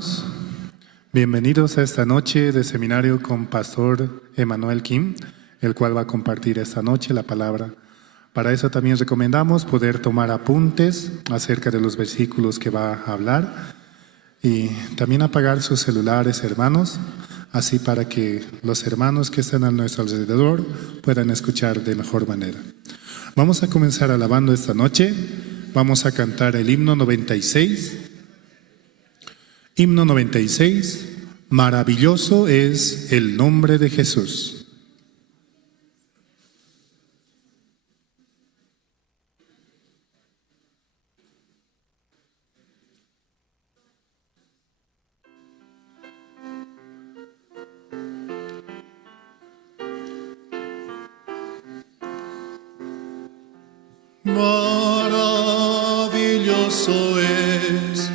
hermanos, bienvenidos a esta noche de seminario con Pastor Emanuel Kim, el cual va a compartir esta noche la palabra. Para eso también recomendamos poder tomar apuntes acerca de los versículos que va a hablar y también apagar sus celulares, hermanos, así para que los hermanos que están a nuestro alrededor puedan escuchar de mejor manera. Vamos a comenzar alabando esta noche. Vamos a cantar el himno 96. Himno 96. Maravilloso es el nombre de Jesús. Maravilloso es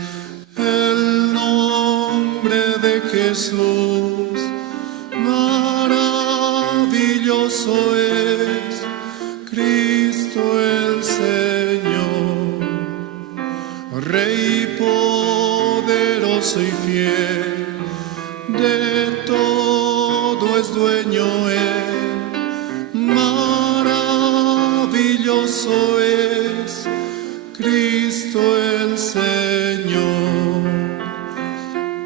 el nombre de Jesús, maravilloso es Cristo el Señor, Rey poderoso y fiel, de todo es dueño Él, maravilloso es Cristo el Señor,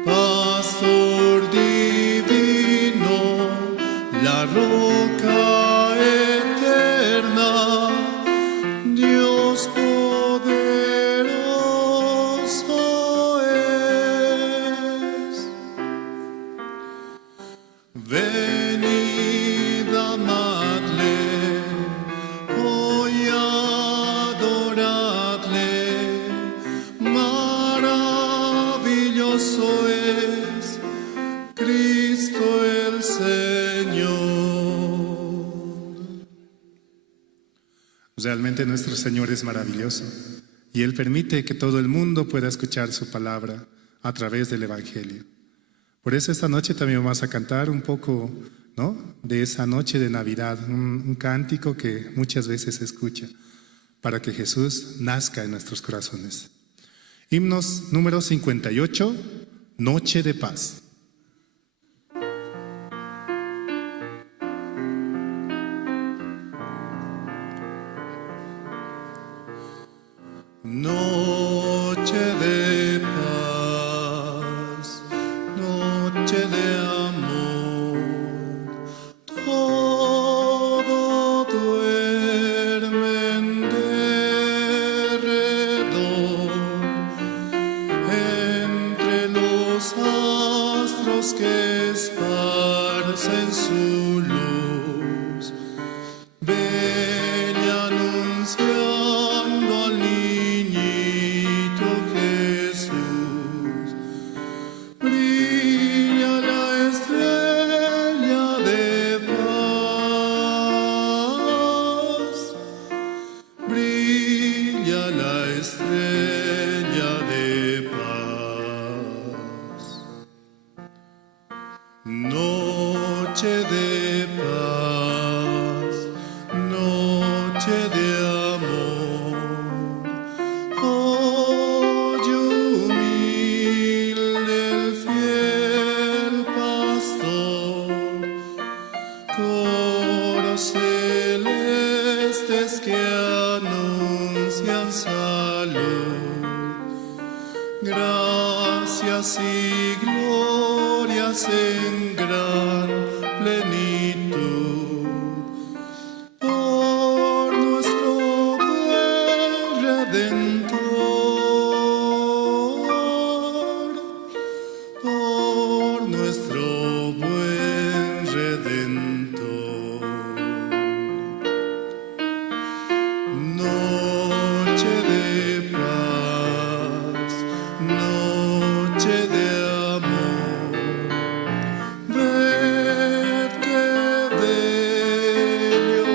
Pastor divino, la roca eterna, Dios poderoso es. Venid, amadle, hoy adoradle, maravilloso es Cristo el Señor. Realmente nuestro Señor es maravilloso y Él permite que todo el mundo pueda escuchar su palabra a través del Evangelio. Por eso esta noche también vamos a cantar un poco, ¿no?, de esa noche de Navidad, un cántico que muchas veces se escucha para que Jesús nazca en nuestros corazones. Himnos número 58, Noche de Paz. Noche de paz, noche de amor, todo duerme en derredor, entre los astros que esparcen su luz, ven y anunciando al niñito Jesús. Brilla la estrella de paz, brilla la estrella de paz. Noche de paz, noche de amor, oye humilde el fiel pastor, coros celestes que anuncian salud, gracias y glorias en gran plenitud, por nuestro buen Redentor, por nuestro buen Redentor. Noche de paz, noche de amor, ved que bello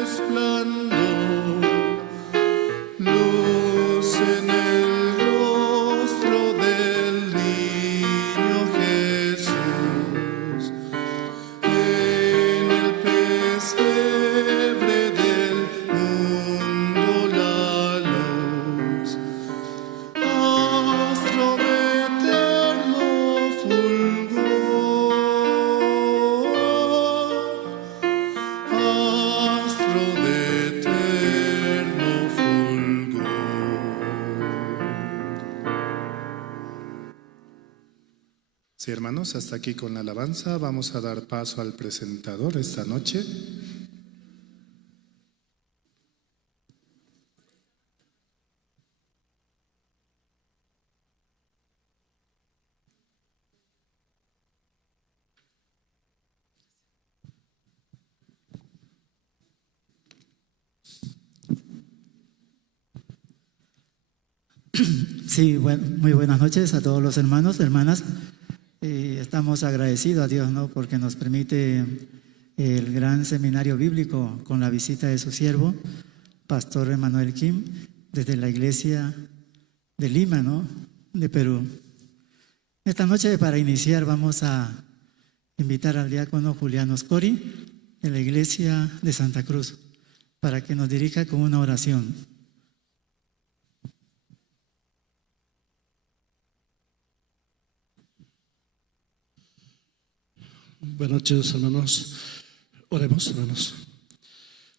resplandor, luz en el rostro del niño Jesús, en el pesebre del mundo la luz, astro Sí, hermanos, hasta aquí con la alabanza. Vamos a dar paso al presentador esta noche. Sí, muy buenas noches a todos los hermanos, hermanas. Estamos agradecidos a Dios, ¿no?, porque nos permite el gran seminario bíblico con la visita de su siervo, Pastor Emmanuel Kim, desde la iglesia de Lima, ¿no?, de Perú. Esta noche, para iniciar, vamos a invitar al diácono Julián Oscori, de la iglesia de Santa Cruz, para que nos dirija con una oración. Buenas noches, hermanos. Oremos, hermanos.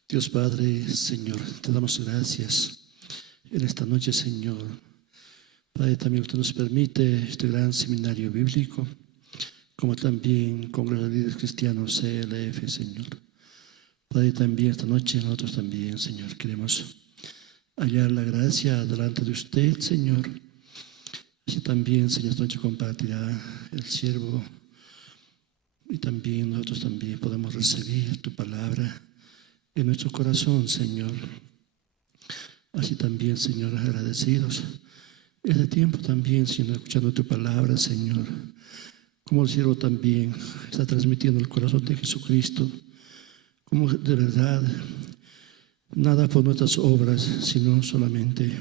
Dios Padre, Señor, te damos gracias en esta noche, Señor. Padre, también usted nos permite este gran seminario bíblico, como también Congreso de Líderes Cristianos, CLF, Señor. Padre, también esta noche nosotros también, Señor, queremos hallar la gracia delante de usted, Señor. Y también, Señor, esta noche compartirá el siervo. Y también nosotros también podemos recibir tu palabra en nuestro corazón, Señor. Así también, Señor, agradecidos este tiempo también, Señor, escuchando tu palabra, Señor. Como el siervo también está transmitiendo el corazón de Jesucristo. Como de verdad, nada por nuestras obras, sino solamente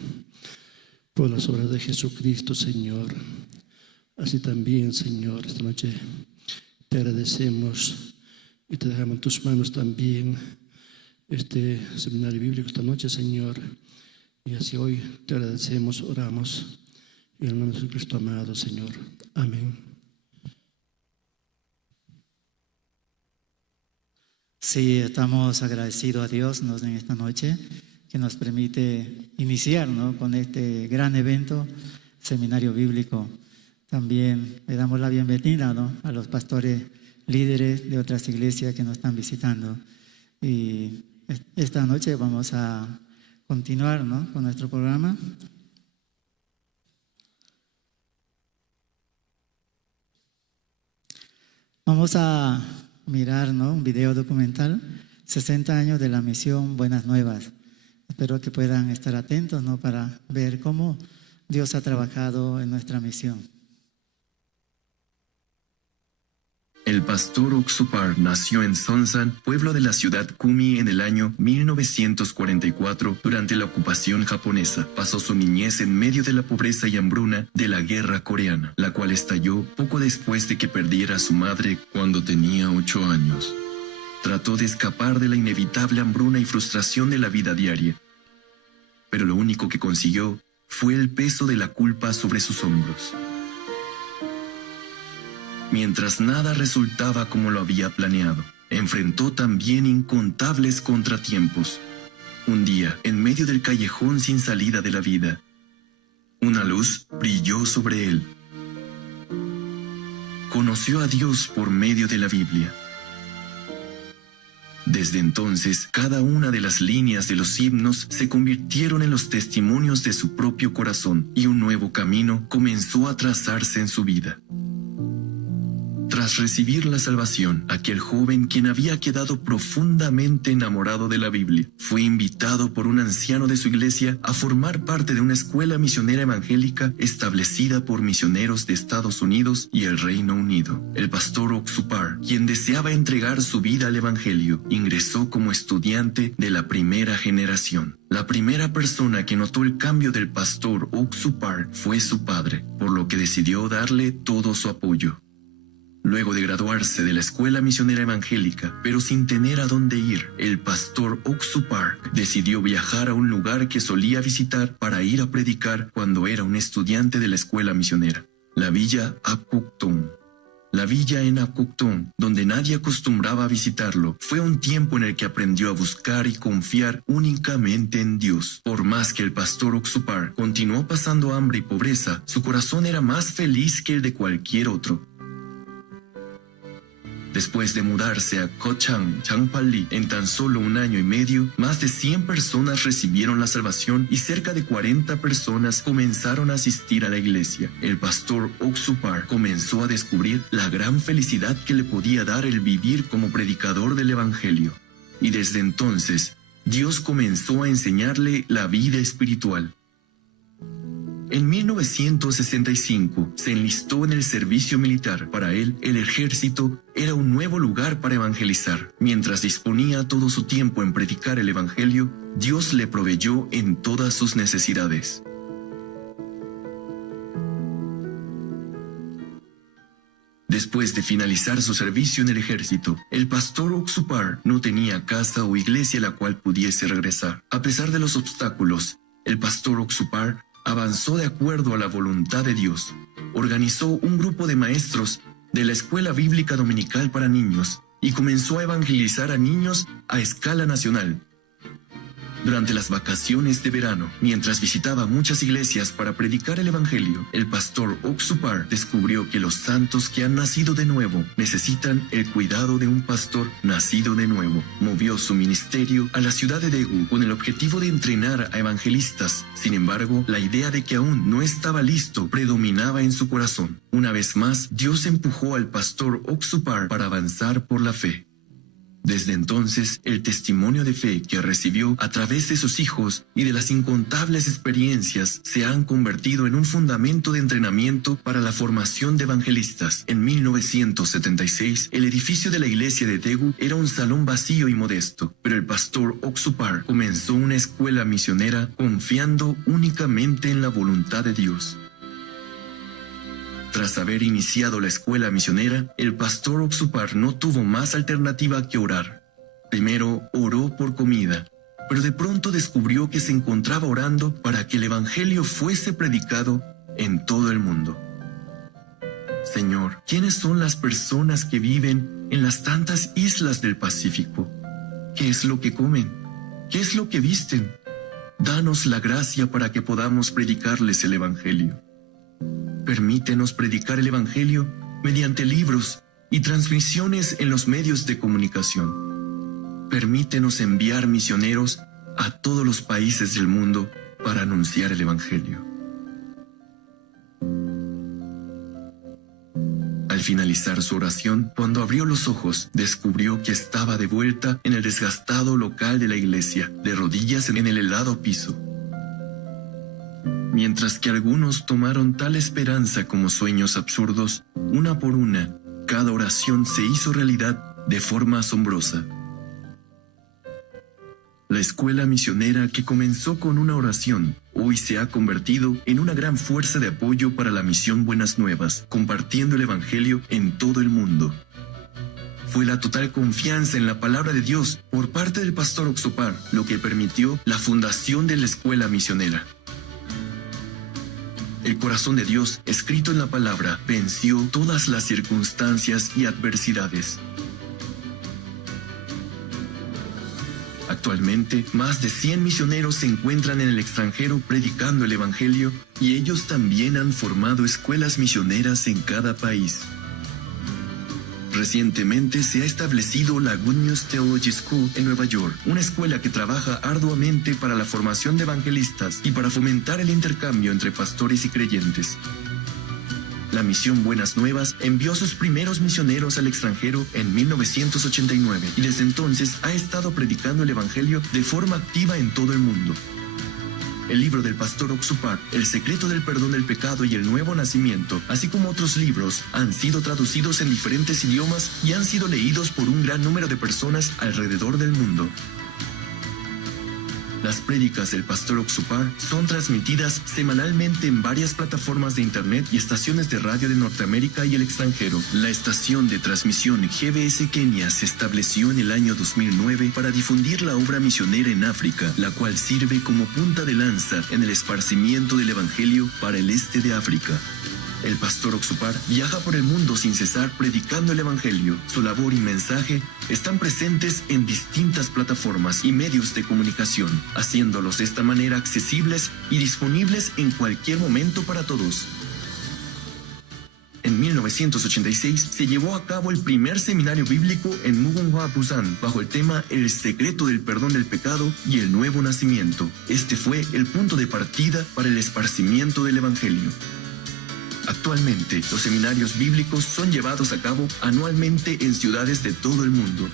por las obras de Jesucristo, Señor. Así también, Señor, esta noche te agradecemos y te dejamos en tus manos también este seminario bíblico esta noche, Señor. Y así hoy te agradecemos, oramos en el nombre de Jesucristo amado, Señor. Amén. Sí, estamos agradecidos a Dios en esta noche que nos permite iniciar, ¿no?, con este gran evento, seminario bíblico. También le damos la bienvenida, ¿no?, a los pastores líderes de otras iglesias que nos están visitando. Y esta noche vamos a continuar, ¿no?, con nuestro programa. Vamos a mirar, ¿no?, un video documental, 60 años de la misión Buenas Nuevas. Espero que puedan estar atentos, ¿no?, para ver cómo Dios ha trabajado en nuestra misión. El pastor Oxupar nació en Sonsan, pueblo de la ciudad Kumi, en el año 1944 durante la ocupación japonesa. Pasó su niñez en medio de la pobreza y hambruna de la guerra coreana, la cual estalló poco después de que perdiera a su madre cuando tenía 8 años. Trató de escapar de la inevitable hambruna y frustración de la vida diaria, pero lo único que consiguió fue el peso de la culpa sobre sus hombros. Mientras nada resultaba como lo había planeado, enfrentó también incontables contratiempos. Un día, en medio del callejón sin salida de la vida, una luz brilló sobre él. Conoció a Dios por medio de la Biblia. Desde entonces, cada una de las líneas de los himnos se convirtieron en los testimonios de su propio corazón, y un nuevo camino comenzó a trazarse en su vida. Tras recibir la salvación, aquel joven, quien había quedado profundamente enamorado de la Biblia, fue invitado por un anciano de su iglesia a formar parte de una escuela misionera evangélica establecida por misioneros de Estados Unidos y el Reino Unido. El pastor Oxupar, quien deseaba entregar su vida al evangelio, ingresó como estudiante de la primera generación. La primera persona que notó el cambio del pastor Oxupar fue su padre, por lo que decidió darle todo su apoyo. Luego de graduarse de la escuela misionera evangélica, pero sin tener a dónde ir, el pastor Oxupar decidió viajar a un lugar que solía visitar para ir a predicar cuando era un estudiante de la escuela misionera, la villa Akuktong. La villa en Akuktong, donde nadie acostumbraba a visitarlo, fue un tiempo en el que aprendió a buscar y confiar únicamente en Dios. Por más que el pastor Oxupar continuó pasando hambre y pobreza, su corazón era más feliz que el de cualquier otro. Después de mudarse a Kochang, Changpali, en tan solo 1 año y medio, más de 100 personas recibieron la salvación y cerca de 40 personas comenzaron a asistir a la iglesia. El pastor Oksupar comenzó a descubrir la gran felicidad que le podía dar el vivir como predicador del Evangelio. Y desde entonces, Dios comenzó a enseñarle la vida espiritual. En 1965 se enlistó en el servicio militar. Para él, el ejército era un nuevo lugar para evangelizar. Mientras disponía todo su tiempo en predicar el Evangelio, Dios le proveyó en todas sus necesidades. Después de finalizar su servicio en el ejército, el pastor Oksupar no tenía casa o iglesia a la cual pudiese regresar. A pesar de los obstáculos, el pastor Oksupar avanzó de acuerdo a la voluntad de Dios. Organizó un grupo de maestros de la Escuela Bíblica Dominical para Niños y comenzó a evangelizar a niños a escala nacional. Durante las vacaciones de verano, mientras visitaba muchas iglesias para predicar el Evangelio, el pastor Oksupar descubrió que los santos que han nacido de nuevo necesitan el cuidado de un pastor nacido de nuevo. Movió su ministerio a la ciudad de Daegu con el objetivo de entrenar a evangelistas. Sin embargo, la idea de que aún no estaba listo predominaba en su corazón. Una vez más, Dios empujó al pastor Oksupar para avanzar por la fe. Desde entonces, el testimonio de fe que recibió a través de sus hijos y de las incontables experiencias se han convertido en un fundamento de entrenamiento para la formación de evangelistas. En 1976, el edificio de la iglesia de Daegu era un salón vacío y modesto, pero el pastor Oksupar comenzó una escuela misionera confiando únicamente en la voluntad de Dios. Tras haber iniciado la escuela misionera, el pastor Oksupar no tuvo más alternativa que orar. Primero oró por comida, pero de pronto descubrió que se encontraba orando para que el Evangelio fuese predicado en todo el mundo. Señor, ¿quiénes son las personas que viven en las tantas islas del Pacífico? ¿Qué es lo que comen? ¿Qué es lo que visten? Danos la gracia para que podamos predicarles el Evangelio. Permítenos predicar el Evangelio mediante libros y transmisiones en los medios de comunicación. Permítenos enviar misioneros a todos los países del mundo para anunciar el Evangelio. Al finalizar su oración, cuando abrió los ojos, descubrió que estaba de vuelta en el desgastado local de la iglesia, de rodillas en el helado piso. Mientras que algunos tomaron tal esperanza como sueños absurdos, una por una, cada oración se hizo realidad de forma asombrosa. La escuela misionera que comenzó con una oración, hoy se ha convertido en una gran fuerza de apoyo para la misión Buenas Nuevas, compartiendo el Evangelio en todo el mundo. Fue la total confianza en la palabra de Dios por parte del pastor Oksupar lo que permitió la fundación de la escuela misionera. El corazón de Dios, escrito en la palabra, venció todas las circunstancias y adversidades. Actualmente, más de 100 misioneros se encuentran en el extranjero predicando el Evangelio y ellos también han formado escuelas misioneras en cada país. Recientemente se ha establecido la Good News Theology School en Nueva York, una escuela que trabaja arduamente para la formación de evangelistas y para fomentar el intercambio entre pastores y creyentes. La misión Buenas Nuevas envió a sus primeros misioneros al extranjero en 1989 y desde entonces ha estado predicando el Evangelio de forma activa en todo el mundo. El libro del pastor Oksupar, El secreto del perdón del pecado y el nuevo nacimiento, así como otros libros, han sido traducidos en diferentes idiomas y han sido leídos por un gran número de personas alrededor del mundo. Las prédicas del pastor Oksupar son transmitidas semanalmente en varias plataformas de internet y estaciones de radio de Norteamérica y el extranjero. La estación de transmisión GBS Kenia se estableció en el año 2009 para difundir la obra misionera en África, la cual sirve como punta de lanza en el esparcimiento del Evangelio para el este de África. El pastor Oksupar viaja por el mundo sin cesar predicando el Evangelio. Su labor y mensaje están presentes en distintas plataformas y medios de comunicación, haciéndolos de esta manera accesibles y disponibles en cualquier momento para todos. En 1986 se llevó a cabo el primer seminario bíblico en Mugunghwa, Busan, bajo el tema El secreto del perdón del pecado y el nuevo nacimiento. Este fue el punto de partida para el esparcimiento del Evangelio. Actualmente, los seminarios bíblicos son llevados a cabo anualmente en ciudades de todo el mundo.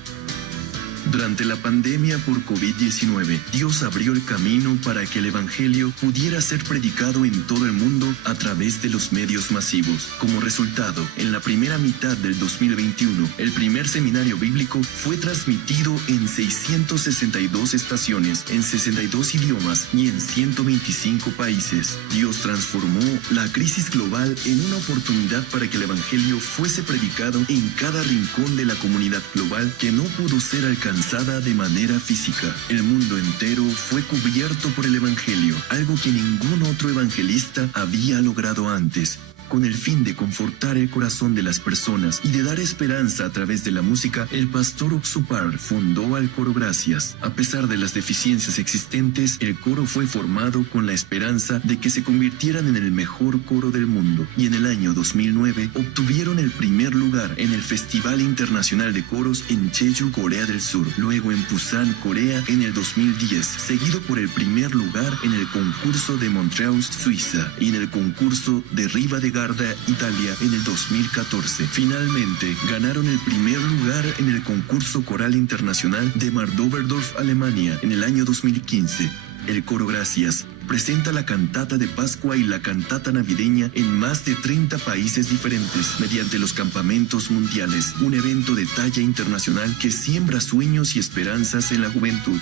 Durante la pandemia por COVID-19, Dios abrió el camino para que el Evangelio pudiera ser predicado en todo el mundo a través de los medios masivos. Como resultado, en la primera mitad del 2021, el primer seminario bíblico fue transmitido en 662 estaciones, en 62 idiomas y en 125 países. Dios transformó la crisis global en una oportunidad para que el Evangelio fuese predicado en cada rincón de la comunidad global que no pudo ser alcanzada de manera física. El mundo entero fue cubierto por el Evangelio, algo que ningún otro evangelista había logrado antes. Con el fin de confortar el corazón de las personas y de dar esperanza a través de la música, el pastor Oxupar fundó al Coro Gracias. A pesar de las deficiencias existentes, el coro fue formado con la esperanza de que se convirtieran en el mejor coro del mundo, y en el año 2009 obtuvieron el primer lugar en el Festival Internacional de Coros en Jeju, Corea del Sur, luego en Busan, Corea en el 2010, seguido por el primer lugar en el concurso de Montreal, Suiza, y en el concurso de Riva de Garda, Italia, en el 2014. Finalmente, ganaron el primer lugar en el concurso coral internacional de Mardoverdorf, Alemania, en el año 2015. El Coro Gracias presenta la cantata de Pascua y la cantata navideña en más de 30 países diferentes mediante los campamentos mundiales, un evento de talla internacional que siembra sueños y esperanzas en la juventud.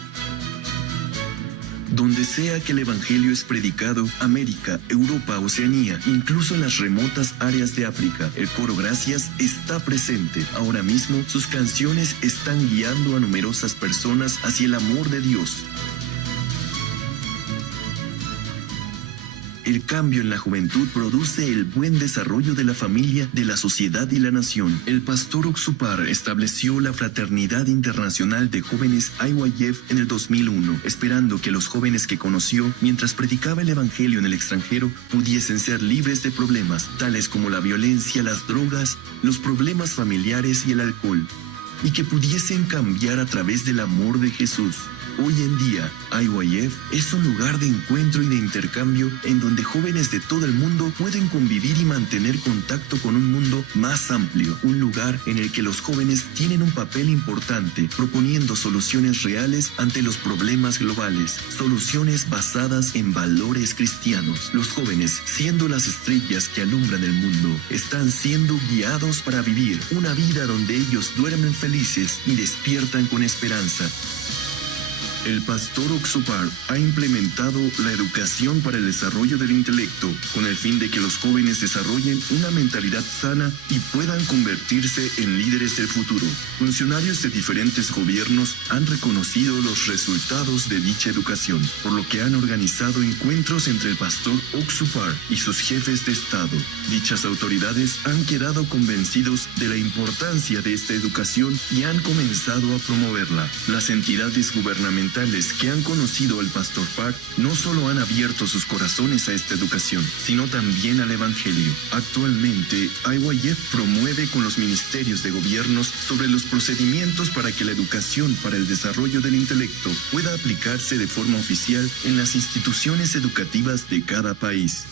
Donde sea que el Evangelio es predicado, América, Europa, Oceanía, incluso en las remotas áreas de África, el Coro Gracias está presente. Ahora mismo, sus canciones están guiando a numerosas personas hacia el amor de Dios. El cambio en la juventud produce el buen desarrollo de la familia, de la sociedad y la nación. El pastor Oxupar estableció la Fraternidad Internacional de Jóvenes IYF en el 2001, esperando que los jóvenes que conoció mientras predicaba el Evangelio en el extranjero pudiesen ser libres de problemas, tales como la violencia, las drogas, los problemas familiares y el alcohol, y que pudiesen cambiar a través del amor de Jesús. Hoy en día, IYF es un lugar de encuentro y de intercambio en donde jóvenes de todo el mundo pueden convivir y mantener contacto con un mundo más amplio, un lugar en el que los jóvenes tienen un papel importante, proponiendo soluciones reales ante los problemas globales, soluciones basadas en valores cristianos. Los jóvenes, siendo las estrellas que alumbran el mundo, están siendo guiados para vivir una vida donde ellos duermen felices y despiertan con esperanza. El pastor Oxupar ha implementado la educación para el desarrollo del intelecto, con el fin de que los jóvenes desarrollen una mentalidad sana y puedan convertirse en líderes del futuro. Funcionarios de diferentes gobiernos han reconocido los resultados de dicha educación, por lo que han organizado encuentros entre el pastor Oxupar y sus jefes de Estado. Dichas autoridades han quedado convencidos de la importancia de esta educación y han comenzado a promoverla. Las entidades gubernamentales que han conocido al pastor Park no solo han abierto sus corazones a esta educación, sino también al Evangelio. Actualmente, IYF promueve con los ministerios de gobiernos sobre los procedimientos para que la educación para el desarrollo del intelecto pueda aplicarse de forma oficial en las instituciones educativas de cada país.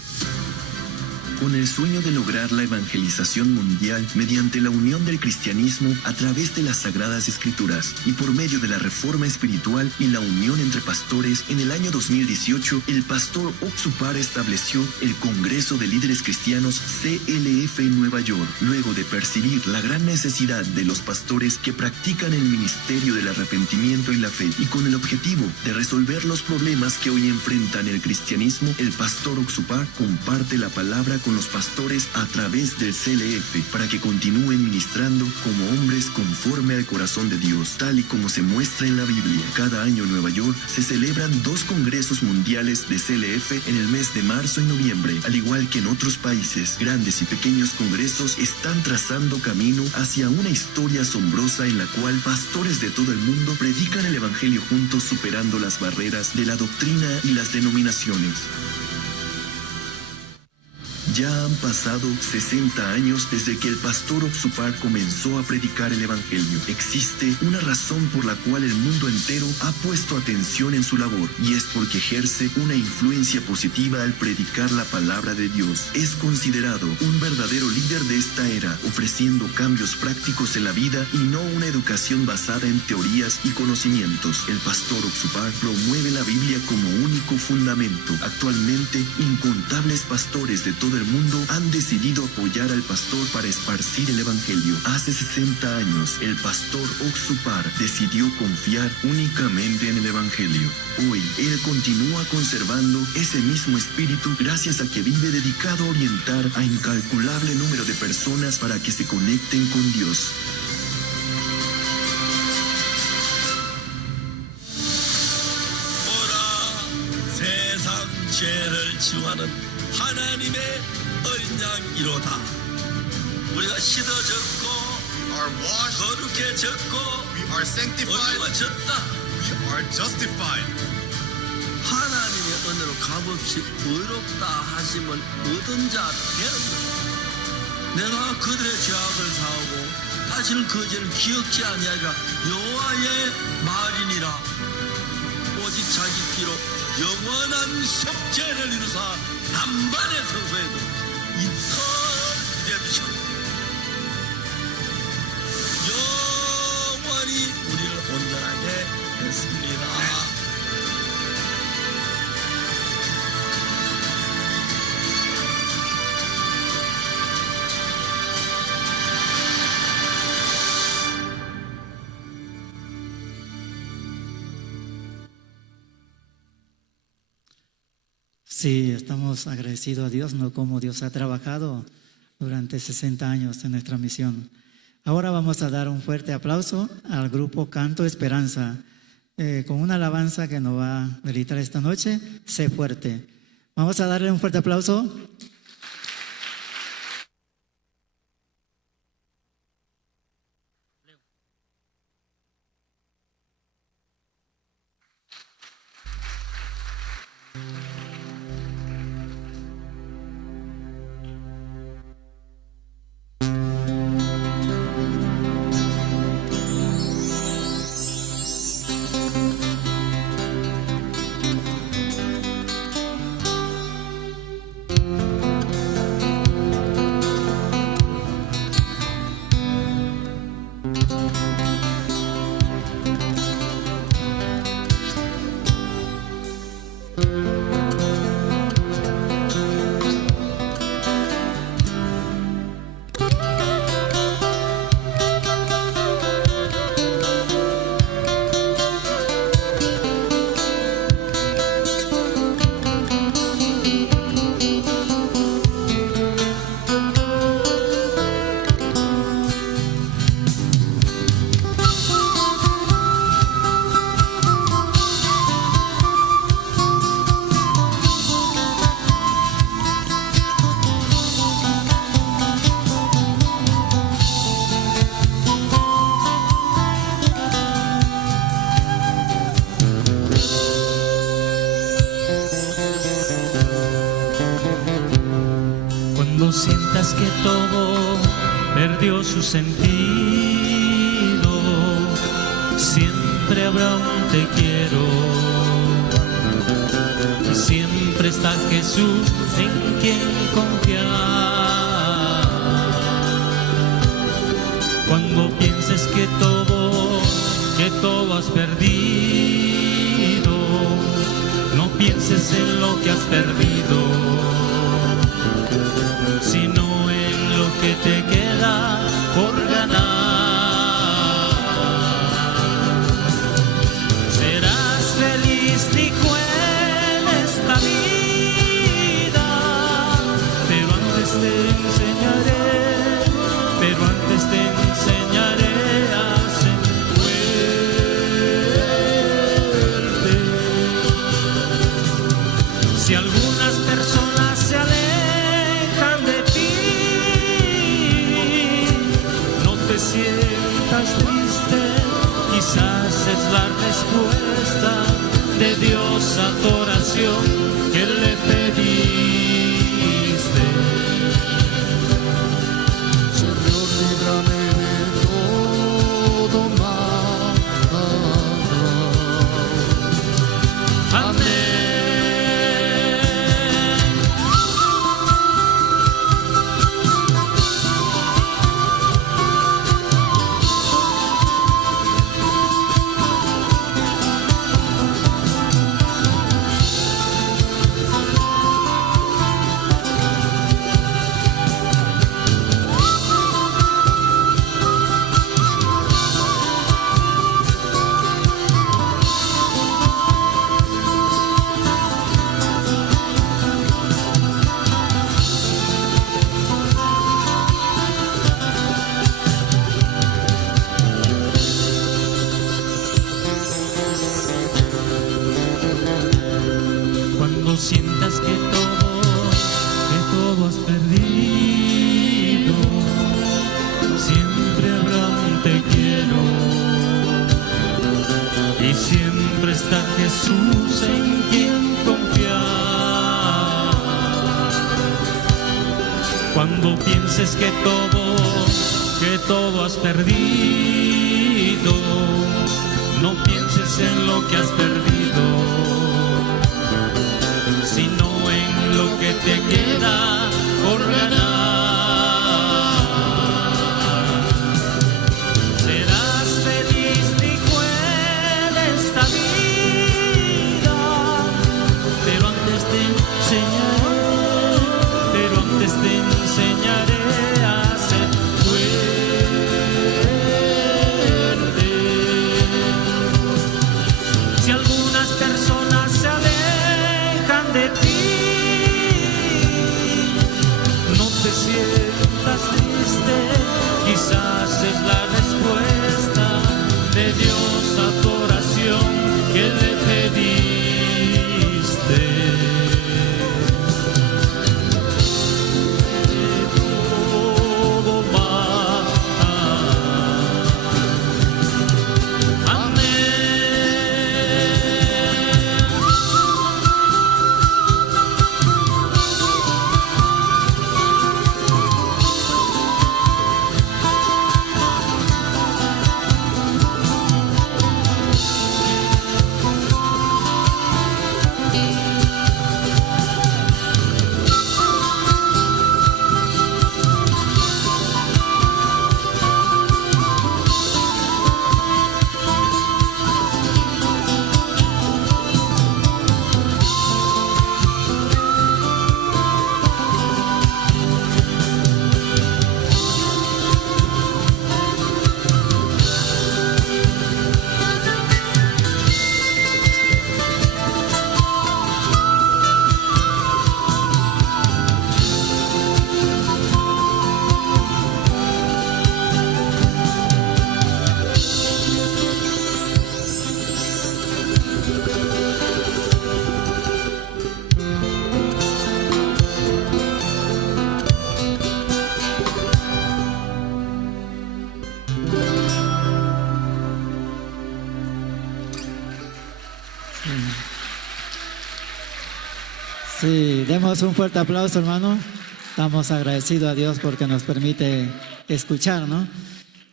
Con el sueño de lograr la evangelización mundial mediante la unión del cristianismo a través de las Sagradas Escrituras y por medio de la reforma espiritual y la unión entre pastores, en el año 2018 el pastor Oxupar estableció el Congreso de Líderes Cristianos CLF en Nueva York, luego de percibir la gran necesidad de los pastores que practican el ministerio del arrepentimiento y la fe, y con el objetivo de resolver los problemas que hoy enfrentan el cristianismo. El pastor Oxupar comparte la palabra con los pastores a través del CLF para que continúen ministrando como hombres conforme al corazón de Dios, tal y como se muestra en la Biblia. Cada año en Nueva York se celebran 2 congresos mundiales de CLF en el mes de marzo y noviembre. Al igual que en otros países, grandes y pequeños congresos están trazando camino hacia una historia asombrosa en la cual pastores de todo el mundo predican el Evangelio juntos, superando las barreras de la doctrina y las denominaciones. Ya han pasado 60 años desde que el pastor Oxupar comenzó a predicar el Evangelio. Existe una razón por la cual el mundo entero ha puesto atención en su labor, y es porque ejerce una influencia positiva al predicar la palabra de Dios. Es considerado un verdadero líder de esta era, ofreciendo cambios prácticos en la vida y no una educación basada en teorías y conocimientos. El pastor Oxupar promueve la Biblia como único fundamento. Actualmente, incontables pastores de todo el mundo han decidido apoyar al pastor para esparcir el Evangelio. Hace 60 años, el pastor Oxupar decidió confiar únicamente en el Evangelio. Hoy, él continúa conservando ese mismo espíritu gracias a que vive dedicado a orientar a incalculable número de personas para que se conecten con Dios. 세상 죄를 지우하는 하나님의 어린 양이로다. 우리가 씻어졌고 are washed, 거룩해졌고 we are sanctified, 어두워졌다. we are justified. 하나님의 은혜로 값없이 의롭다 하심을 얻은 자 되는 것. 내가 그들의 죄악을 사하고 다시는 그 죄를 기억지 아니하리라. 여호와의 말이니라. 오직 자기 피로 영원한 속죄를 이루사 단번에 성소에도 이터널 리뎀션 영원히 우리를 온전하게 했습니다. Sí, estamos agradecidos a Dios, no como Dios ha trabajado durante 60 años en nuestra misión. Ahora vamos a dar un fuerte aplauso al grupo Canto Esperanza, con una alabanza que nos va a deleitar esta noche, Sé Fuerte. Vamos a darle un fuerte aplauso. Sientas que todo perdió su sentido, siempre habrá un te quiero, y siempre está Jesús en quien confiar. Cuando pienses que todo has perdido, no pienses en lo que has perdido, sino en lo que te queda por ganar. Serás feliz, dijo en esta vida, pero antes te enseñaré a ser fuerte. Si algunas personas se alejan de te sientas triste, quizás es la respuesta de Dios a tu oración que le pediste. está Jesús en quien confiar. Cuando pienses que todo has perdido, no pienses en lo que has perdido, sino en lo que te queda por ganar. Serás feliz, dijo él, esta vida, pero antes te enseñaré a ser fuerte. Si algunas personas se alejan de ti, no te sientas triste, quizás es la respuesta de Dios a tu oración que le pediste. Todo va. Sí, demos un fuerte aplauso, hermano. Estamos agradecidos a Dios porque nos permite escuchar, ¿no?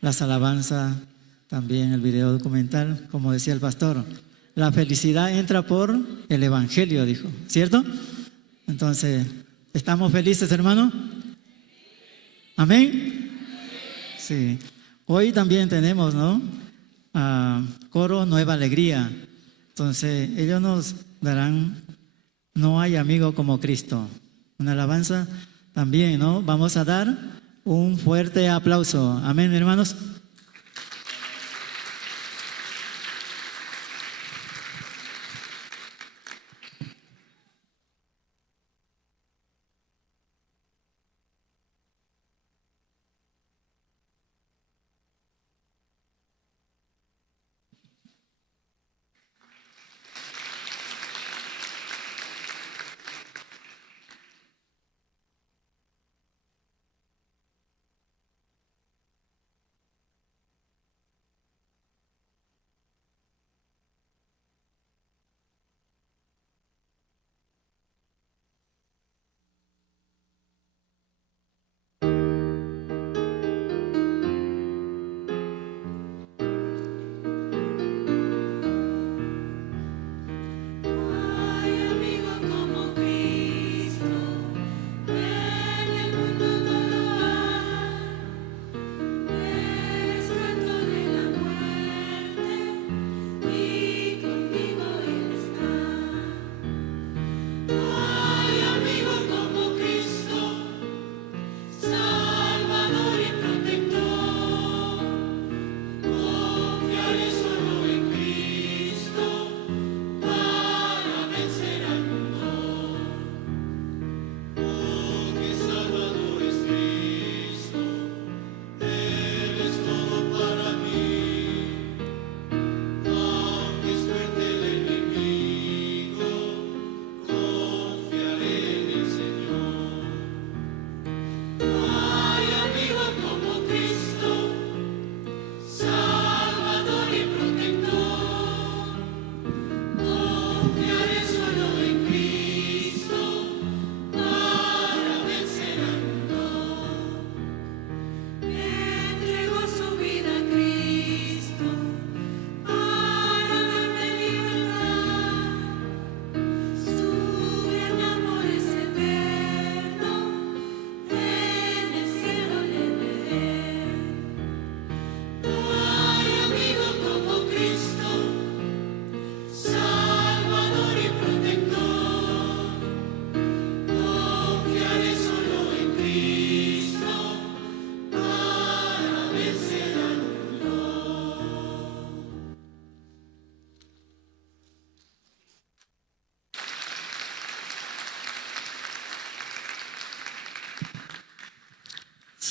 Las alabanzas, también el video documental, como decía el pastor. La felicidad entra por el Evangelio, dijo, ¿cierto? Entonces, ¿estamos felices, hermano? ¿Amén? Sí. Hoy también tenemos, ¿no? Coro Nueva Alegría. Entonces, ellos nos darán No hay amigo como Cristo. Una alabanza también, ¿no? Vamos a dar un fuerte aplauso. Amén, hermanos.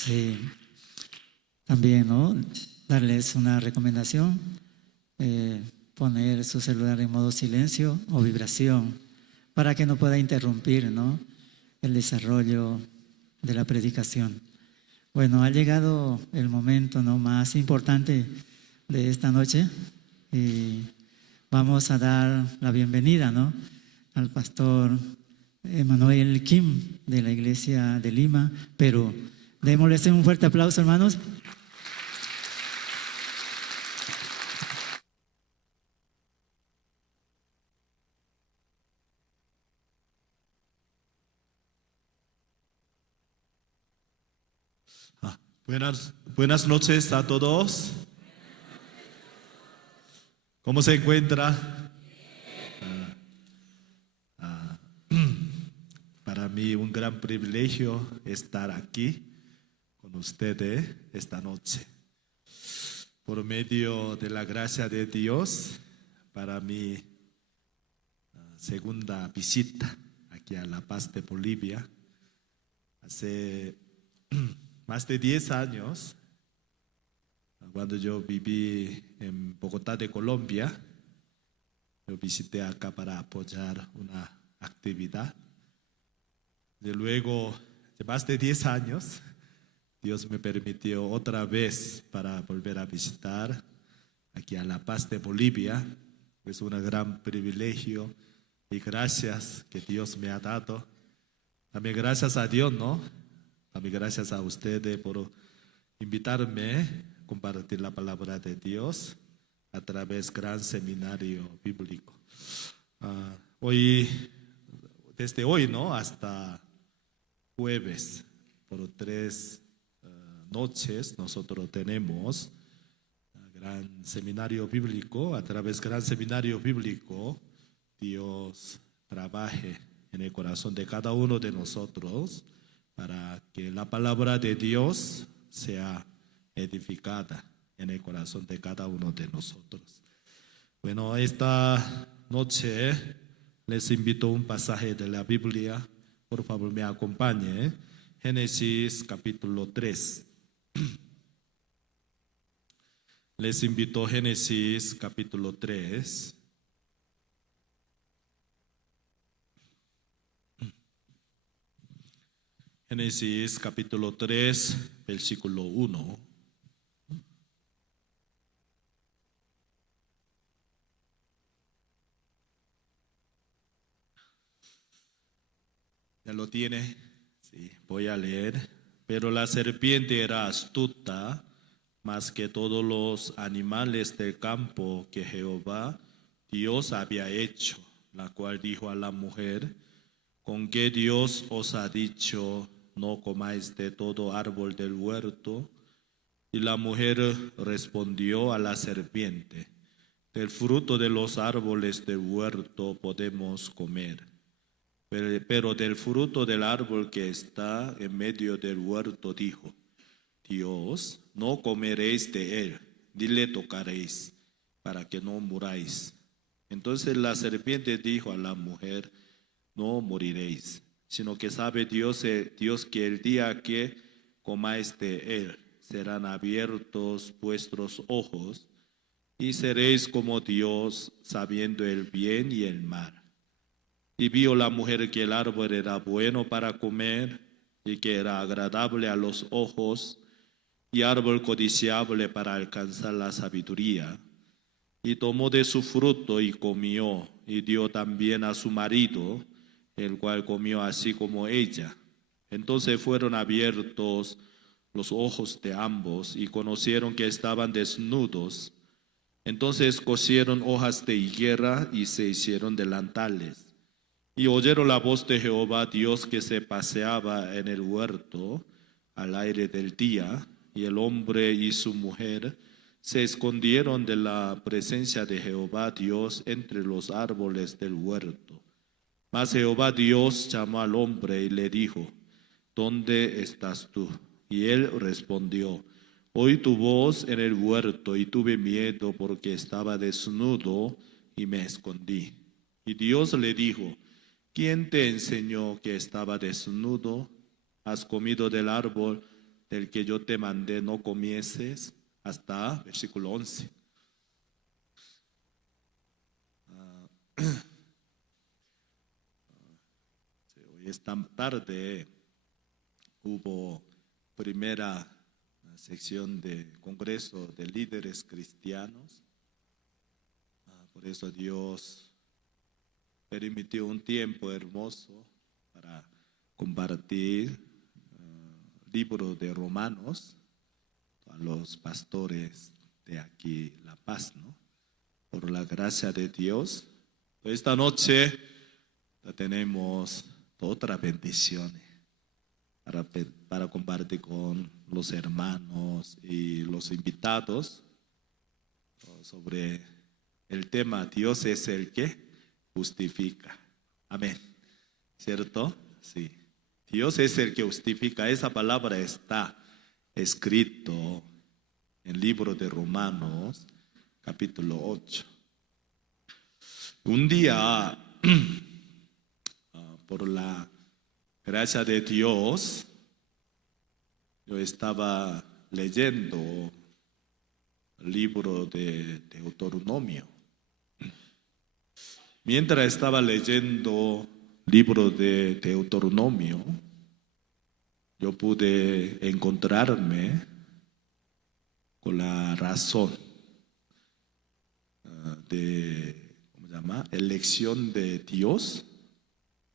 Sí. También, ¿no? Darles una recomendación, poner su celular en modo silencio o vibración para que no pueda interrumpir, ¿no?, el desarrollo de la predicación. Bueno, ha llegado el momento, ¿no?, más importante de esta noche y vamos a dar la bienvenida, ¿no?, al pastor Emanuel Kim de la iglesia de Lima, Perú. Démosle un fuerte aplauso, hermanos. Buenas noches a todos. ¿Cómo se encuentra? Para mí un gran privilegio estar aquí con ustedes esta noche. Por medio de la gracia de Dios, para mi segunda visita aquí a La Paz de Bolivia, hace más de 10 años, cuando yo viví en Bogotá de Colombia, yo visité acá para apoyar una actividad. De luego, de más de 10 años, Dios me permitió otra vez para volver a visitar aquí a La Paz de Bolivia. Es un gran privilegio y gracias que Dios me ha dado. También gracias a Dios, ¿no? También gracias a ustedes por invitarme a compartir la palabra de Dios a través del gran seminario bíblico. Desde hoy, ¿no?, hasta jueves, por 3 noches, nosotros tenemos gran seminario bíblico. A través del gran seminario bíblico, Dios trabaje en el corazón de cada uno de nosotros para que la palabra de Dios sea edificada en el corazón de cada uno de nosotros. Bueno, esta noche les invito a un pasaje de la Biblia. Por favor, me acompañe. Génesis capítulo 3. Les invito a Génesis capítulo 3. Génesis capítulo 3, versículo 1. ¿Ya lo tiene? Sí, voy a leer. Pero la serpiente era astuta más que todos los animales del campo que Jehová Dios había hecho, la cual dijo a la mujer: ¿con qué Dios os ha dicho, no comáis de todo árbol del huerto? Y la mujer respondió a la serpiente: del fruto de los árboles del huerto podemos comer, pero del fruto del árbol que está en medio del huerto dijo Dios, no comeréis de él, ni le tocaréis, para que no muráis. Entonces la serpiente dijo a la mujer: no moriréis, sino que sabe Dios que el día que comáis de él, serán abiertos vuestros ojos, y seréis como Dios, sabiendo el bien y el mal. Y vio la mujer que el árbol era bueno para comer, y que era agradable a los ojos, y árbol codiciable para alcanzar la sabiduría. Y tomó de su fruto y comió, y dio también a su marido, el cual comió así como ella. Entonces fueron abiertos los ojos de ambos, y conocieron que estaban desnudos. Entonces cosieron hojas de higuera y se hicieron delantales. Y oyeron la voz de Jehová Dios que se paseaba en el huerto al aire del día, y el hombre y su mujer se escondieron de la presencia de Jehová Dios entre los árboles del huerto. Mas Jehová Dios llamó al hombre y le dijo: ¿dónde estás tú? Y él respondió: oí tu voz en el huerto y tuve miedo porque estaba desnudo y me escondí. Y Dios le dijo: ¿quién te enseñó que estaba desnudo? ¿Has comido del árbol del que yo te mandé no comieses, hasta versículo 11. Hoy esta tarde hubo primera sección de Congreso de Líderes Cristianos. Por eso Dios permitió un tiempo hermoso para compartir libro de Romanos a los pastores de aquí La Paz, ¿no? Por la gracia de Dios, esta noche tenemos otra bendición para compartir con los hermanos y los invitados sobre el tema Dios es el que justifica. Amén. ¿Cierto? Sí. Dios es el que justifica. Esa palabra está escrito en el libro de Romanos, capítulo 8. Un día, por la gracia de Dios, yo estaba leyendo el libro de Deuteronomio. Mientras estaba leyendo el libro de Deuteronomio, yo pude encontrarme con la razón de, ¿cómo se llama?, elección de Dios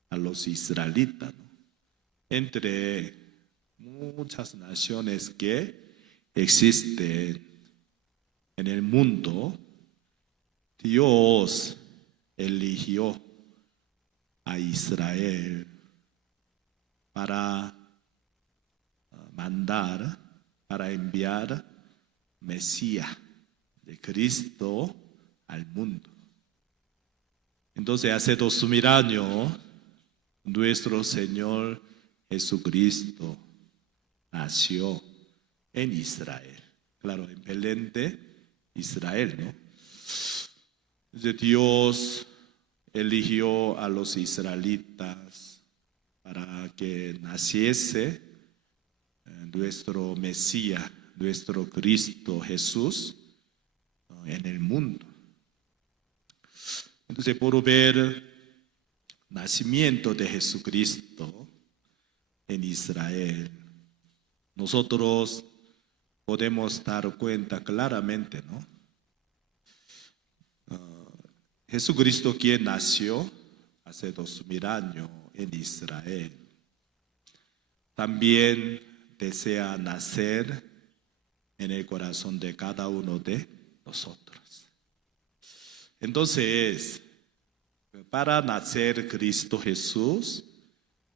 a los israelitas, ¿no? Entre muchas naciones que existen en el mundo, Dios eligió a Israel para mandar, para enviar Mesías de Cristo al mundo. Entonces hace 2000 años nuestro Señor Jesucristo nació en Israel, claro, en Belén de Israel, ¿no? Entonces Dios eligió a los israelitas para que naciese nuestro Mesías, nuestro Cristo Jesús en el mundo. Entonces, por ver el nacimiento de Jesucristo en Israel, nosotros podemos dar cuenta claramente, ¿no? Jesucristo, quien nació hace 2000 años en Israel, también desea nacer en el corazón de cada uno de nosotros. Entonces, para nacer Cristo Jesús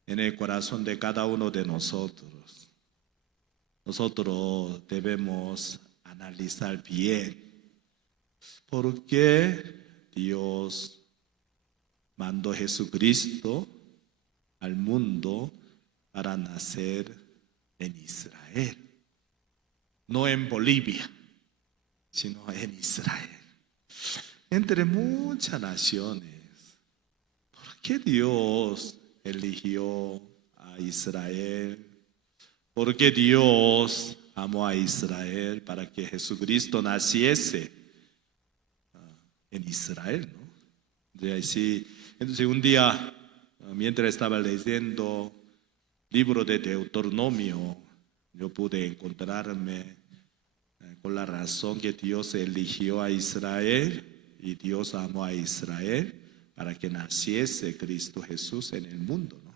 en el corazón de cada uno de nosotros, nosotros debemos analizar bien por qué Dios mandó a Jesucristo al mundo para nacer en Israel. No en Bolivia, sino en Israel. Entre muchas naciones, ¿por qué Dios eligió a Israel? ¿Por qué Dios amó a Israel para que Jesucristo naciese en Israel, ¿no? Entonces un día, mientras estaba leyendo el libro de Deuteronomio, yo pude encontrarme con la razón que Dios eligió a Israel y Dios amó a Israel para que naciese Cristo Jesús en el mundo, ¿no?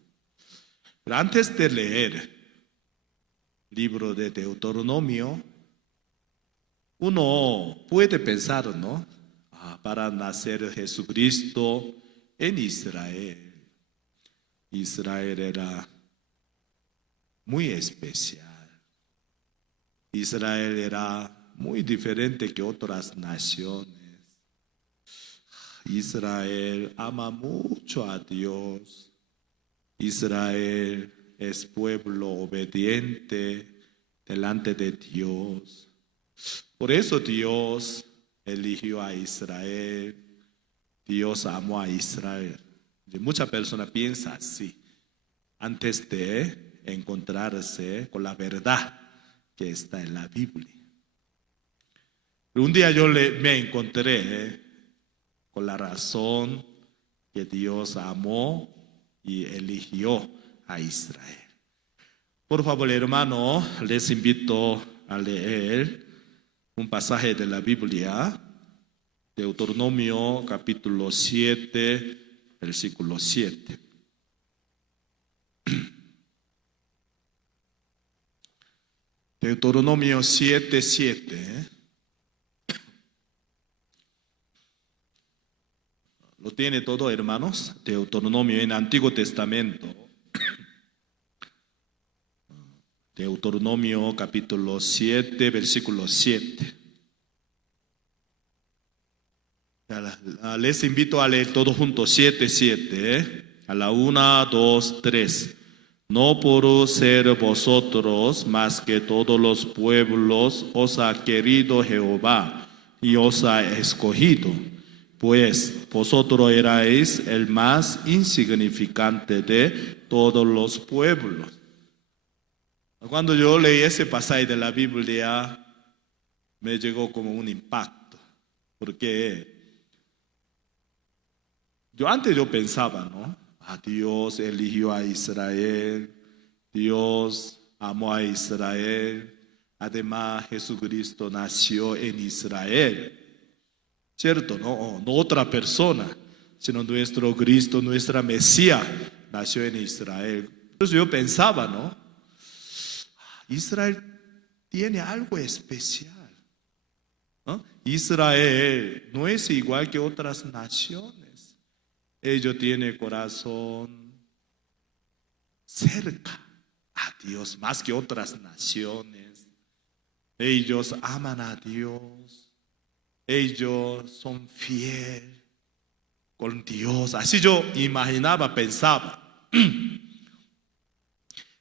Pero antes de leer el libro de Deuteronomio, uno puede pensar, ¿no? Para nacer Jesucristo en Israel. Israel era muy especial. Israel era muy diferente que otras naciones. Israel ama mucho a Dios. Israel es pueblo obediente delante de Dios. Por eso Dios eligió a Israel. Dios amó a Israel. Muchas personas piensan así antes de encontrarse con la verdad que está en la Biblia. Un día yo me encontré con la razón que Dios amó y eligió a Israel. Por favor, hermano, les invito a leer un pasaje de la Biblia, Deuteronomio capítulo 7, versículo 7. Deuteronomio 7, 7. ¿Lo tiene todo, hermanos? Deuteronomio en Antiguo Testamento. Deuteronomio capítulo 7, versículo 7. Les invito a leer todo junto, 7, 7. A la 1, 2, 3. No por ser vosotros más que todos los pueblos os ha querido Jehová y os ha escogido, pues vosotros erais el más insignificante de todos los pueblos. Cuando yo leí ese pasaje de la Biblia, me llegó como un impacto, porque antes yo pensaba, ¿no? Dios eligió a Israel, Dios amó a Israel, además Jesucristo nació en Israel. ¿Cierto? No otra persona, sino nuestro Cristo, nuestra Mesías, nació en Israel. Entonces yo pensaba, ¿no? Israel tiene algo especial, ¿no? Israel no es igual que otras naciones. Ellos tienen corazón cerca a Dios más que otras naciones. Ellos aman a Dios. Ellos son fieles con Dios. Así yo imaginaba, pensaba.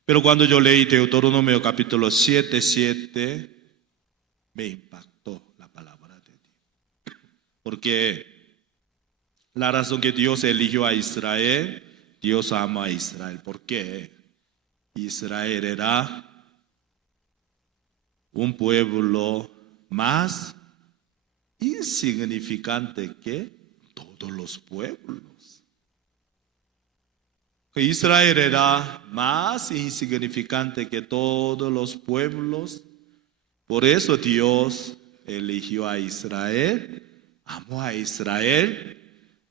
Pero cuando yo leí Deuteronomio capítulo 7, 7, me impactó la palabra de Dios. Porque la razón que Dios eligió a Israel, Dios ama a Israel. ¿Por qué? Israel era un pueblo más insignificante que todos los pueblos. Israel era más insignificante que todos los pueblos. Por eso Dios eligió a Israel, amó a Israel.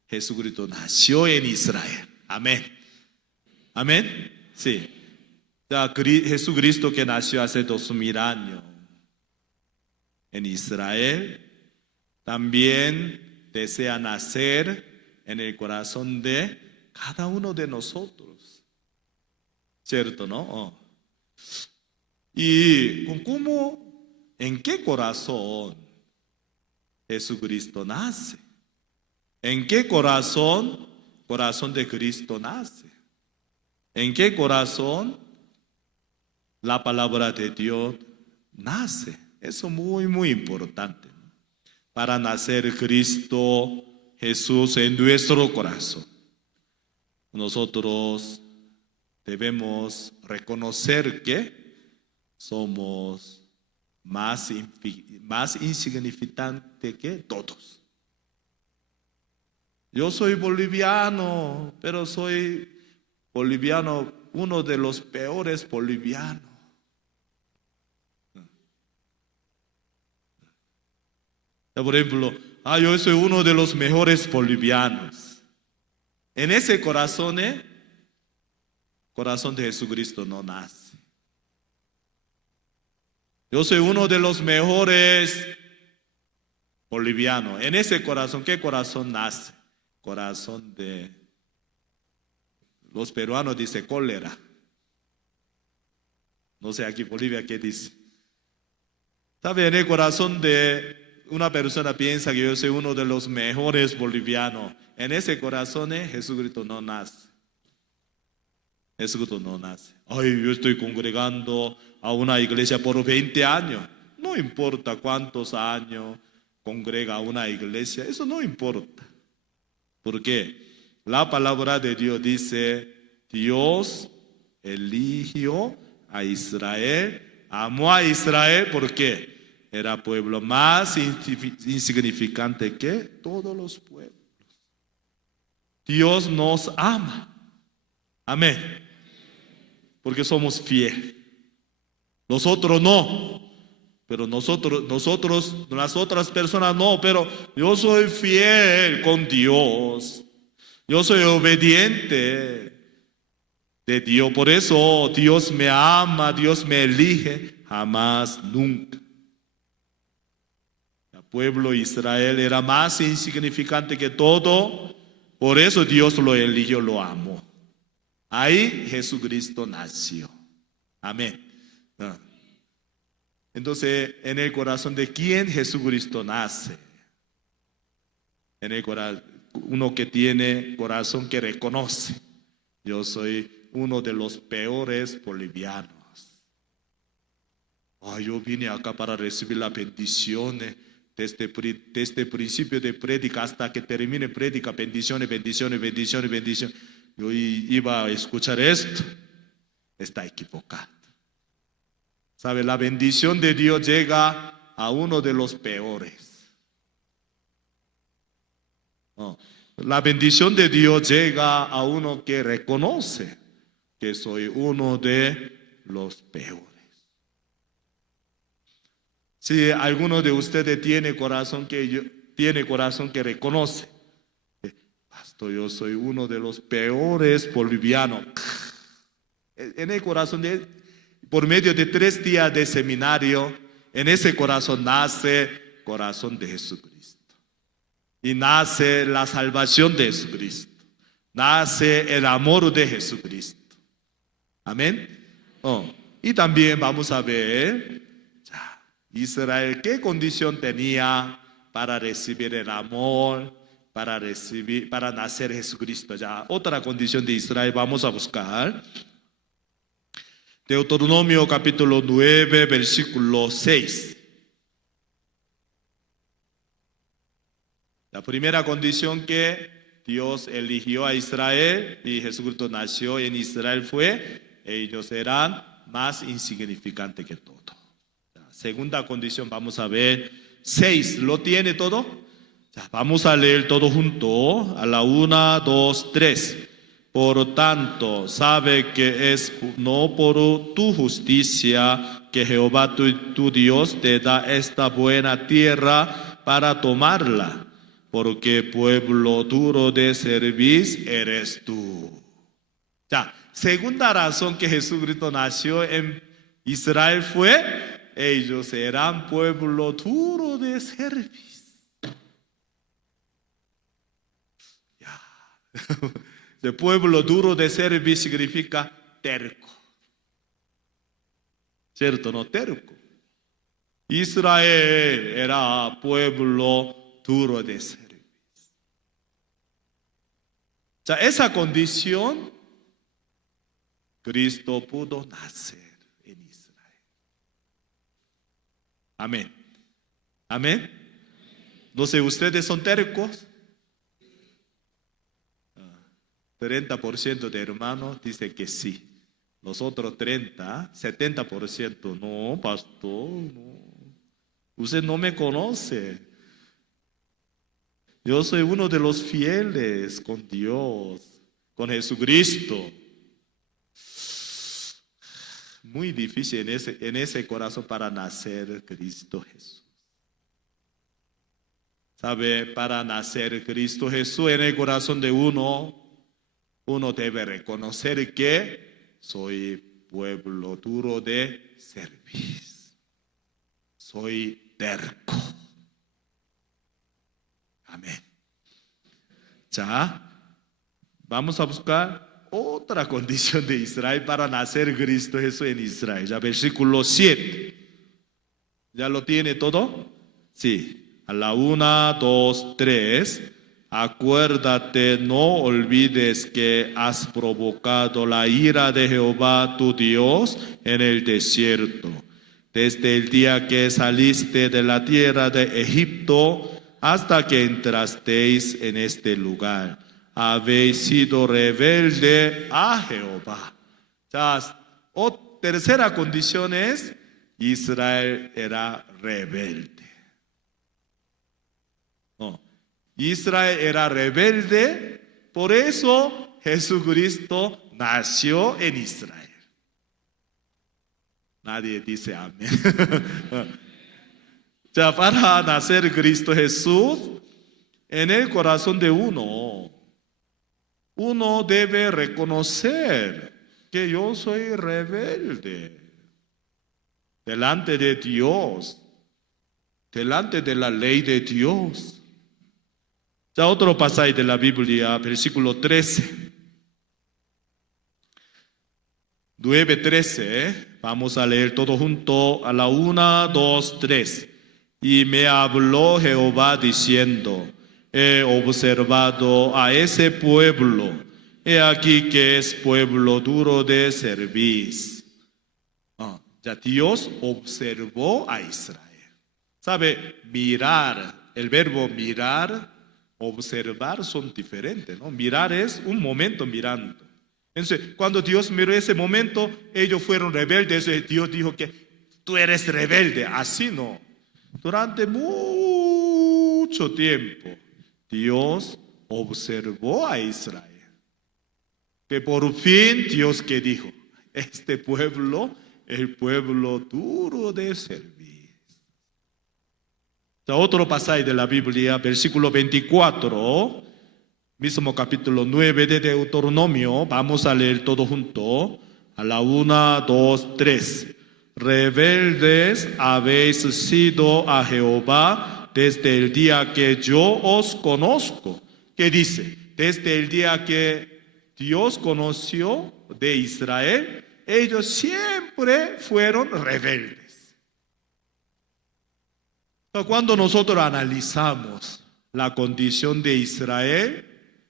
Jesucristo nació en Israel. Amén. Amén. Sí. Jesucristo que nació hace 2000 años en Israel, también desea nacer en el corazón de cada uno de nosotros. ¿Cierto, no? ¿Y en qué corazón Jesucristo nace? ¿En qué corazón? Corazón de Cristo nace. ¿En qué corazón la palabra de Dios nace? Eso es muy, muy importante. Para nacer Cristo Jesús en nuestro corazón, nosotros debemos reconocer que somos más insignificantes que todos. Yo soy boliviano, pero soy boliviano, uno de los peores bolivianos. Por ejemplo, yo soy uno de los mejores bolivianos. En ese corazón de Jesucristo no nace. Yo soy uno de los mejores bolivianos. En ese corazón, ¿qué corazón nace? Corazón de los peruanos dice cólera. No sé aquí Bolivia qué dice. ¿Sabe? En el corazón de una persona piensa que yo soy uno de los mejores bolivianos. En ese corazón Jesucristo no nace. Jesucristo no nace. Yo estoy congregando a una iglesia por 20 años. No importa cuántos años congrega a una iglesia, eso no importa. Porque la palabra de Dios dice, Dios eligió a Israel, amó a Israel porque era pueblo más insignificante que todos los pueblos. Dios nos ama. Amén. Porque somos fieles. Nosotros no. Pero nosotros, las otras personas no. Pero yo soy fiel con Dios. Yo soy obediente de Dios. Por eso Dios me ama, Dios me elige. Jamás, nunca. El pueblo de Israel era más insignificante que todo. Por eso Dios lo eligió, lo amó. Ahí Jesucristo nació. Amén. Entonces, en el corazón de quién Jesucristo nace. En el corazón, uno que tiene corazón que reconoce. Yo soy uno de los peores bolivianos. Yo vine acá para recibir la bendición desde el principio de prédica hasta que termine prédica. Bendiciones, bendiciones, bendiciones, bendiciones. Yo iba a escuchar esto. Está equivocado. ¿Sabe? La bendición de Dios llega a uno de los peores. No. La bendición de Dios llega a uno que reconoce que soy uno de los peores. Si alguno de ustedes tiene corazón que reconoce, pastor, yo soy uno de los peores bolivianos. En el corazón por medio de 3 días de seminario, en ese corazón nace el corazón de Jesucristo. Y nace la salvación de Jesucristo. Nace el amor de Jesucristo. Amén. Y también vamos a ver Israel qué condición tenía para recibir el amor, para nacer Jesucristo. Ya otra condición de Israel vamos a buscar. Deuteronomio capítulo 9, versículo 6. La primera condición que Dios eligió a Israel y Jesucristo nació en Israel fue: ellos eran más insignificantes que todo. La segunda condición, vamos a ver 6. ¿Lo tiene todo? Ya, vamos a leer todo junto a la 1, 2, 3. Por tanto, sabe que es no por tu justicia que Jehová tu Dios te da esta buena tierra para tomarla, porque pueblo duro de servir eres tú. Ya, segunda razón que Jesucristo nació en Israel fue: ellos eran pueblo duro de servir. Ya. El pueblo duro de servir significa terco. ¿Cierto? No, terco. Israel era pueblo duro de servir. Ya, esa condición, Cristo pudo nacer en Israel. Amén. Amén. No sé, ¿ustedes son tercos? 30% de hermanos dice que sí. Los otros 70%, no, pastor, no. Usted no me conoce. Yo soy uno de los fieles con Dios, con Jesucristo. Muy difícil en ese corazón para nacer Cristo Jesús. ¿Sabe? Para nacer Cristo Jesús en el corazón de uno debe reconocer que soy pueblo duro de servir. Soy terco. Amén. Ya, vamos a buscar otra condición de Israel para nacer Cristo Jesús en Israel. Ya, versículo 7. ¿Ya lo tiene todo? Sí. A la 1, 2, 3. Acuérdate, no olvides que has provocado la ira de Jehová tu Dios en el desierto. Desde el día que saliste de la tierra de Egipto hasta que entrasteis en este lugar. Habéis sido rebelde a Jehová. Ya, tercera condición es: Israel era rebelde. No, Israel era rebelde, por eso Jesucristo nació en Israel. Nadie dice amén. Ya para nacer Cristo Jesús, en el corazón de uno debe reconocer que yo soy rebelde delante de Dios, delante de la ley de Dios. Ya otro pasaje de la Biblia, versículo 13. 9:13, vamos a leer todo junto a la 1, 2, 3. Y me habló Jehová diciendo, he observado a ese pueblo, he aquí que es pueblo duro de cerviz. Ya Dios observó a Israel. ¿Sabe? Mirar, el verbo mirar, observar son diferentes, ¿no? Mirar es un momento mirando. Entonces, cuando Dios miró ese momento, ellos fueron rebeldes. Dios dijo que tú eres rebelde. Así no. Durante mucho tiempo, Dios observó a Israel. Que por fin Dios que dijo, este pueblo, el pueblo duro de servir. Otro pasaje de la Biblia, versículo 24, mismo capítulo 9 de Deuteronomio, vamos a leer todo junto, a la 1, 2, 3. Rebeldes habéis sido a Jehová desde el día que yo os conozco. ¿Qué dice? Desde el día que Dios conoció de Israel, ellos siempre fueron rebeldes. Cuando nosotros analizamos la condición de Israel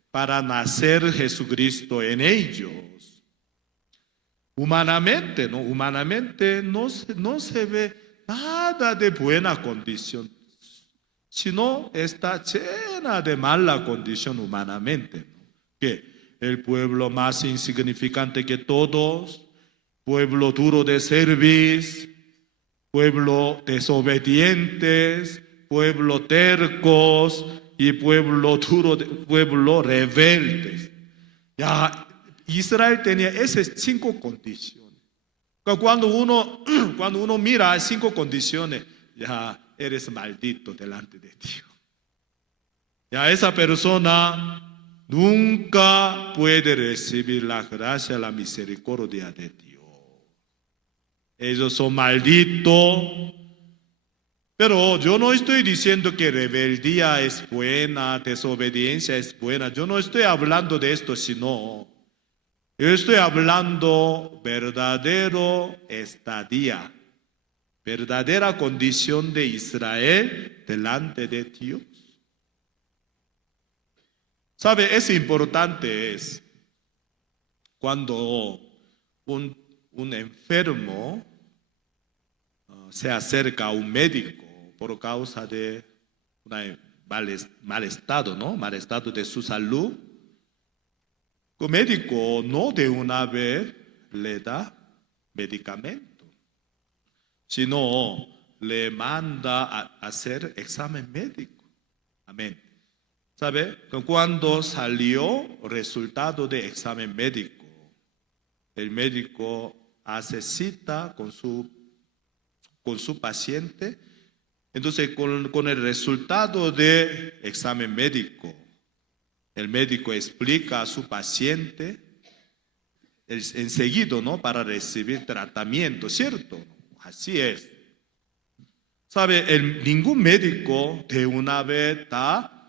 para nacer Jesucristo en ellos, humanamente no se ve nada de buena condición, sino está llena de mala condición humanamente. Que el pueblo más insignificante que todos, pueblo duro de servir, pueblo desobedientes, pueblo tercos y pueblo rebeldes. Ya Israel tenía esas 5 condiciones. Cuando uno mira 5 condiciones, ya eres maldito delante de Dios. Ya esa persona nunca puede recibir la gracia, la misericordia de Dios. Ellos son malditos. Pero yo no estoy diciendo que rebeldía es buena, desobediencia es buena. Yo no estoy hablando de esto, sino yo estoy hablando verdadero estadía, verdadera condición de Israel delante de Dios. ¿Sabe? Es importante cuando un enfermo se acerca a un médico por causa de un mal estado, ¿no? Mal estado de su salud. El médico no de una vez le da medicamento, sino le manda a hacer examen médico. Amén. ¿Sabe? Cuando salió el resultado de examen médico, el médico hace cita con su paciente. Entonces, con el resultado del examen médico, el médico explica a su paciente enseguida, ¿no? Para recibir tratamiento, ¿cierto? Así es. ¿Sabe? Ningún médico de una vez da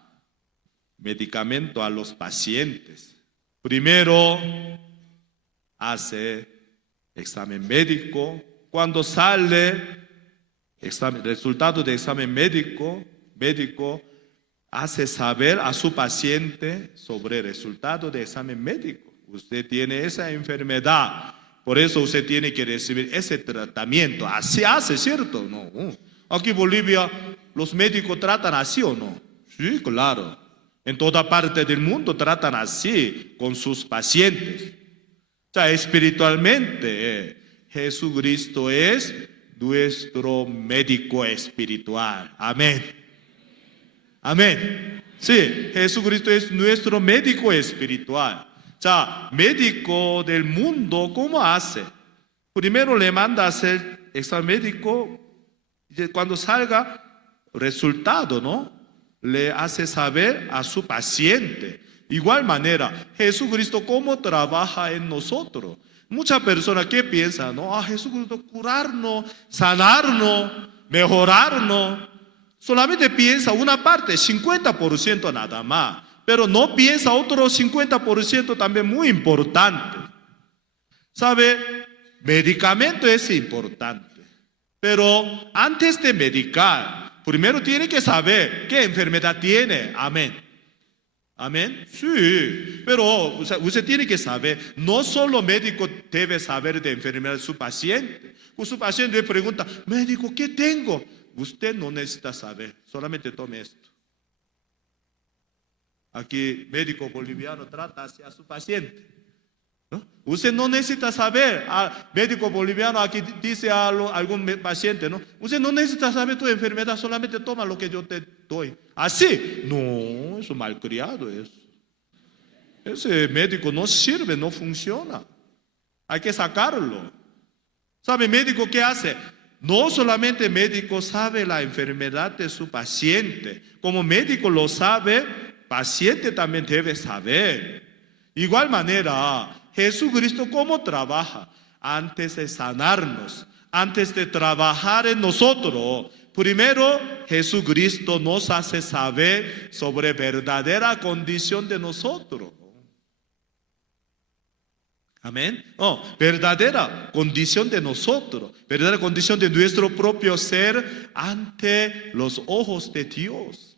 medicamento a los pacientes. Primero hace examen médico. Cuando sale resultado de examen médico hace saber a su paciente sobre el resultado de examen médico. Usted tiene esa enfermedad, por eso usted tiene que recibir ese tratamiento. Así hace, ¿cierto? No. Aquí en Bolivia, ¿los médicos tratan así o no? Sí, claro. En toda parte del mundo tratan así con sus pacientes. O sea, espiritualmente, Jesucristo es nuestro médico espiritual. Amén. Amén. Sí, Jesucristo es nuestro médico espiritual. 자, médico del mundo, ¿cómo hace? Primero le manda a hacer examen médico, y cuando salga resultado, ¿no? Le hace saber a su paciente. Igual manera, Jesucristo cómo trabaja en nosotros. Muchas personas que piensan, ¿no? Jesucristo curarnos, sanarnos, mejorarnos. Solamente piensa una parte, 50% nada más. Pero no piensa otro 50% también muy importante. ¿Sabe? Medicamento es importante. Pero antes de medicar, primero tiene que saber qué enfermedad tiene. Amén. Amén. Sí. Pero usted tiene que saber, no solo médico debe saber de enfermedad de su paciente. Su paciente le pregunta, médico, ¿qué tengo? Usted no necesita saber, solamente tome esto. Aquí, médico boliviano trata hacia su paciente. ¿No? Usted no necesita saber, médico boliviano aquí dice a algún paciente, ¿no? Usted no necesita saber tu enfermedad, solamente toma lo que yo te doy. ¿Así? No, eso malcriado es. Ese médico no sirve, no funciona. Hay que sacarlo. ¿Sabe médico qué hace? No solamente el médico sabe la enfermedad de su paciente, como médico lo sabe, paciente también debe saber. Igual manera, Jesucristo cómo trabaja antes de sanarnos, antes de trabajar en nosotros. Primero, Jesucristo nos hace saber sobre verdadera condición de nosotros. Amén. Verdadera condición de nosotros, verdadera condición de nuestro propio ser ante los ojos de Dios.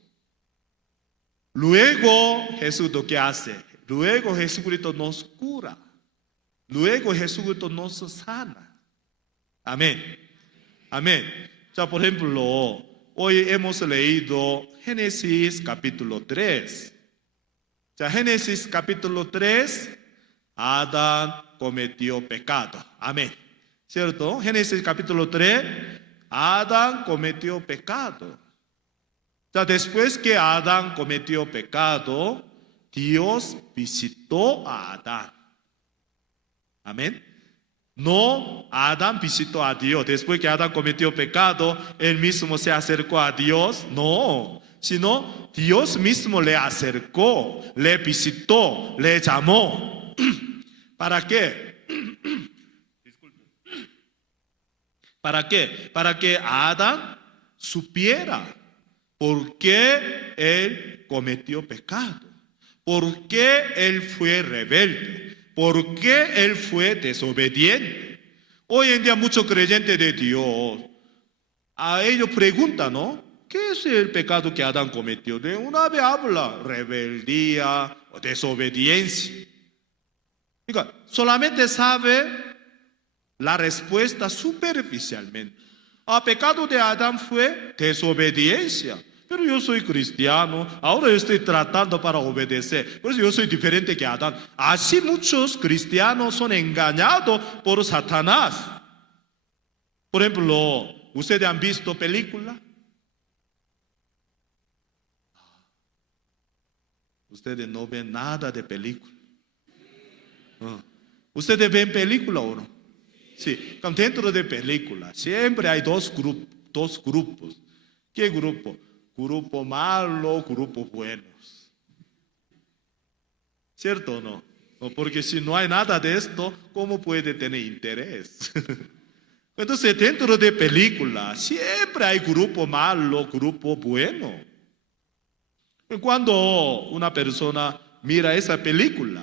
Luego, Jesús lo que hace, luego Jesucristo nos cura, luego Jesucristo nos sana. Amén. Amén. Ya, por ejemplo, hoy hemos leído Génesis capítulo 3. Ya, Génesis capítulo 3. Adán cometió pecado. Amén. ¿Cierto? Génesis capítulo 3. Adán cometió pecado. Ya después que Adán cometió pecado, Dios visitó a Adán. Amén. No, Adán visitó a Dios. Después que Adán cometió pecado, él mismo se acercó a Dios. No, sino Dios mismo le acercó, le visitó, le llamó. ¿Para qué? ¿Para qué? Para que Adán supiera por qué él cometió pecado, por qué él fue rebelde, por qué él fue desobediente. Hoy en día muchos creyentes de Dios, a ellos preguntan, ¿no? ¿Qué es el pecado que Adán cometió? De una vez habla, rebeldía o desobediencia. Solamente sabe la respuesta superficialmente. El pecado de Adán fue desobediencia. Pero yo soy cristiano, ahora yo estoy tratando para obedecer. Por eso yo soy diferente que Adán. Así muchos cristianos son engañados por Satanás. Por ejemplo, ¿ustedes han visto película? Ustedes no ven nada de película. ¿Ustedes ven película o no? Sí, dentro de película siempre hay dos grupos. ¿Qué grupo? Grupo malo, grupo buenos. ¿Cierto o no? Porque si no hay nada de esto, ¿cómo puede tener interés? Entonces dentro de película siempre hay grupo malo, grupo bueno. Cuando una persona mira esa película,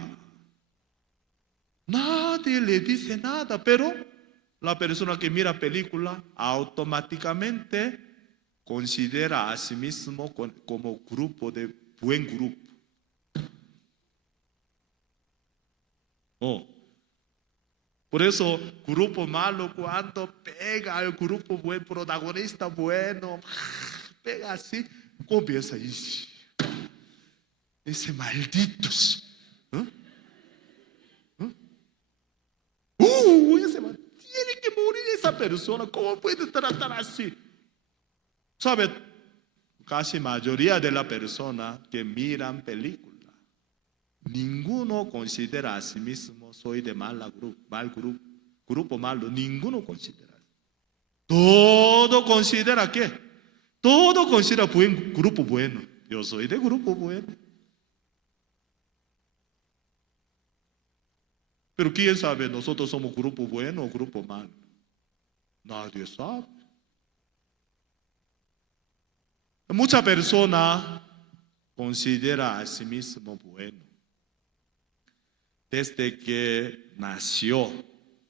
nadie le dice nada, pero la persona que mira película automáticamente considera a sí mismo como grupo de buen grupo. Por eso, grupo malo cuando pega al grupo buen, protagonista bueno, pega así, comienza ahí. Ese malditos. Ese man tiene que morir esa persona, ¿cómo puede tratar así? ¿Sabe? Casi mayoría de la persona que miran película, ninguno considera a sí mismo soy de mal grupo malo, ninguno considera. Todo considera ¿qué? Todo considera grupo bueno. Yo soy de grupo bueno. Pero ¿quién sabe nosotros somos grupo bueno o grupo malo? Nadie sabe. Mucha persona considera a sí mismo bueno. Desde que nació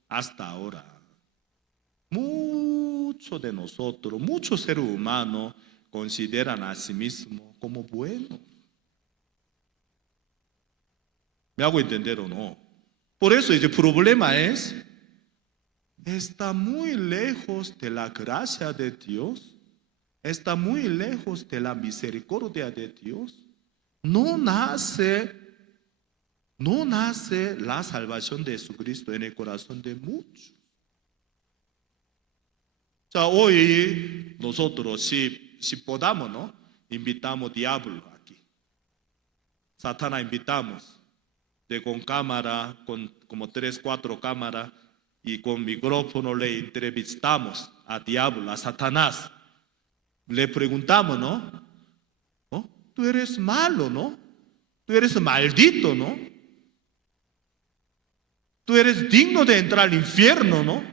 hasta ahora, muchos de nosotros, muchos seres humanos consideran a sí mismo como bueno. ¿Me hago entender o no? Por eso el problema es, está muy lejos de la gracia de Dios, está muy lejos de la misericordia de Dios. No nace la salvación de Jesucristo en el corazón de muchos. O sea, hoy nosotros, si podamos, ¿no? Invitamos diablo aquí. Satanás invitamos. Con cámara, con como 3, 4 cámaras y con micrófono le entrevistamos a diablo, a Satanás. Le preguntamos, ¿no? Tú eres malo, ¿no? Tú eres maldito, ¿no? Tú eres digno de entrar al infierno, ¿no?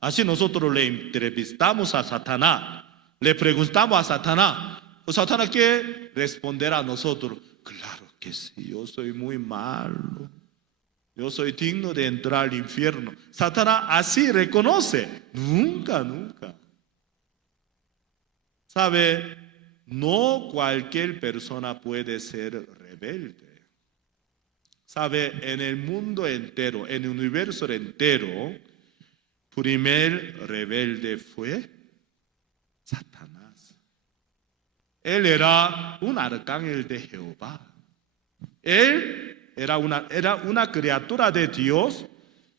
Así nosotros le entrevistamos a Satanás. Le preguntamos a Satanás. ¿Satanás qué responderá a nosotros? Claro que sí, yo soy muy malo. Yo soy digno de entrar al infierno. Satanás así reconoce. Nunca. ¿Sabe? No cualquier persona puede ser rebelde. ¿Sabe? En el mundo entero, en el universo entero, primer rebelde fue Satanás. Él era un arcángel de Jehová. Él era una criatura de Dios,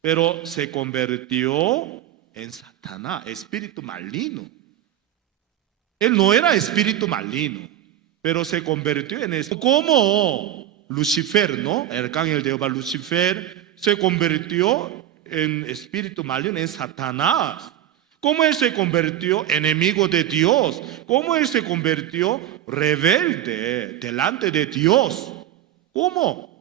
pero se convirtió en Satanás, espíritu maligno. Él no era espíritu maligno, pero se convirtió en eso. Como Lucifer, ¿no? El arcángel de Jehová, Lucifer, se convirtió en espíritu maligno, en Satanás. ¿Cómo él se convirtió enemigo de Dios? ¿Cómo él se convirtió rebelde delante de Dios? ¿Cómo?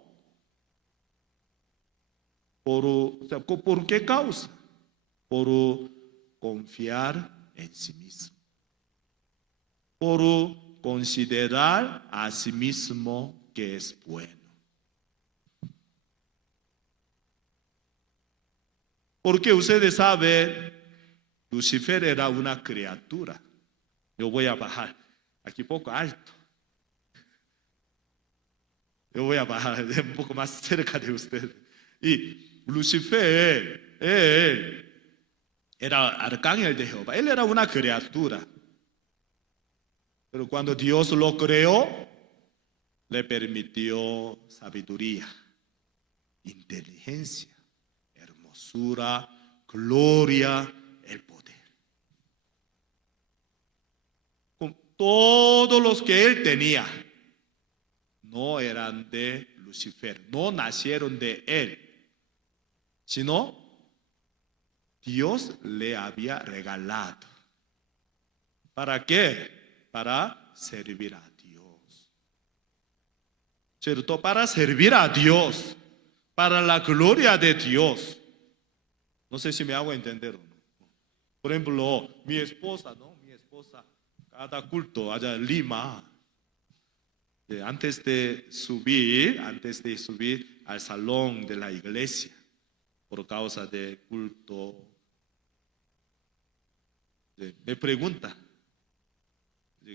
¿Por qué causa? Por confiar en sí mismo. Por considerar a sí mismo que es bueno. Porque ustedes saben, Lucifer era una criatura. Yo voy a bajar aquí poco alto. Yo voy a bajar un poco más cerca de ustedes. Y Lucifer, él era arcángel de Jehová. Él era una criatura. Pero cuando Dios lo creó, le permitió sabiduría, inteligencia, hermosura, gloria, el poder. Con todos los que él tenía, no eran de Lucifer, no nacieron de él, sino Dios le había regalado. ¿Para qué? Para servir a Dios. ¿Cierto? Para servir a Dios, para la gloria de Dios. No sé si me hago entender o no. Por ejemplo, mi esposa, ¿no? Mi esposa, cada culto allá en Lima, antes de subir al salón de la iglesia, por causa de culto, me pregunta,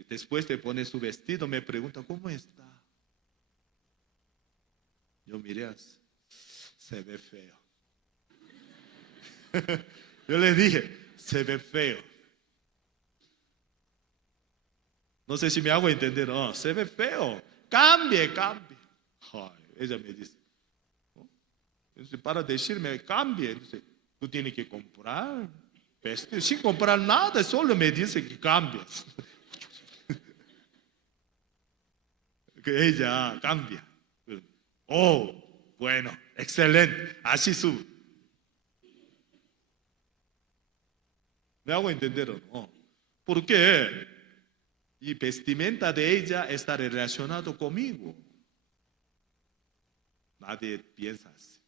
después de poner su vestido, me pregunta, ¿cómo está? Yo miré, se ve feo. Yo le dije, se ve feo. No sé si me hago entender. No, se ve feo. Cambie. Ay, ella me dice, ¿no? Entonces, para decirme cambie, entonces, tú tienes que comprar. vestido sin comprar nada, solo me dice que cambias. Que ella cambia. Oh, bueno, excelente, así sube. ¿Me hago entender o no? ¿Por qué? Y vestimenta de ella está relacionado conmigo. Nadie piensa así.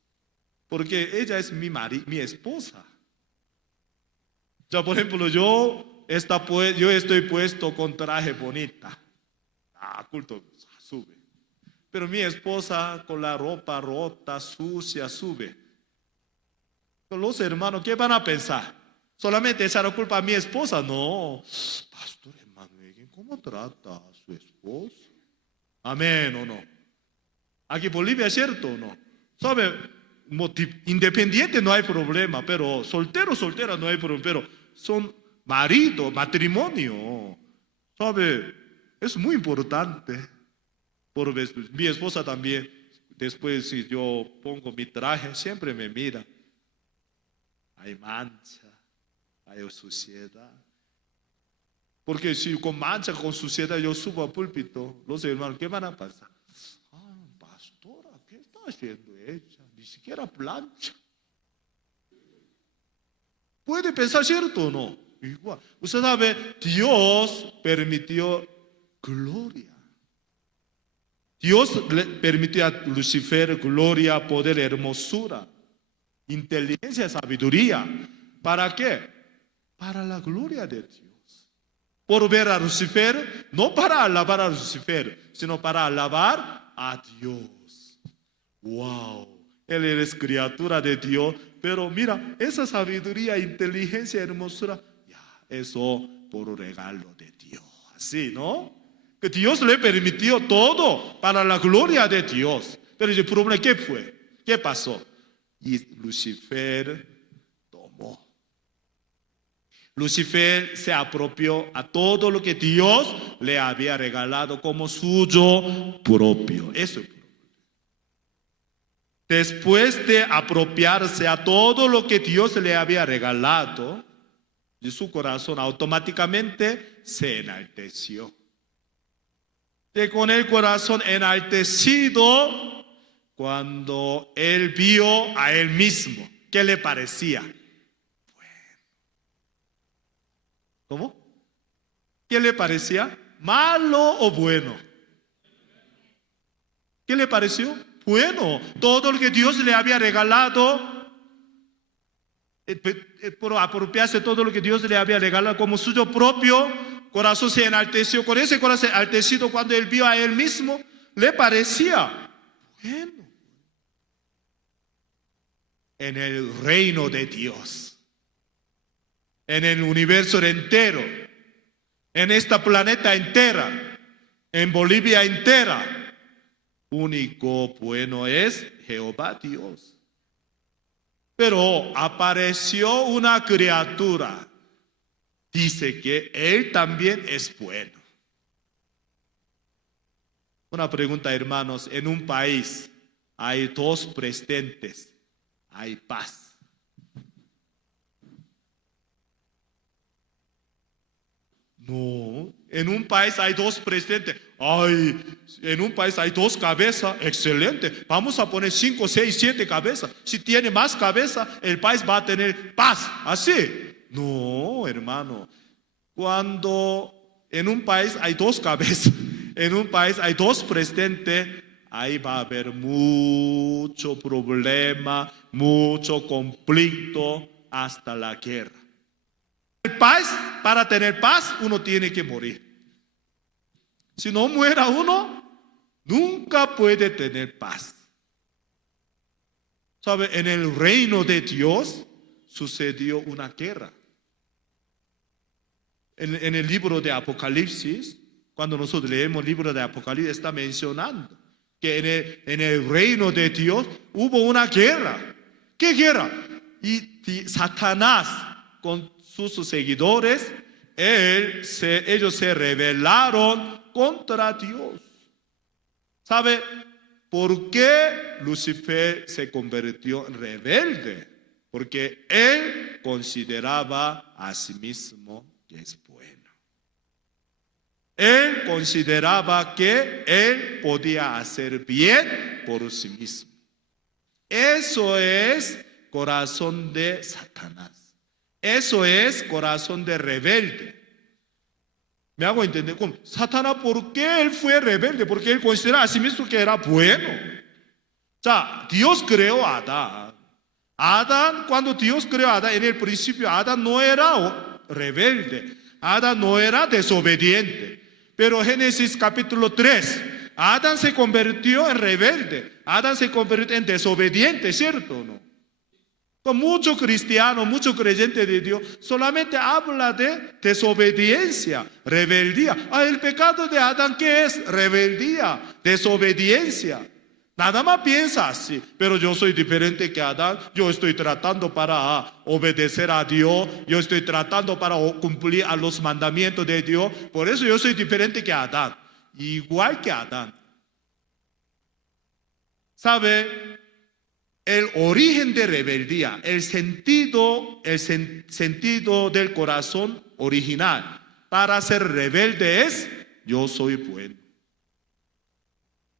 Porque ella es mi esposa. Ya, por ejemplo, yo estoy puesto con traje bonita. Culto, sube. Pero mi esposa con la ropa rota, sucia, sube. Los hermanos, ¿qué van a pensar? ¿Solamente echar la culpa a mi esposa? No. Pastor Emanuel, ¿cómo trata a su esposa? Amén o no. Aquí en Bolivia es cierto o no. ¿Sabe? Independiente no hay problema, pero soltera no hay problema, pero son marido, matrimonio. ¿Sabe? Es muy importante. Por mi esposa también, después si yo pongo mi traje, siempre me mira. Hay mancha, hay suciedad. Porque si con mancha, con suciedad yo subo al púlpito, los hermanos, ¿qué van a pasar? Pastora, ¿qué está haciendo ella? Ni siquiera plancha. ¿Puede pensar cierto o no? Igual. Usted sabe, Dios permitió gloria. Dios le permitió a Lucifer gloria, poder, hermosura, inteligencia, sabiduría. ¿Para qué? Para la gloria de Dios. Por ver a Lucifer, no para alabar a Lucifer, sino para alabar a Dios. ¡Wow! Él es criatura de Dios, pero mira, esa sabiduría, inteligencia, hermosura, ya, eso por regalo de Dios. Así, ¿no? Que Dios le permitió todo para la gloria de Dios. Pero el problema, ¿qué fue? ¿Qué pasó? Y Lucifer tomó. Lucifer se apropió a todo lo que Dios le había regalado como suyo propio. Eso. Después de apropiarse a todo lo que Dios le había regalado, y su corazón automáticamente se enalteció. Y con el corazón enaltecido, cuando él vio a él mismo, ¿qué le parecía? Bueno. ¿Cómo? ¿Qué le parecía? ¿Malo o bueno? ¿Qué le pareció? Bueno, todo lo que Dios le había regalado, por apropiarse de todo lo que Dios le había regalado como suyo propio, corazón se enalteció. Con ese corazón enaltecido, cuando él vio a él mismo, le parecía bueno. En el reino de Dios, en el universo entero, en esta planeta entera, en Bolivia entera, único bueno es Jehová Dios. Pero apareció una criatura. Dice que él también es bueno. Una pregunta, hermanos. En un país hay dos presidentes. Hay paz. No. En un país hay dos presidentes. En un país hay dos cabezas. Excelente. Vamos a poner 5, 6, 7 cabezas. Si tiene más cabezas, el país va a tener paz. Así. No, hermano. Cuando en un país hay dos cabezas, en un país hay dos presidentes, ahí va a haber mucho problema, mucho conflicto, hasta la guerra. El país, para tener paz, uno tiene que morir. Si no muera uno, nunca puede tener paz. ¿Sabe? En el reino de Dios sucedió una guerra. En el libro de Apocalipsis, cuando nosotros leemos el libro de Apocalipsis, está mencionando que en el reino de Dios hubo una guerra. ¿Qué guerra? Y Satanás con sus seguidores, ellos se rebelaron contra Dios. ¿Sabe por qué Lucifer se convirtió en rebelde? Porque él consideraba a sí mismo que es bueno. Él consideraba que él podía hacer bien por sí mismo. Eso es corazón de Satanás. Eso es corazón de rebelde. ¿Me hago entender? Satanás, ¿por qué él fue rebelde? Porque él consideraba a sí mismo que era bueno. 자, Dios creó a Adán. Adán, cuando Dios creó a Adán, en el principio Adán no era rebelde. Adán no era desobediente. Pero Génesis capítulo 3, Adán se convirtió en rebelde. Adán se convirtió en desobediente, ¿cierto o no? Muchos cristianos, muchos creyentes de Dios solamente habla de desobediencia, rebeldía. El pecado de Adán, ¿qué es? Rebeldía, desobediencia. Nada más piensa así, pero yo soy diferente que Adán. Yo estoy tratando para obedecer a Dios. Yo estoy tratando para cumplir a los mandamientos de Dios. Por eso yo soy diferente que Adán. Igual que Adán. ¿Sabe? El origen de rebeldía, el sentido del corazón original para ser rebelde es: yo soy bueno.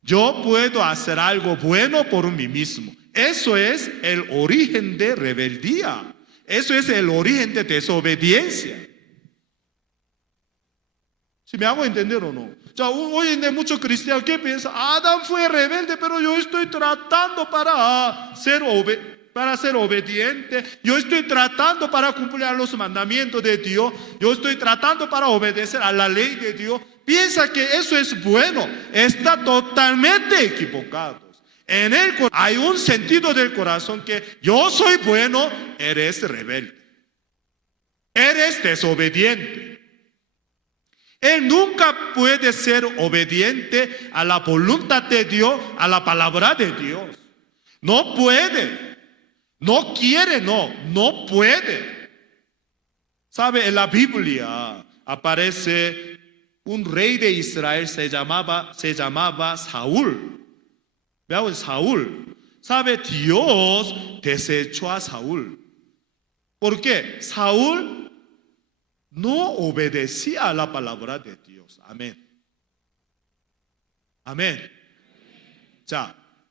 Yo puedo hacer algo bueno por mí mismo. Eso es el origen de rebeldía. Eso es el origen de desobediencia. ¿Si me hago entender o no? Hoy en día muchos cristianos, ¿qué piensan? Adán fue rebelde, pero yo estoy tratando para ser obediente. Yo estoy tratando para cumplir los mandamientos de Dios. Yo estoy tratando para obedecer a la ley de Dios. Piensa que eso es bueno. Está totalmente equivocado. En él hay un sentido del corazón que yo soy bueno, eres rebelde. Eres desobediente. Él nunca puede ser obediente a la voluntad de Dios, a la palabra de Dios. No puede. No quiere, no puede. ¿Sabe? En la Biblia aparece un rey de Israel, se llamaba Saúl. Vean, Saúl. ¿Sabe? Dios desechó a Saúl. ¿Por qué? Saúl no obedecía a la palabra de Dios. Amén. Amén.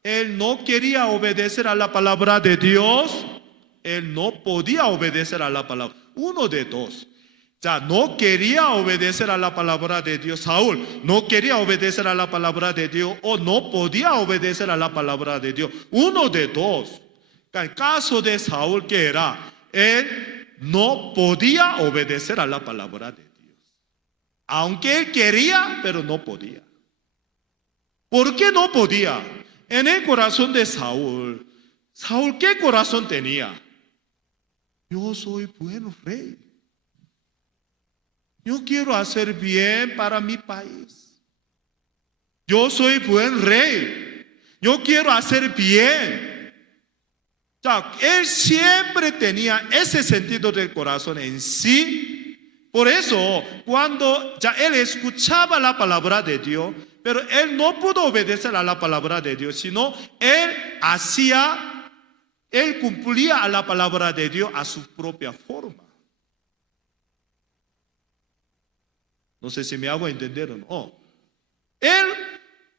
Él no quería obedecer a la palabra de Dios. Él no podía obedecer a la palabra. Uno de dos. No quería obedecer a la palabra de Dios. Saúl no quería obedecer a la palabra de Dios o no podía obedecer a la palabra de Dios. Uno de dos. El caso de Saúl, ¿qué era? Él no podía obedecer a la palabra de Dios. Aunque él quería, pero no podía. ¿Por qué no podía? En el corazón de Saúl, ¿qué corazón tenía? Yo soy buen rey. Yo quiero hacer bien para mi país. Yo soy buen rey. Yo quiero hacer bien. Él siempre tenía ese sentido del corazón en sí. Por eso, cuando él escuchaba la palabra de Dios, pero él no pudo obedecer a la palabra de Dios, sino él cumplía a la palabra de Dios a su propia forma. No sé si me hago entender o no. Él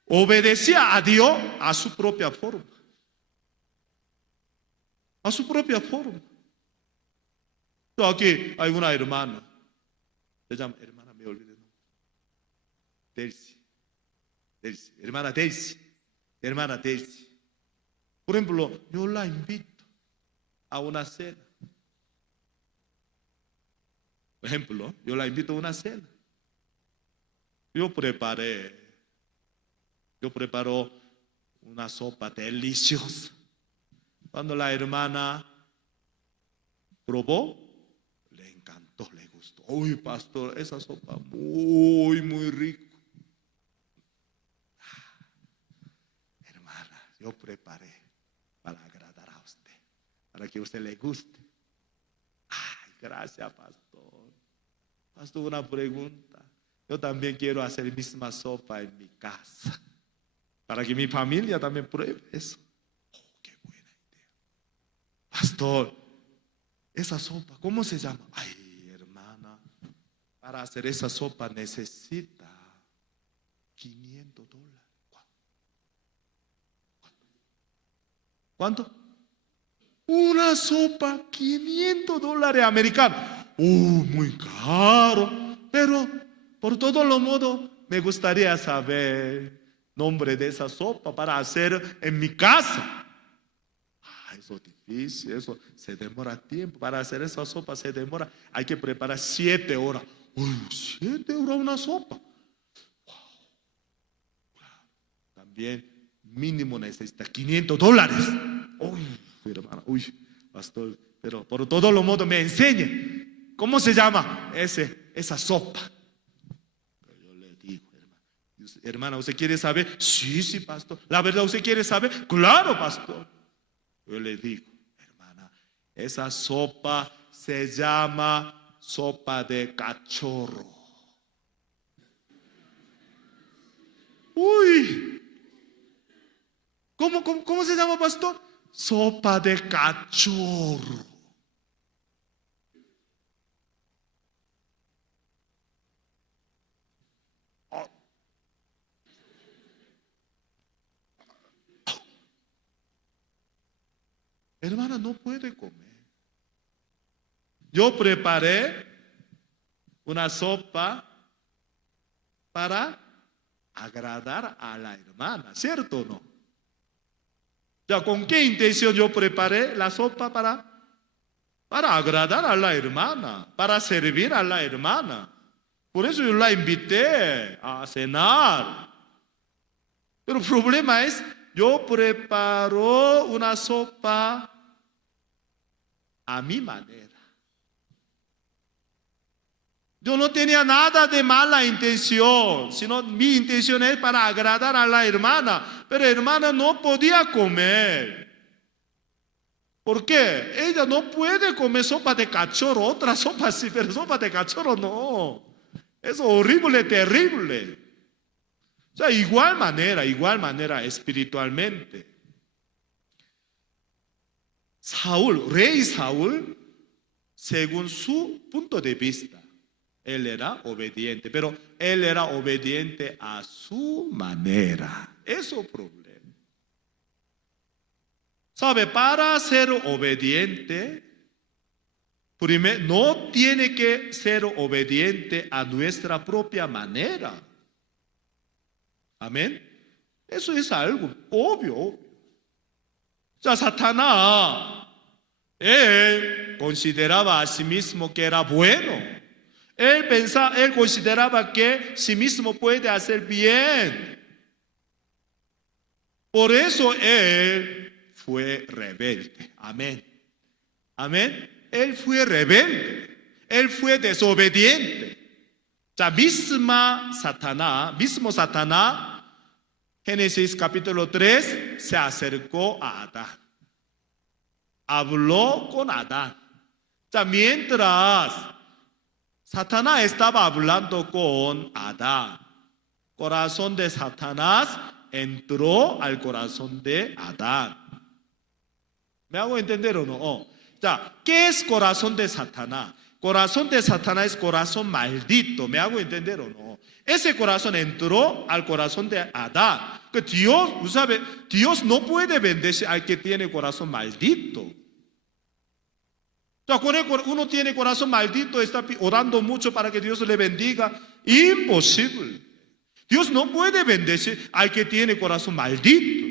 obedecía a Dios a su propia forma. A su propia forma. Aquí hay una hermana. Se llama hermana, me olvidé. Delcy. Hermana Delcy. Por ejemplo, yo la invito a una cena. Por ejemplo, yo la invito a una cena. Yo preparo una sopa deliciosa. Cuando la hermana probó, le encantó, le gustó. Uy, pastor, esa sopa muy, muy rico. Hermana, yo preparé para agradar a usted, para que a usted le guste. Ay, gracias, pastor. Pastor, una pregunta. Yo también quiero hacer misma sopa en mi casa, para que mi familia también pruebe eso. Pastor, esa sopa, ¿cómo se llama? Ay, hermana, para hacer esa sopa necesita $500. ¿Cuánto? Una sopa, $500 americanos. Muy caro. Pero por todos los modos me gustaría saber nombre de esa sopa para hacer en mi casa. Eso es difícil, eso se demora tiempo. Para hacer esa sopa se demora, hay que preparar 7 horas. 7 horas una sopa. También mínimo necesita $500. Hermano, pastor, pero por todos los modos me enseñe. ¿Cómo se llama esa sopa? Yo le digo, hermana, ¿usted quiere saber? Sí, pastor. ¿La verdad usted quiere saber? Claro, pastor. Yo le digo, hermana, esa sopa se llama sopa de cachorro. ¿Cómo se llama, pastor? Sopa de cachorro. Hermana, no puede comer. Yo preparé una sopa para agradar a la hermana, ¿cierto o no? Ya, ¿con qué intención yo preparé la sopa? Para agradar a la hermana, para servir a la hermana. Por eso yo la invité a cenar. Pero el problema es, yo preparo una sopa a mi manera. Yo no tenía nada de mala intención, sino mi intención es para agradar a la hermana. Pero la hermana no podía comer. ¿Por qué? Ella no puede comer sopa de cachorro. Otra sopa sí, pero sopa de cachorro no. Es horrible, terrible. O sea, igual manera espiritualmente. Rey Saúl, según su punto de vista, él era obediente, pero él era obediente a su manera. Eso es el problema. ¿Sabe? Para ser obediente, primero, no tiene que ser obediente a nuestra propia manera. Amén. Eso es algo obvio. Ya Satanás, él consideraba a sí mismo que era bueno. Él consideraba que sí mismo puede hacer bien. Por eso él fue rebelde. Amén. Amén. Él fue rebelde. Él fue desobediente. Ya mismo Satanás, Génesis capítulo 3, se acercó a Adán. Habló con Adán. Ya mientras Satanás estaba hablando con Adán, corazón de Satanás entró al corazón de Adán. ¿Me hago entender o no? Ya, ¿qué es corazón de Satanás? Corazón de Satanás es corazón maldito. ¿Me hago entender o no? Ese corazón entró al corazón de Adán. Dios, ¿sabe? Dios no puede bendecir al que tiene corazón maldito. O sea, cuando uno tiene corazón maldito, está orando mucho para que Dios le bendiga. Imposible. Dios no puede bendecir al que tiene corazón maldito.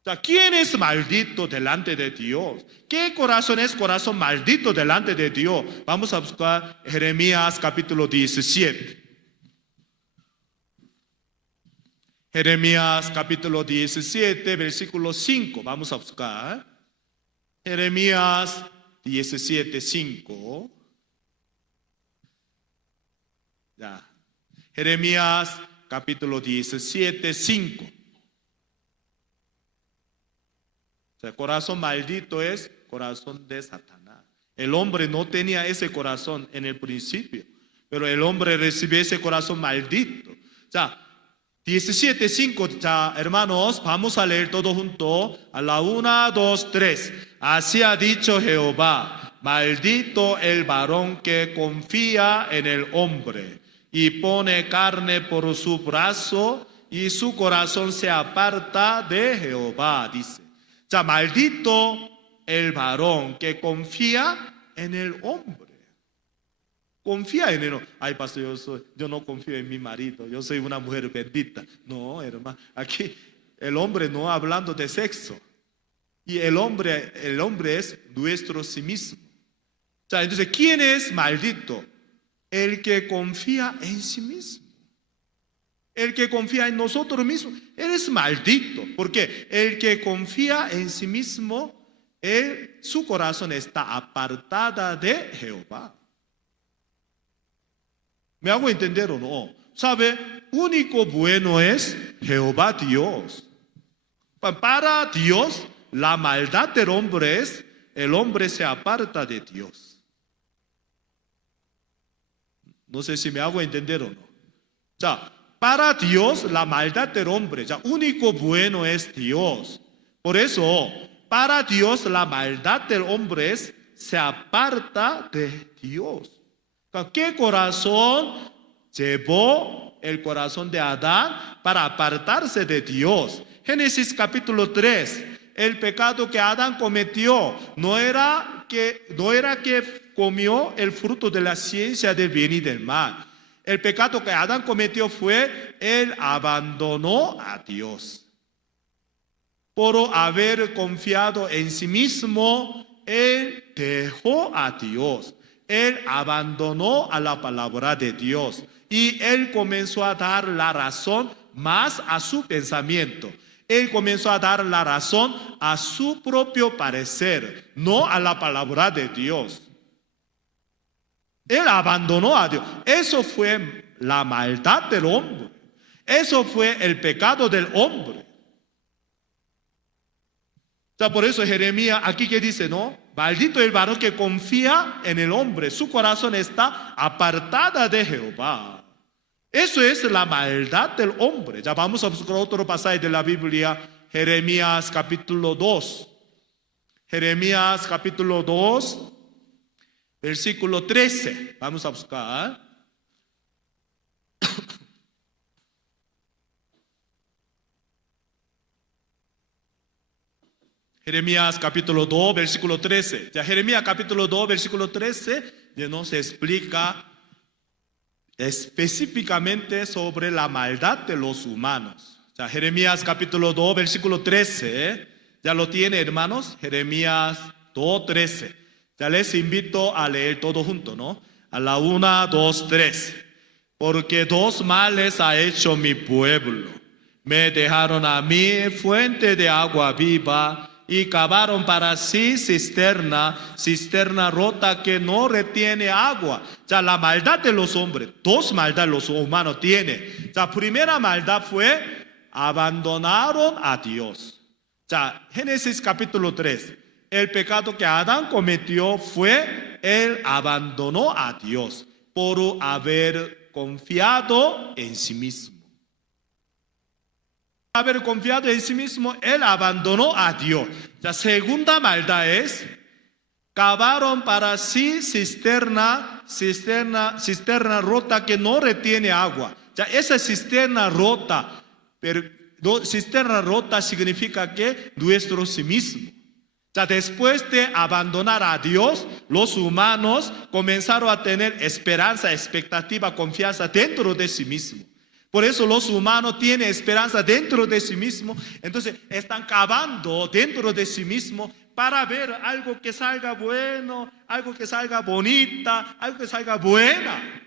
O sea, ¿quién es maldito delante de Dios? ¿Qué corazón es corazón maldito delante de Dios? Vamos a buscar Jeremías capítulo 17. Jeremías capítulo 17, versículo 5. Vamos a buscar. Jeremías 17, 5. Ya. Jeremías capítulo 17, 5. O sea, corazón maldito es corazón de Satanás. El hombre no tenía ese corazón en el principio, pero el hombre recibe ese corazón maldito. O sea, 17:5, ya, hermanos, vamos a leer todo junto. A la 1, 2, 3. Así ha dicho Jehová: maldito el varón que confía en el hombre y pone carne por su brazo y su corazón se aparta de Jehová, dice. 자, maldito el varón que confía en el hombre. Confía en él. Ay, pastor, yo no confío en mi marido. Yo soy una mujer bendita. No, hermano. Aquí el hombre no hablando de sexo. Y el hombre es nuestro sí mismo. 자, entonces, ¿quién es maldito? El que confía en sí mismo. El que confía en nosotros mismos. Él es maldito. Porque el que confía en sí mismo, su corazón está apartada de Jehová. ¿Me hago entender o no? ¿Sabe? Único bueno es Jehová Dios. Para Dios, la maldad del hombre es, el hombre se aparta de Dios. No sé si me hago entender o no. 자, para Dios, la maldad del hombre, 자, único bueno es Dios. Por eso, para Dios, la maldad del hombre es, se aparta de Dios. ¿Qué corazón llevó el corazón de Adán para apartarse de Dios? Génesis capítulo 3. El pecado que Adán cometió no era que comió el fruto de la ciencia del bien y del mal. El pecado que Adán cometió fue, él abandonó a Dios. Por haber confiado en sí mismo, él dejó a Dios. Él abandonó a la palabra de Dios y él comenzó a dar la razón más a su pensamiento. Él comenzó a dar la razón a su propio parecer, no a la palabra de Dios. Él abandonó a Dios. Eso fue la maldad del hombre. Eso fue el pecado del hombre. O sea, por eso Jeremías aquí que dice, ¿no? Maldito el varón que confía en el hombre. Su corazón está apartada de Jehová. Eso es la maldad del hombre. Ya vamos a buscar otro pasaje de la Biblia. Jeremías capítulo 2. Jeremías capítulo 2, versículo 13. Vamos a buscar. Jeremías capítulo 2, versículo 13. Ya Jeremías capítulo 2, versículo 13 nos explica específicamente sobre la maldad de los humanos. Ya Jeremías capítulo 2, versículo 13. ¿Ya lo tiene, hermanos? Jeremías 2, 13. Ya les invito a leer todo junto, ¿no? A la 1, 2, 3. Porque dos males ha hecho mi pueblo. Me dejaron a mí fuente de agua viva y cavaron para sí cisterna rota que no retiene agua. Ya la maldad de los hombres, dos maldades los humanos tienen. Ya primera maldad fue abandonaron a Dios. Ya Génesis capítulo 3. El pecado que Adán cometió fue él abandonó a Dios por haber confiado en sí mismo. Haber confiado en sí mismo, él abandonó a Dios. La segunda maldad es cavaron para sí cisterna rota que no retiene agua. Ya esa cisterna rota, pero cisterna rota significa que nuestro sí mismo. Ya después de abandonar a Dios, los humanos comenzaron a tener esperanza, expectativa, confianza dentro de sí mismo. Por eso los humanos tienen esperanza dentro de sí mismo. Entonces están cavando dentro de sí mismo para ver algo que salga bueno, algo que salga bonita, algo que salga buena.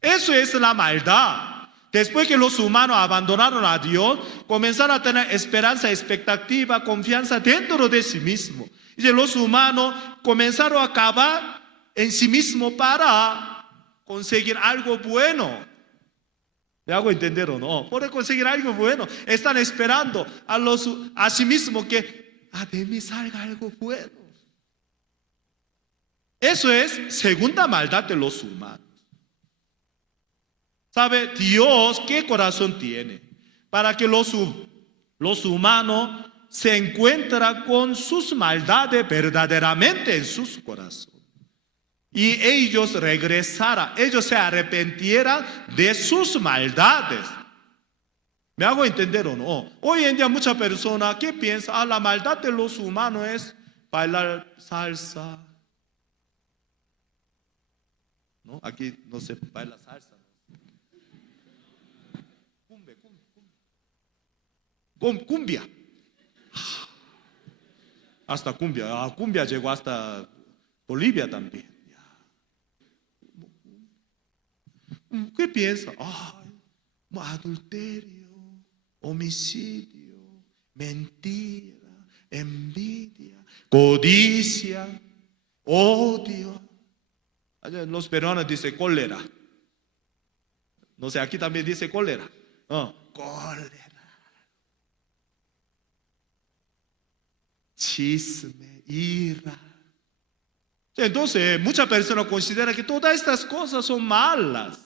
Eso es la maldad. Después que los humanos abandonaron a Dios, comenzaron a tener esperanza, expectativa, confianza dentro de sí mismo. Y los humanos comenzaron a cavar en sí mismo para conseguir algo bueno. ¿Me hago entender o no? Por conseguir algo bueno, están esperando a sí mismo que de mí salga algo bueno. Eso es segunda maldad de los humanos. ¿Sabe Dios qué corazón tiene? Para que los humanos se encuentra con sus maldades verdaderamente en sus corazones. Y ellos regresaran, ellos se arrepintieran de sus maldades. ¿Me hago entender o no? Hoy en día muchas personas que piensan, la maldad de los humanos es bailar salsa. ¿No? Aquí no se baila salsa. Cumbia. Hasta cumbia. Cumbia llegó hasta Bolivia también. ¿Qué piensa? Adulterio, homicidio, mentira, envidia, codicia, odio. Los peruanos dicen cólera. No sé, aquí también dice cólera. Cólera. Chisme, ira. Entonces, muchas personas consideran que todas estas cosas son malas.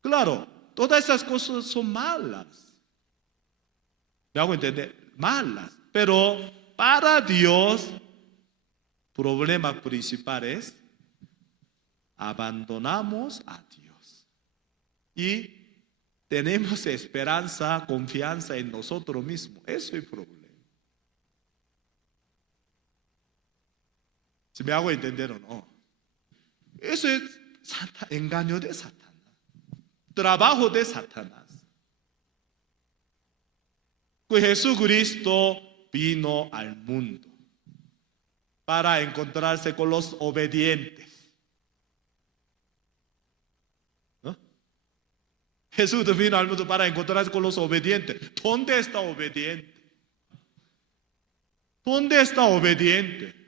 Claro, todas estas cosas son malas. ¿Me hago entender? Malas. Pero para Dios, el problema principal es abandonamos a Dios. Y tenemos esperanza, confianza en nosotros mismos. Eso es el problema. Si me hago entender o no. Eso es engaño de Satanás. Trabajo de Satanás. Pues Jesucristo vino al mundo para encontrarse con los obedientes. ¿No? Jesús vino al mundo para encontrarse con los obedientes. ¿Dónde está obediente? ¿Dónde está obediente?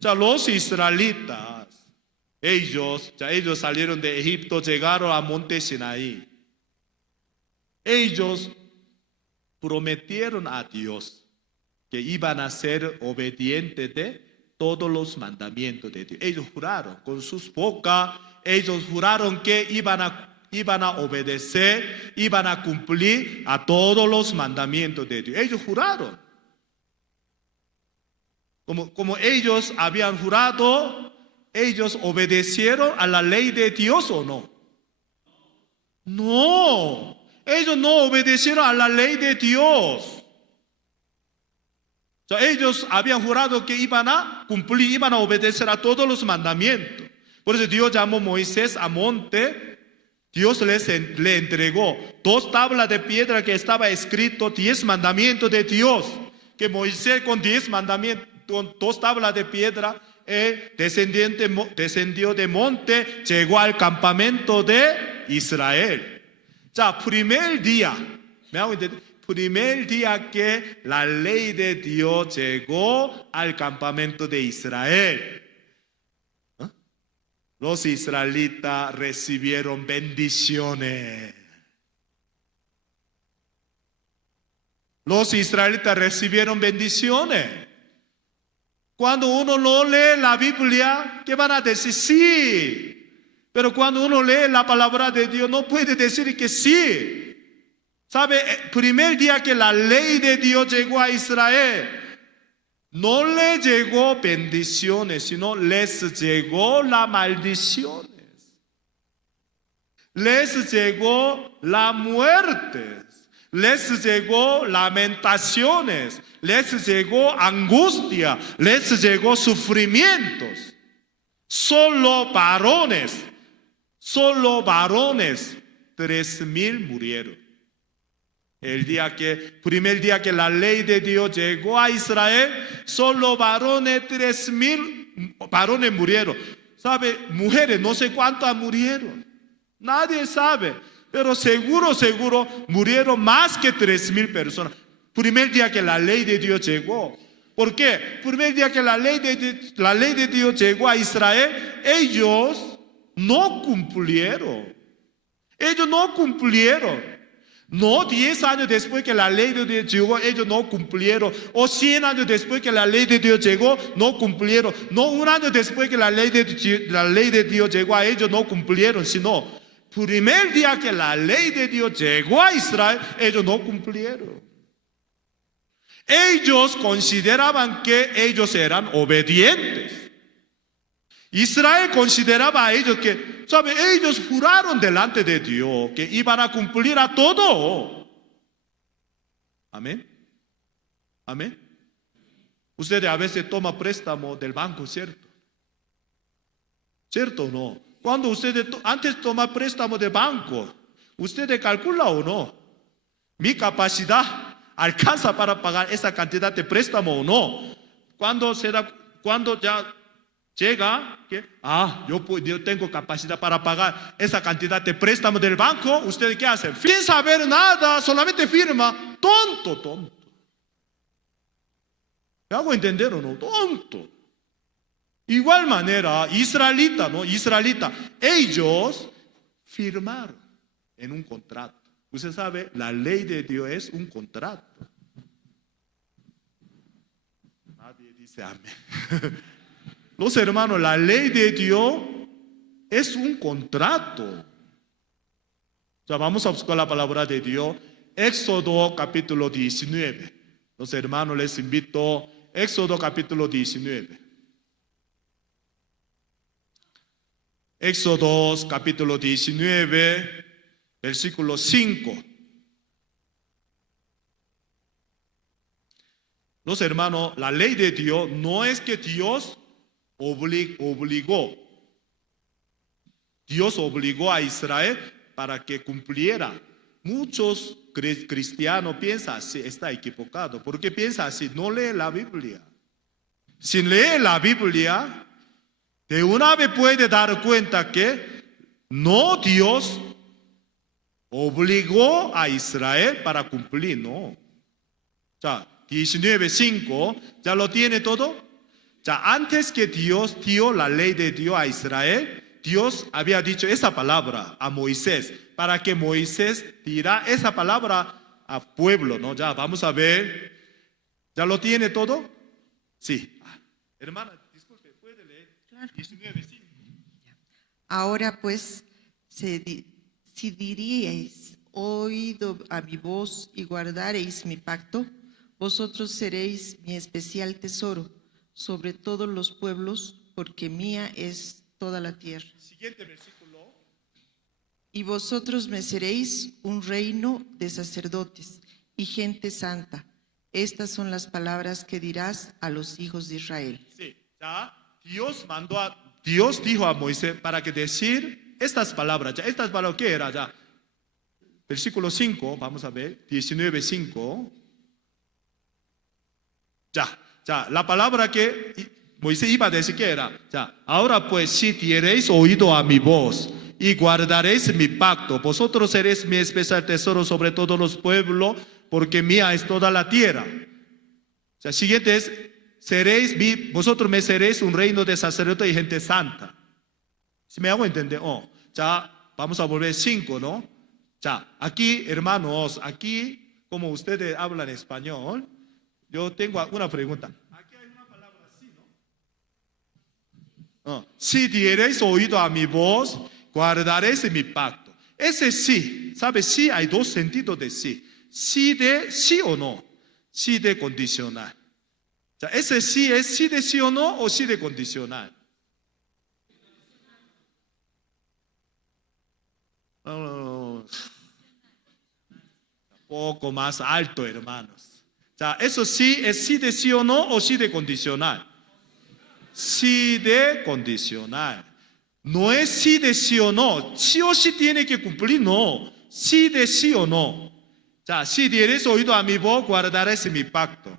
Los israelitas, ellos salieron de Egipto, llegaron a Monte Sinaí. Ellos prometieron a Dios que iban a ser obedientes de todos los mandamientos de Dios. Ellos juraron con sus bocas, ellos juraron que iban a obedecer, iban a cumplir a todos los mandamientos de Dios. Ellos juraron. Como ellos habían jurado, ellos obedecieron a la ley de Dios o no. No, ellos no obedecieron a la ley de Dios. Ellos habían jurado que iban a cumplir, iban a obedecer a todos los mandamientos. Por eso Dios llamó a Moisés a monte. Dios le entregó 2 tablas de piedra que estaba escrito 10 mandamientos de Dios. Que Moisés con 10 mandamientos, con 2 tablas de piedra, descendió de monte, llegó al campamento de Israel. Primer día, primer día que la ley de Dios llegó al campamento de Israel. Los israelitas recibieron bendiciones. Los israelitas recibieron bendiciones. Cuando uno no lee la Biblia, ¿qué van a decir? Sí. Pero cuando uno lee la palabra de Dios, no puede decir que sí. ¿Sabe? El primer día que la ley de Dios llegó a Israel, no le llegó bendiciones, sino les llegó la maldiciones. Les llegó la muerte. Les llegó lamentaciones, les llegó angustia, les llegó sufrimientos. Solo varones, 3,000 murieron. Primer día que la ley de Dios llegó a Israel, solo varones, 3,000 varones murieron. ¿Sabe? Mujeres, no sé cuántas murieron. Nadie sabe. Pero seguro murieron más que 3,000 personas. Primer día que la ley de Dios llegó. ¿Por qué? Primer día que la ley de Dios llegó a Israel, ellos no cumplieron. No 10 años después que la ley de Dios llegó, ellos no cumplieron. O 100 años después que la ley de Dios llegó, no cumplieron. No 1 año después que la ley de Dios llegó a ellos, no cumplieron. Sino primer día que la ley de Dios llegó a Israel, ellos no cumplieron. Ellos consideraban que ellos eran obedientes. Israel consideraba a ellos que, ¿sabe? Ellos juraron delante de Dios que iban a cumplir a todo. Amén. Amén. Ustedes a veces toman préstamo del banco, ¿cierto? ¿Cierto o no? Cuando ustedes antes de tomar préstamo de banco, ¿ustedes calculan o no? Mi capacidad alcanza para pagar esa cantidad de préstamo o no. Cuando ya llega, que yo tengo capacidad para pagar esa cantidad de préstamo del banco, ¿ustedes qué hacen? Sin saber nada, solamente firma. Tonto. ¿Me hago entender o no? Tonto. Igual manera, israelita, ellos firmaron en un contrato. Usted sabe, la ley de Dios es un contrato. Nadie dice amén. Los hermanos, la ley de Dios es un contrato. Ya vamos a buscar la palabra de Dios. Éxodo capítulo 19. Los hermanos, les invito. Éxodo capítulo 19. Éxodo capítulo 19, versículo 5. Los hermanos, la ley de Dios no es que Dios obligó. Dios obligó a Israel para que cumpliera. Muchos cristianos piensan así, está equivocado. ¿Por qué piensa así? No lee la Biblia. Sin leer la Biblia, de una vez puede dar cuenta que no Dios obligó a Israel para cumplir, no. Ya, 19:5, ¿ya lo tiene todo? Ya, antes que Dios dio la ley de Dios a Israel, Dios había dicho esa palabra a Moisés, para que Moisés diera esa palabra al pueblo, ¿no? Ya, vamos a ver. ¿Ya lo tiene todo? Sí. Hermana, disculpe, ¿puede leer? Claro. 19:5. Ahora pues, si diríais, oído a mi voz y guardaréis mi pacto, vosotros seréis mi especial tesoro sobre todos los pueblos, porque mía es toda la tierra. Siguiente versículo. Y vosotros me seréis un reino de sacerdotes y gente santa. Estas son las palabras que dirás a los hijos de Israel. Sí, ya Dios dijo a Moisés para que decir estas palabras. Ya, estas palabras, ¿qué era? Ya, versículo 5, vamos a ver, 19:5. Ya, la palabra que Moisés iba a decir, ¿qué era? Ya, ahora pues, si diereis oído a mi voz y guardaréis mi pacto, vosotros seréis mi especial tesoro sobre todos los pueblos, porque mía es toda la tierra. O sea, siguiente es, vosotros me seréis un reino de sacerdotes y gente santa. ¿Sí me hago entender? Ya, vamos a volver 5, ¿no? Ya, aquí, hermanos, aquí, como ustedes hablan español, yo tengo una pregunta. Aquí hay una palabra sí, ¿no? Si diereis oído a mi voz, guardaréis mi pacto. Ese sí, ¿sabes? Sí, hay dos sentidos de sí. Sí de sí o no. Sí de condicional. O sea, ese sí es sí de sí o no o sí de condicional. Un poco más alto, hermanos. O sea, eso sí es sí de sí o no o sí de condicional. Sí de condicional. No es sí de sí o no. Sí o sí tiene que cumplir, no. Sí de sí o no. Ya, si diereis oído a mi voz, guardaréis mi pacto.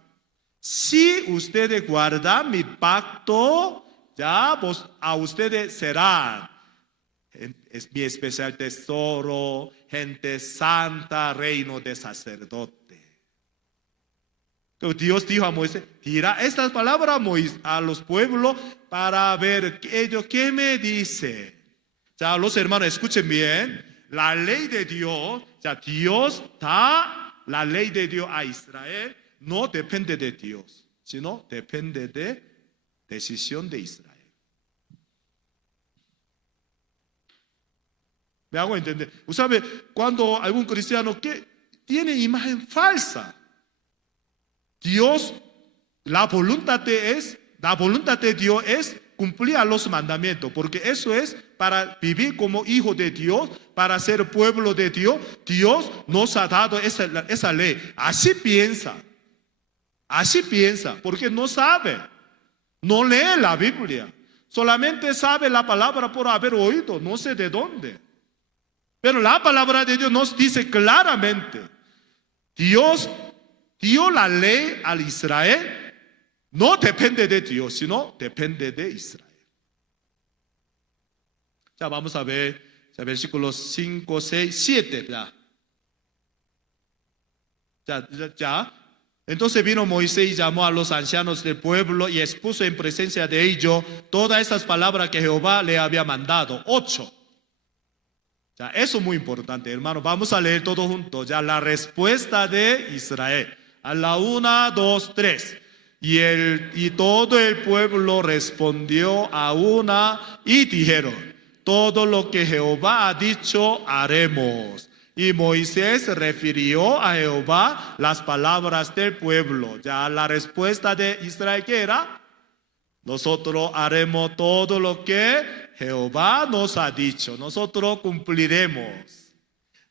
Si ustedes guardan mi pacto, ya a ustedes serán. Es mi especial tesoro, gente santa, reino de sacerdote. Dios dijo a Moisés, dirá estas palabras a los pueblos para ver ellos qué me dice. Ya, los hermanos, escuchen bien. La ley de Dios, ya Dios da la ley de Dios a Israel, no depende de Dios, sino depende de decisión de Israel. ¿Me hago entender? ¿Usted sabe cuando algún cristiano que tiene imagen falsa? Dios, la voluntad de Dios es cumplir a los mandamientos, porque eso es para vivir como hijo de Dios, para ser pueblo de Dios. Dios nos ha dado esa ley. Así piensa, porque no sabe, no lee la Biblia, solamente sabe la palabra por haber oído, no sé de dónde. Pero la palabra de Dios nos dice claramente, Dios dio la ley al Israel. No depende de Dios, sino depende de Israel. Ya vamos a ver, versículos 5, 6, 7. Ya. Entonces vino Moisés y llamó a los ancianos del pueblo y expuso en presencia de ellos todas esas palabras que Jehová le había mandado. 8. Ya, eso es muy importante, hermano. Vamos a leer todo juntos. Ya la respuesta de Israel. A la 1, 2, 3. Y todo el pueblo respondió a una y dijeron: todo lo que Jehová ha dicho haremos. Y Moisés refirió a Jehová las palabras del pueblo. Ya la respuesta de Israel, ¿qué era? Nosotros haremos todo lo que Jehová nos ha dicho. Nosotros cumpliremos.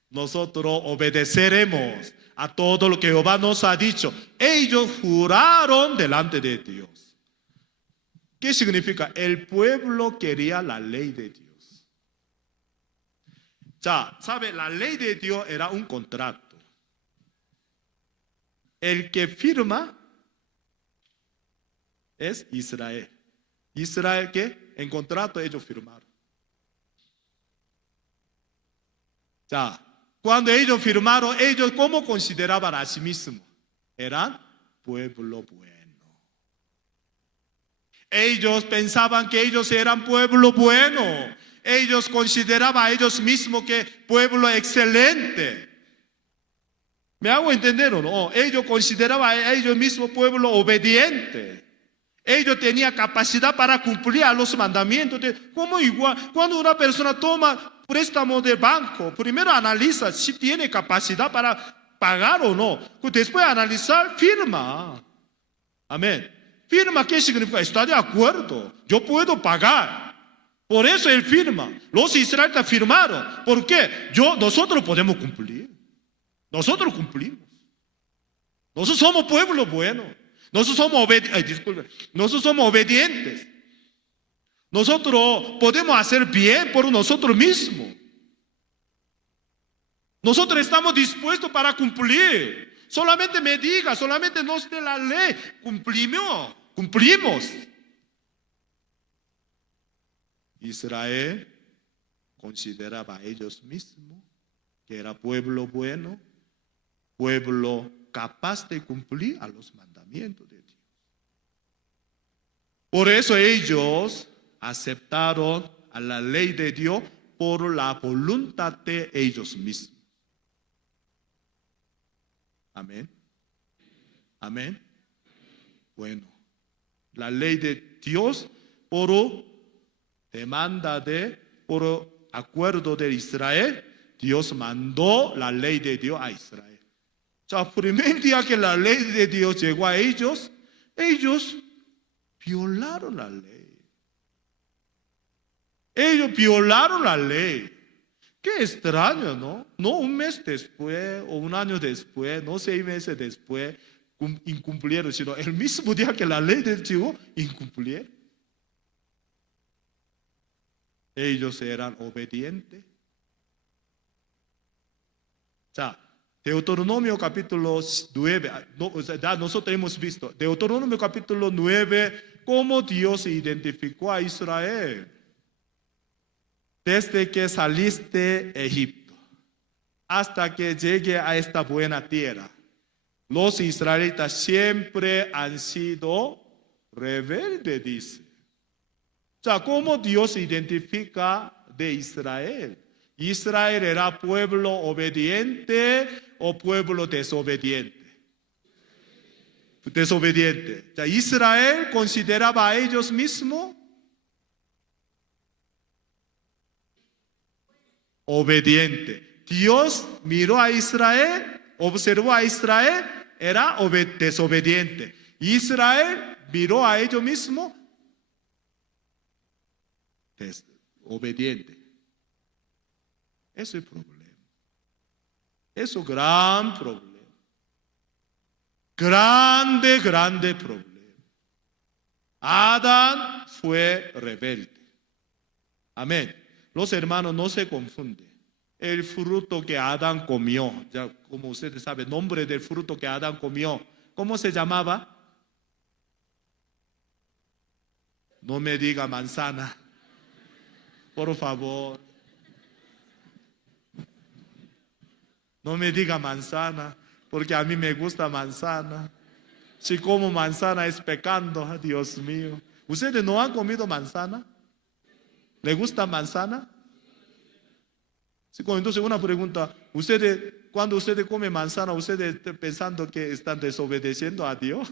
Nosotros obedeceremos a todo lo que Jehová nos ha dicho. Ellos juraron delante de Dios. ¿Qué significa? El pueblo quería la ley de Dios. Ya, ¿sabe? La ley de Dios era un contrato. El que firma es Israel. Israel que en contrato ellos firmaron. Ya. Cuando ellos firmaron, ellos ¿cómo consideraban a sí mismos? Eran pueblo bueno. Ellos pensaban que ellos eran pueblo bueno. Ellos consideraban a ellos mismos que pueblo excelente. ¿Me hago entender o no? Ellos consideraban a ellos mismos pueblo obediente. Ellos tenían capacidad para cumplir a los mandamientos. Como igual, cuando una persona toma préstamo de banco, primero analiza si tiene capacidad para pagar o no. Después de analizar, firma. Amén. Firma, ¿qué significa? Está de acuerdo. Yo puedo pagar. Por eso él firma. Los israelitas firmaron. ¿Por qué? Nosotros podemos cumplir. Nosotros cumplimos. Nosotros somos pueblo bueno. Nosotros somos obedientes. Nosotros podemos hacer bien por nosotros mismos. Nosotros estamos dispuestos para cumplir. Solamente me diga, solamente nos dé la ley. Cumplimos. Israel consideraba a ellos mismos que era pueblo bueno, pueblo capaz de cumplir a los mandamientos de Dios. Por eso ellos aceptaron a la ley de Dios por la voluntad de ellos mismos. Amén. Amén. Bueno, la ley de Dios por demanda por acuerdo de Israel, Dios mandó la ley de Dios a Israel. El primer día que la ley de Dios llegó a ellos violaron la ley. Ellos violaron la ley. Qué extraño, ¿no? No un mes después o un año después, no 6 meses después, incumplieron, sino el mismo día que la ley de Dios incumplieron. Ellos eran obedientes. Deuteronomio capítulo 9, ya nosotros hemos visto, Deuteronomio capítulo 9, cómo Dios identificó a Israel. Desde que saliste de Egipto hasta que llegue a esta buena tierra, los israelitas siempre han sido rebeldes, dice. ¿Cómo Dios identifica de Israel? ¿Israel era pueblo obediente o pueblo desobediente? Desobediente. Israel consideraba a ellos mismos obediente. Dios miró a Israel, observó a Israel era desobediente. Israel miró a ellos mismos obediente. Ese es el problema. Es un gran problema. Grande, grande problema. Adán fue rebelde. Amén. Los hermanos, no se confunden. El fruto que Adán comió, ya como ustedes saben, el nombre del fruto que Adán comió, ¿cómo se llamaba? No me diga manzana, por favor. No me diga manzana, porque a mí me gusta manzana. Si como manzana es pecando, Dios mío. ¿Ustedes no han comido manzana? ¿Le gusta manzana? Sí, entonces una pregunta, cuando ustedes comen manzana, ¿ustedes están pensando que están desobedeciendo a Dios?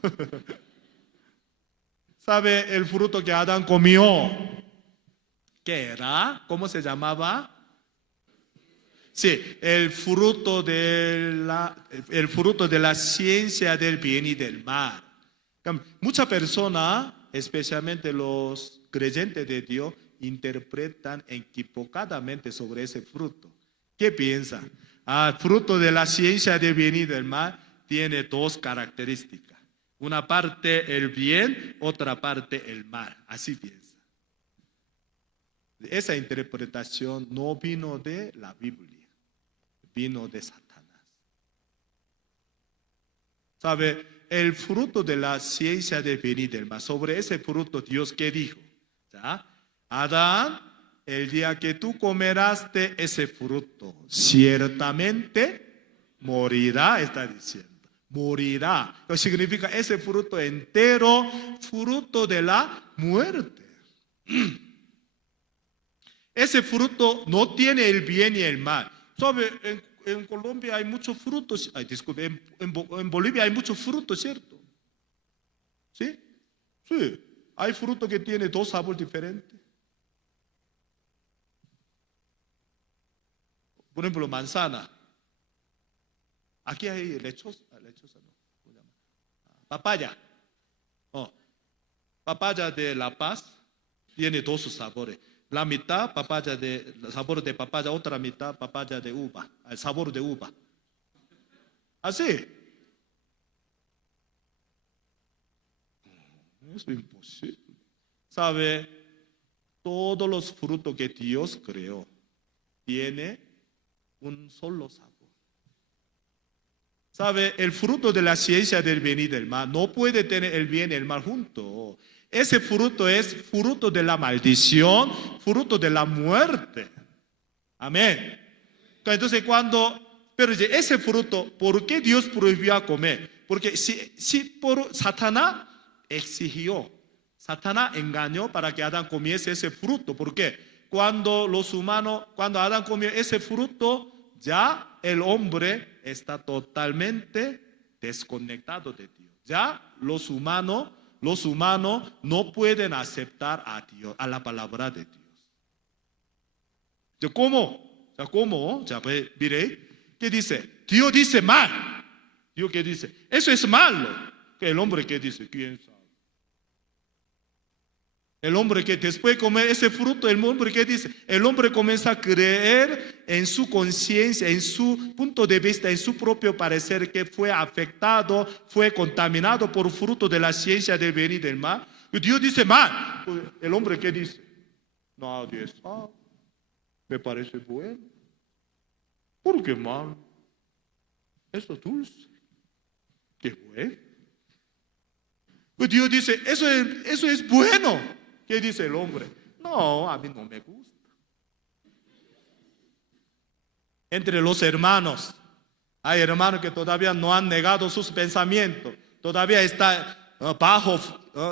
¿Sabe el fruto que Adán comió? ¿Qué era? ¿Cómo se llamaba? Sí, el fruto de la ciencia del bien y del mal. Muchas personas, especialmente los creyentes de Dios, interpretan equivocadamente sobre ese fruto. ¿Qué piensan? Fruto de la ciencia del bien y del mal tiene dos características. Una parte el bien, otra parte el mal. Así piensa. Esa interpretación no vino de la Biblia, vino de Satanás. ¿Sabe? El fruto de la ciencia del bien y del mal. Sobre ese fruto, Dios, ¿qué dijo? ¿Ya? Adán, el día que tú comerás de ese fruto, ciertamente morirá, está diciendo. Morirá. Lo significa ese fruto entero, fruto de la muerte. Ese fruto no tiene el bien y el mal. ¿Sabe? En Colombia hay muchos frutos. Disculpe, en Bolivia hay muchos frutos, ¿cierto? ¿Sí? Sí. Hay fruto que tiene dos sabores diferentes. Por ejemplo, manzana. Aquí hay lechosa, no, ¿cómo se llama? Papaya. Papaya de La Paz tiene dos sabores. La mitad papaya sabor de papaya, otra mitad papaya de uva, el sabor de uva. Así. Es imposible. ¿Sabe? Todos los frutos que Dios creó tiene un solo sabor. ¿Sabe? El fruto de la ciencia del bien y del mal no puede tener el bien y el mal juntos. Ese fruto es fruto de la maldición, fruto de la muerte. Amén. Entonces pero ese fruto, ¿por qué Dios prohibió a comer? Porque si por Satanás exigió, Satanás engañó para que Adán comiese ese fruto. ¿Por qué? Cuando Adán comió ese fruto, ya el hombre está totalmente desconectado de Dios. Ya los humanos no pueden aceptar a Dios, a la palabra de Dios. ¿Cómo? Mire, ¿qué dice? Dios dice mal. Dios ¿qué dice? Eso es malo. ¿El hombre qué dice? ¿Quién sabe? El hombre que después de comer ese fruto, el hombre ¿qué dice? El hombre comienza a creer en su conciencia, en su punto de vista, en su propio parecer que fue afectado, fue contaminado por fruto de la ciencia del bien y del mal. Y Dios dice mal. El hombre ¿qué dice? No, Dios, me parece bueno. ¿Por qué mal? Eso es dulce. Qué bueno. Y Dios dice, eso es bueno. ¿Qué dice el hombre? No, a mí no me gusta. Entre los hermanos, hay hermanos que todavía no han negado sus pensamientos, todavía están bajo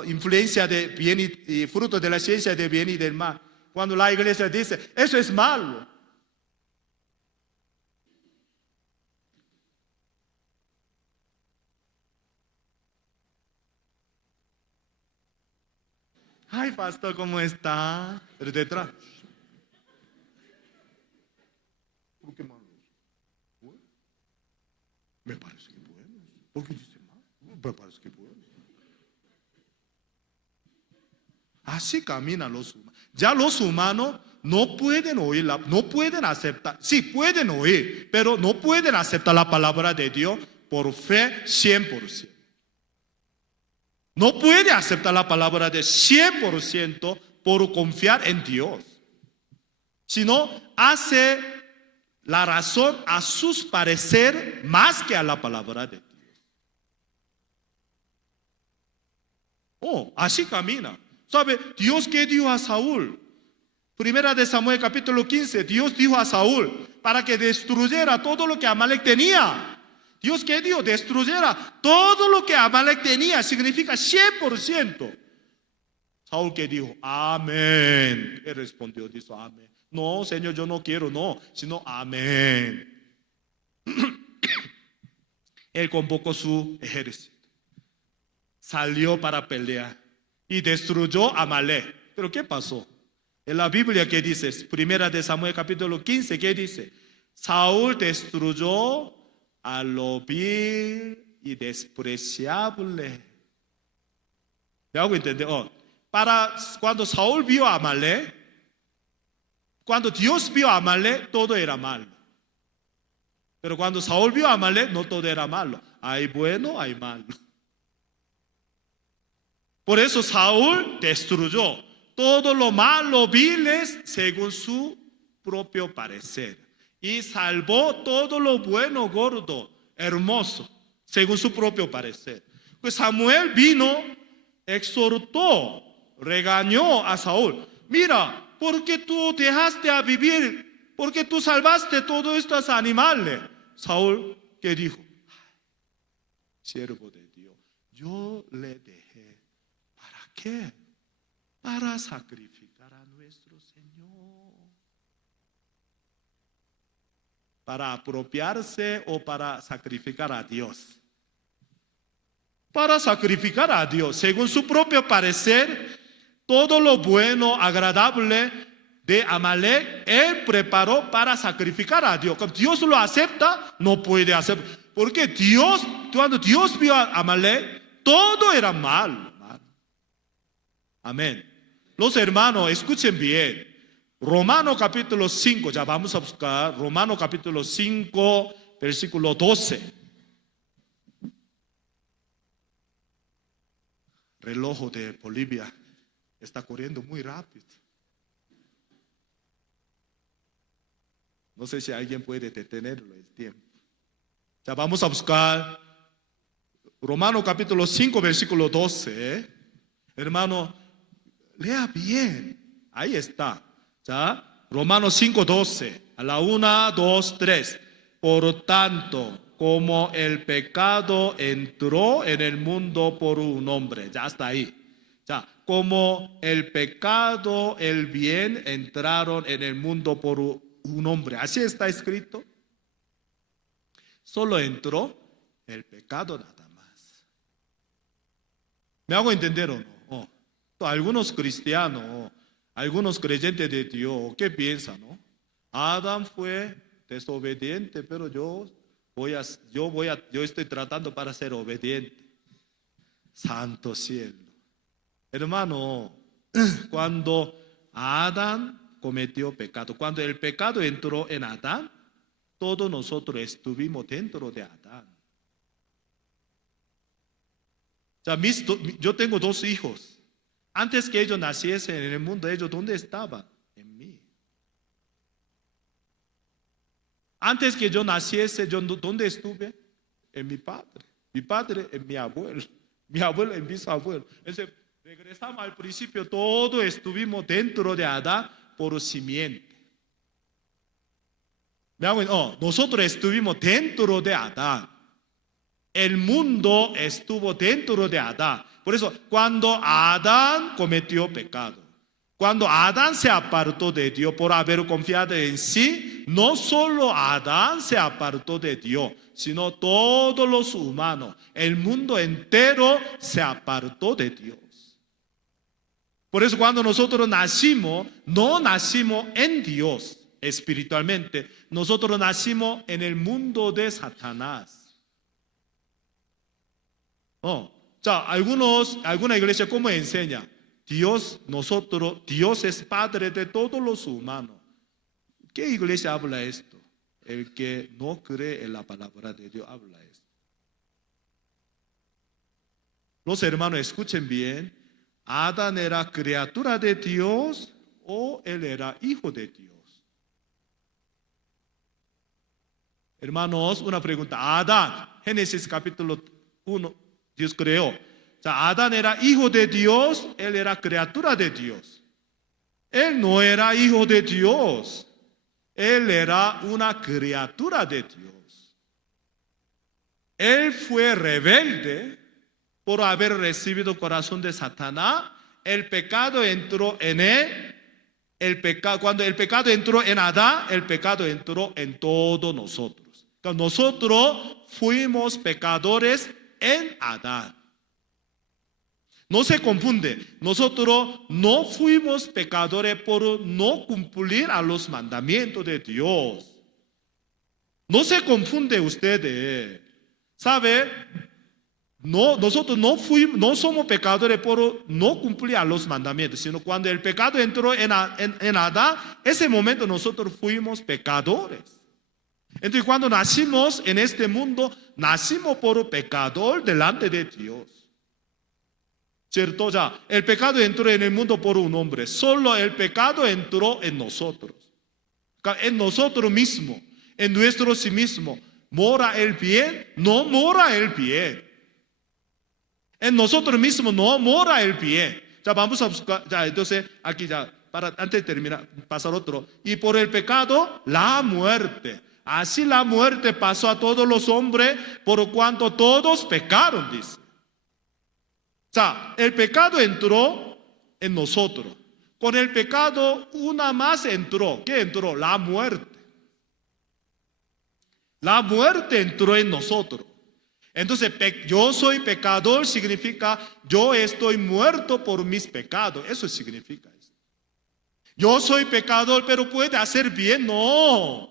influencia de bien y fruto de la ciencia del bien y del mal. Cuando la iglesia dice, eso es malo. Ay, pastor, ¿cómo está? Pero detrás. ¿Por qué malo? Bueno, me parece que bueno. ¿Por qué dice mal? Pero parece que bueno. Así caminan los humanos. Ya los humanos no pueden oírla, no pueden aceptar. Sí, pueden oír, pero no pueden aceptar la palabra de Dios por fe 100%. No puede aceptar la palabra de 100% por confiar en Dios. Sino hace la razón a sus parecer más que a la palabra de Dios. Así camina. ¿Sabe? Dios que dijo a Saúl, Primera de Samuel capítulo 15, Dios dijo a Saúl para que destruyera todo lo que Amalek tenía. Dios que dijo, destruyera todo lo que Amalek tenía, significa 100%. Saúl que dijo, amén. Él respondió, dijo, amén. No, Señor, yo no quiero, no, sino amén. Él convocó su ejército, salió para pelear y destruyó a Amalek. Pero ¿qué pasó? En la Biblia, ¿qué dice? Primera de Samuel capítulo 15, ¿qué dice? Saúl destruyó a lo vil y despreciable. ¿Me hago entender? Cuando Saúl vio a Amalek, cuando Dios vio a Amalek, todo era malo. Pero cuando Saúl vio a Amalek, no todo era malo. Hay bueno, hay malo. Por eso Saúl destruyó todo lo malo, viles, según su propio parecer. Y salvó todo lo bueno, gordo, hermoso, según su propio parecer. Pues Samuel vino, exhortó, regañó a Saúl. Mira, ¿por qué tú dejaste a vivir? ¿Por qué tú salvaste todos estos animales? Saúl, ¿qué dijo? Siervo de Dios, yo le dejé. ¿Para qué? Para sacrificar a nuestro Señor. Para apropiarse o para sacrificar a Dios. Para sacrificar a Dios, según su propio parecer, todo lo bueno, agradable de Amalek, él preparó para sacrificar a Dios. Cuando Dios lo acepta, no puede aceptar. Porque cuando Dios vio a Amalek, todo era mal. Amén. Los hermanos, escuchen bien. Romano capítulo 5, ya vamos a buscar. Romano capítulo 5, versículo 12. Reloj de Bolivia está corriendo muy rápido. No sé si alguien puede detenerlo el tiempo. Ya vamos a buscar Romano capítulo 5, versículo 12. Hermano, lea bien. Ahí está. ¿Ya? Romanos 5, 12. A la 1, 2, 3. Por tanto, como el pecado entró en el mundo por un hombre. Ya está ahí. Ya, como el pecado, el bien entraron en el mundo por un hombre. Así está escrito. Solo entró el pecado nada más. ¿Me hago entender o no? Algunos cristianos, algunos creyentes de Dios, ¿qué piensan? Adán fue desobediente, pero yo estoy tratando para ser obediente. Santo cielo. Hermano, cuando Adán cometió pecado, cuando el pecado entró en Adán, todos nosotros estuvimos dentro de Adán. Yo tengo 2 hijos. Antes que ellos naciesen en el mundo, ellos ¿dónde estaban? En mí. Antes que yo naciese, yo ¿dónde estuve? En mi padre. Mi padre en mi abuelo. Mi abuelo en mis abuelos. Entonces, regresamos al principio, todos estuvimos dentro de Adán por simiente. Nosotros estuvimos dentro de Adán. El mundo estuvo dentro de Adán. Por eso, cuando Adán cometió pecado, cuando Adán se apartó de Dios por haber confiado en sí, no solo Adán se apartó de Dios, sino todos los humanos, el mundo entero se apartó de Dios. Por eso cuando nosotros nacimos, no nacimos en Dios espiritualmente, nosotros nacimos en el mundo de Satanás. alguna iglesia, ¿cómo enseña? Dios es Padre de todos los humanos. ¿Qué iglesia habla esto? El que no cree en la palabra de Dios habla esto. Los hermanos, escuchen bien. ¿Adán era criatura de Dios o él era hijo de Dios? Hermanos, una pregunta. Adán, Génesis capítulo 1, Dios creó. Adán era hijo de Dios, él era criatura de Dios. Él no era hijo de Dios, él era una criatura de Dios. Él fue rebelde por haber recibido el corazón de Satanás. El pecado entró en él. Cuando el pecado entró en Adán, el pecado entró en todos nosotros. Nosotros fuimos pecadores en Adán. No se confunde. Nosotros no fuimos pecadores por no cumplir a los mandamientos de Dios. No se confunde ustedes. ¿Sabe? No, nosotros no somos pecadores por no cumplir a los mandamientos, sino cuando el pecado entró en Adán, ese momento nosotros fuimos pecadores. Entonces cuando nacimos en este mundo, nacimos por pecador delante de Dios. ¿Cierto? Ya, el pecado entró en el mundo por un hombre. Solo el pecado entró en nosotros. En nosotros mismos, en nuestro sí mismo. ¿Mora el bien? No mora el bien. En nosotros mismos no mora el bien. Ya vamos a buscar, ya, entonces aquí ya, antes de terminar, pasar otro. Y por el pecado, la muerte. Así la muerte pasó a todos los hombres, por cuanto todos pecaron, dice. O sea, el pecado entró en nosotros. Con el pecado, una más entró. ¿Qué entró? La muerte. La muerte entró en nosotros. Entonces, yo soy pecador significa yo estoy muerto por mis pecados. Eso significa eso. Yo soy pecador, pero puede hacer bien. No.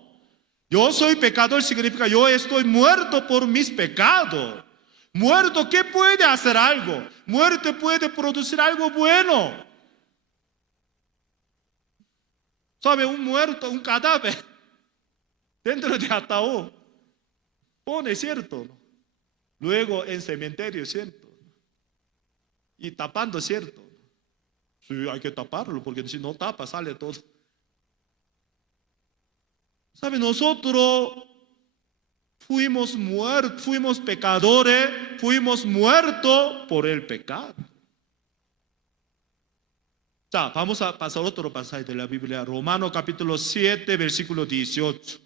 Yo soy pecador significa yo estoy muerto por mis pecados. Muerto, ¿qué puede hacer algo? Muerte puede producir algo bueno. ¿Sabe? Un muerto, un cadáver dentro de ataúd pone, ¿cierto? Luego en cementerio, ¿cierto? Y tapando, ¿cierto? Sí, hay que taparlo, porque si no tapa sale todo. ¿Sabe? Nosotros fuimos muertos, fuimos pecadores, fuimos muertos por el pecado. Ya, vamos a pasar otro pasaje de la Biblia, Romanos capítulo 7, versículo 18.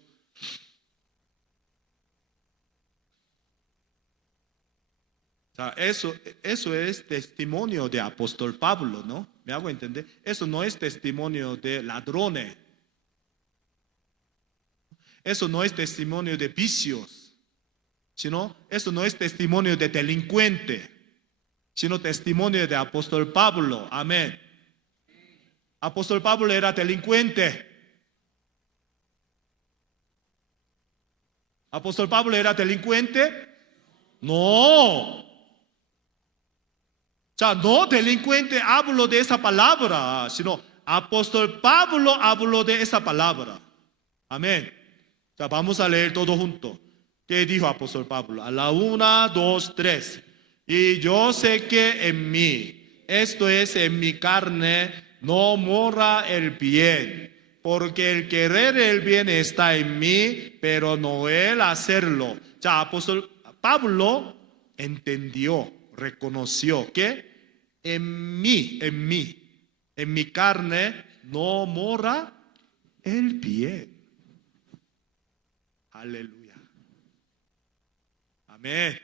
Eso es testimonio de apóstol Pablo, ¿no? ¿Me hago entender? Eso no es testimonio de ladrones. Eso no es testimonio de vicios, sino eso no es testimonio de delincuente, sino testimonio de apóstol Pablo. Amén. Apóstol Pablo era delincuente. ¿Apóstol Pablo era delincuente? No. Ya, no delincuente hablo de esa palabra, sino apóstol Pablo habló de esa palabra. Amén. Ya, vamos a leer todo junto. ¿Qué dijo apóstol Pablo? A la 1, 2, 3. Y yo sé que en mí, esto es en mi carne, no mora el bien. Porque el querer el bien está en mí, pero no el hacerlo. Ya, apóstol Pablo entendió, reconoció que en mi carne no mora el bien. Aleluya. Amén.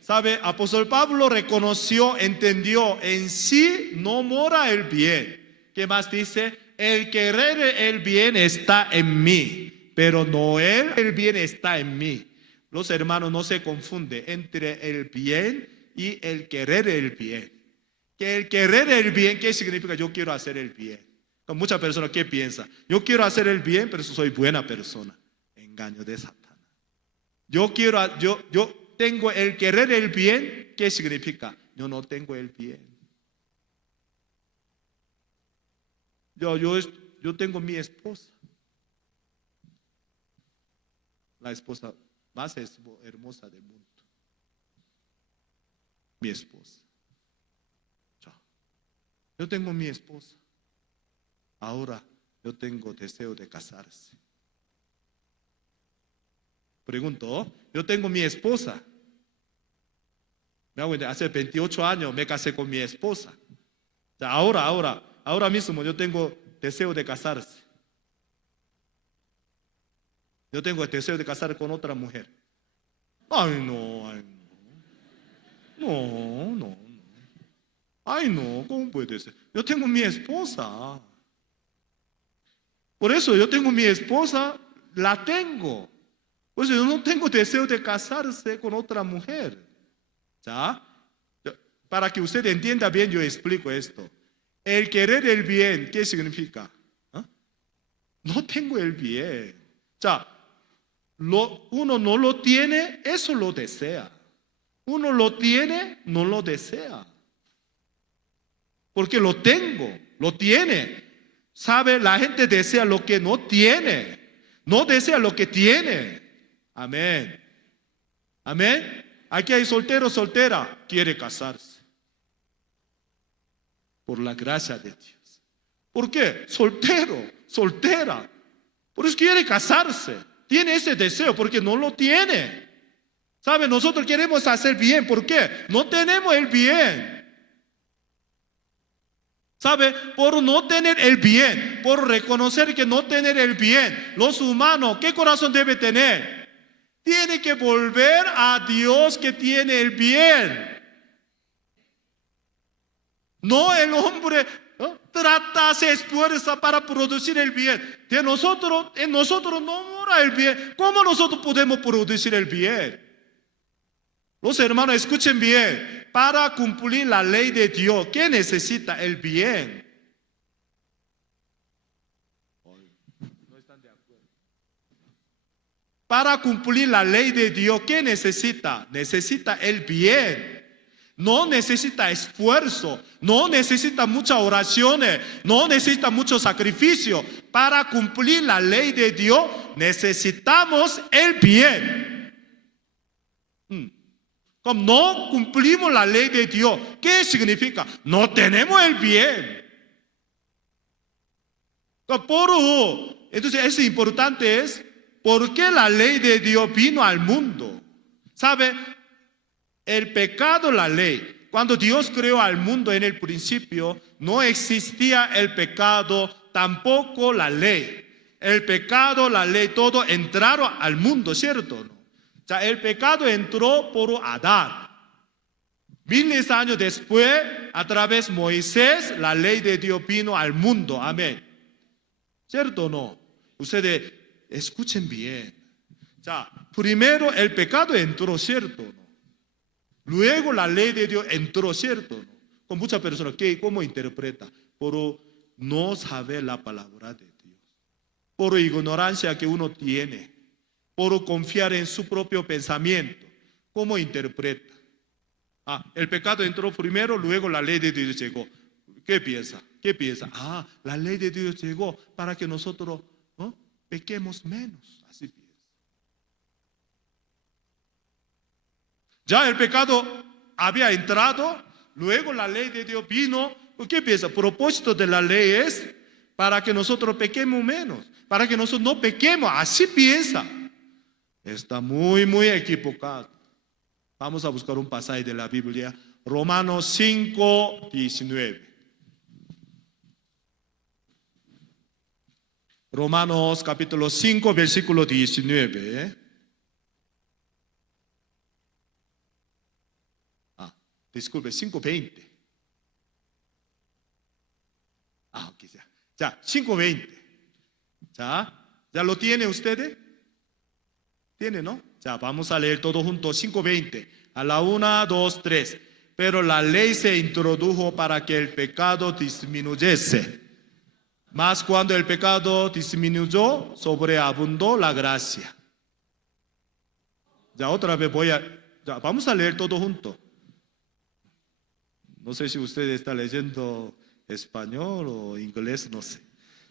¿Sabe? Apóstol Pablo reconoció, entendió, en sí no mora el bien. ¿Qué más dice? El querer el bien está en mí, pero no el bien está en mí. Los hermanos, no se confunde entre el bien y el querer el bien. Que el querer el bien, ¿qué significa? Yo quiero hacer el bien. Con muchas personas, ¿qué piensan? Yo quiero hacer el bien, pero soy buena persona. Engaño de Satanás. tengo el querer el bien, ¿qué significa? Yo no tengo el bien. Yo tengo mi esposa. La esposa más hermosa del mundo. Mi esposa. Yo tengo mi esposa. Ahora yo tengo deseo de casarse. Pregunto, yo tengo mi esposa. Hace 28 años me casé con mi esposa. Ahora mismo yo tengo deseo de casarse. Yo tengo el deseo de casar con otra mujer. Ay, no. No. Ay, no, ¿cómo puede ser? Yo tengo mi esposa. Por eso yo tengo mi esposa, la tengo. Por eso yo no tengo deseo de casarse con otra mujer. ¿Ya? Para que usted entienda bien, yo explico esto. El querer el bien, ¿qué significa? No tengo el bien. Uno no lo tiene, eso lo desea. Uno lo tiene, no lo desea. Porque lo tengo, lo tiene. ¿Sabe? La gente desea lo que no tiene. No desea lo que tiene. Amén. Amén. Aquí hay soltero, soltera, quiere casarse. Por la gracia de Dios. ¿Por qué? Soltero, soltera. Por eso quiere casarse. Tiene ese deseo porque no lo tiene. ¿Sabe? Nosotros queremos hacer bien. ¿Por qué? No tenemos el bien. ¿Sabe? Por no tener el bien, por reconocer que no tener el bien, los humanos, ¿qué corazón debe tener? Tiene que volver a Dios que tiene el bien. No el hombre trata, se esfuerza para producir el bien. En nosotros no mora el bien. ¿Cómo nosotros podemos producir el bien? Los hermanos, escuchen bien. Para cumplir la ley de Dios, ¿qué necesita? El bien. No están de acuerdo. Para cumplir la ley de Dios, ¿qué necesita? Necesita el bien. No necesita esfuerzo, no necesita muchas oraciones, no necesita mucho sacrificio. Para cumplir la ley de Dios necesitamos el bien. Como no cumplimos la ley de Dios, ¿qué significa? No tenemos el bien. Entonces es importante ¿por qué la ley de Dios vino al mundo? ¿Sabe? El pecado, la ley. Cuando Dios creó al mundo en el principio, no existía el pecado, tampoco la ley. El pecado, la ley, todo entraron al mundo, ¿cierto? El pecado entró por Adán. Miles de años después, a través de Moisés, la ley de Dios vino al mundo. Amén. ¿Cierto o no? Ustedes escuchen bien. Primero el pecado entró, ¿cierto o no? Luego la ley de Dios entró, ¿cierto o no? Con muchas personas, ¿cómo interpreta? Por no saber la palabra de Dios. Por ignorancia que uno tiene. Por confiar en su propio pensamiento. ¿Cómo interpreta? El pecado entró primero, luego la ley de Dios llegó. ¿Qué piensa? La ley de Dios llegó para que nosotros pequemos menos. Así piensa. Ya el pecado había entrado, luego la ley de Dios vino. ¿Qué piensa? El propósito de la ley es para que nosotros pequemos menos, para que nosotros no pequemos. Así piensa. Está muy, muy equivocado. Vamos a buscar un pasaje de la Biblia. Romanos 5, 19. Romanos capítulo 5, versículo 19. Disculpe, 5:20. Ok, ya. 5:20. ¿Ya lo tiene ustedes? ¿Tiene, no? Vamos a leer todo juntos. 5:20. A la 1, 2, 3. Pero la ley se introdujo para que el pecado disminuyese. Mas cuando el pecado disminuyó, sobreabundó la gracia. Otra vez voy a Ya, vamos a leer todo junto. No sé si usted está leyendo español o inglés, no sé.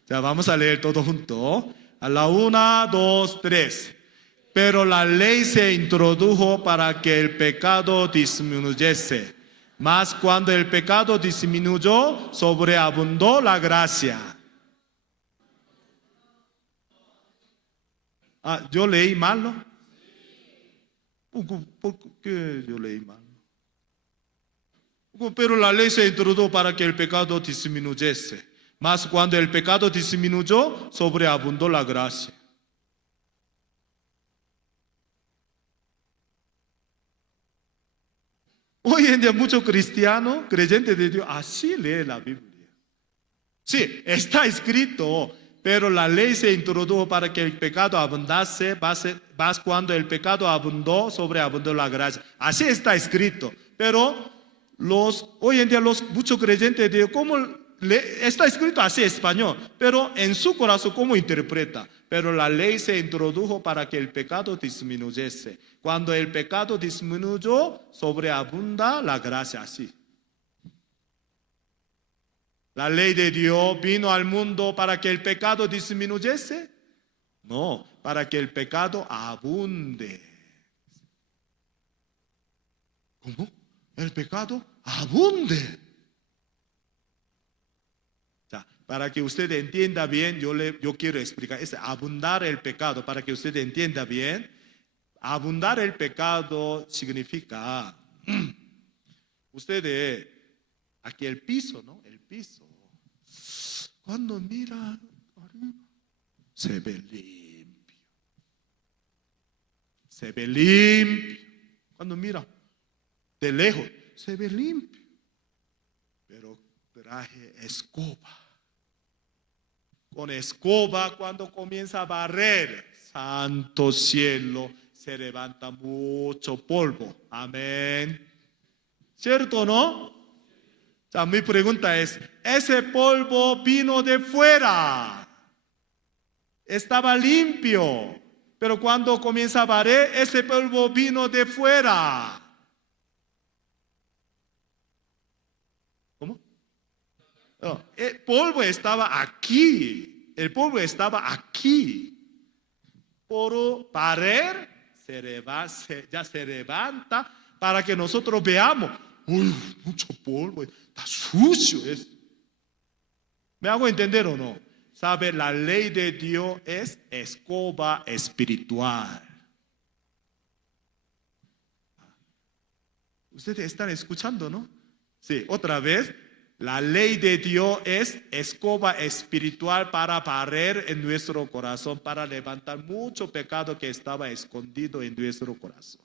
Ya, vamos a leer todo junto. A la 1, 2, 3. Pero la ley se introdujo para que el pecado disminuyese. Mas cuando el pecado disminuyó, sobreabundó la gracia. Ah, ¿yo leí mal, no? ¿Por qué yo leí mal? Pero la ley se introdujo para que el pecado disminuyese. Mas cuando el pecado disminuyó, sobreabundó la gracia. Hoy en día muchos cristianos, creyentes de Dios, así leen la Biblia. Sí, está escrito, pero la ley se introdujo para que el pecado abundase, más cuando el pecado abundó, sobreabundó la gracia. Así está escrito, pero hoy en día muchos creyentes de Dios, ¿cómo está escrito así en español? Pero en su corazón, ¿cómo interpreta? Pero la ley se introdujo para que el pecado disminuyese. Cuando el pecado disminuyó, sobreabunda la gracia, así. ¿La ley de Dios vino al mundo para que el pecado disminuyese? No, para que el pecado abunde. ¿Cómo? El pecado abunde. Para que usted entienda bien, yo quiero explicar. Es abundar el pecado, para que usted entienda bien. Abundar el pecado significa, ustedes, aquí el piso, ¿no? El piso. Cuando mira arriba, se ve limpio. Se ve limpio. Cuando mira de lejos, se ve limpio. Pero traje escoba. Con escoba, cuando comienza a barrer, santo cielo, se levanta mucho polvo. Amén. ¿Cierto o no? O sea, mi pregunta es, ese polvo vino de fuera. Estaba limpio. Pero cuando comienza a barrer, ese polvo vino de fuera. ¿Cómo? No, el polvo estaba aquí. El polvo estaba aquí. Por barrer, ya se levanta para que nosotros veamos. Uy, mucho polvo, está sucio. ¿Me hago entender o no? ¿Sabe? La ley de Dios es escoba espiritual. Ustedes están escuchando, ¿no? Sí, otra vez. La ley de Dios es escoba espiritual para barrer en nuestro corazón, para levantar mucho pecado que estaba escondido en nuestro corazón.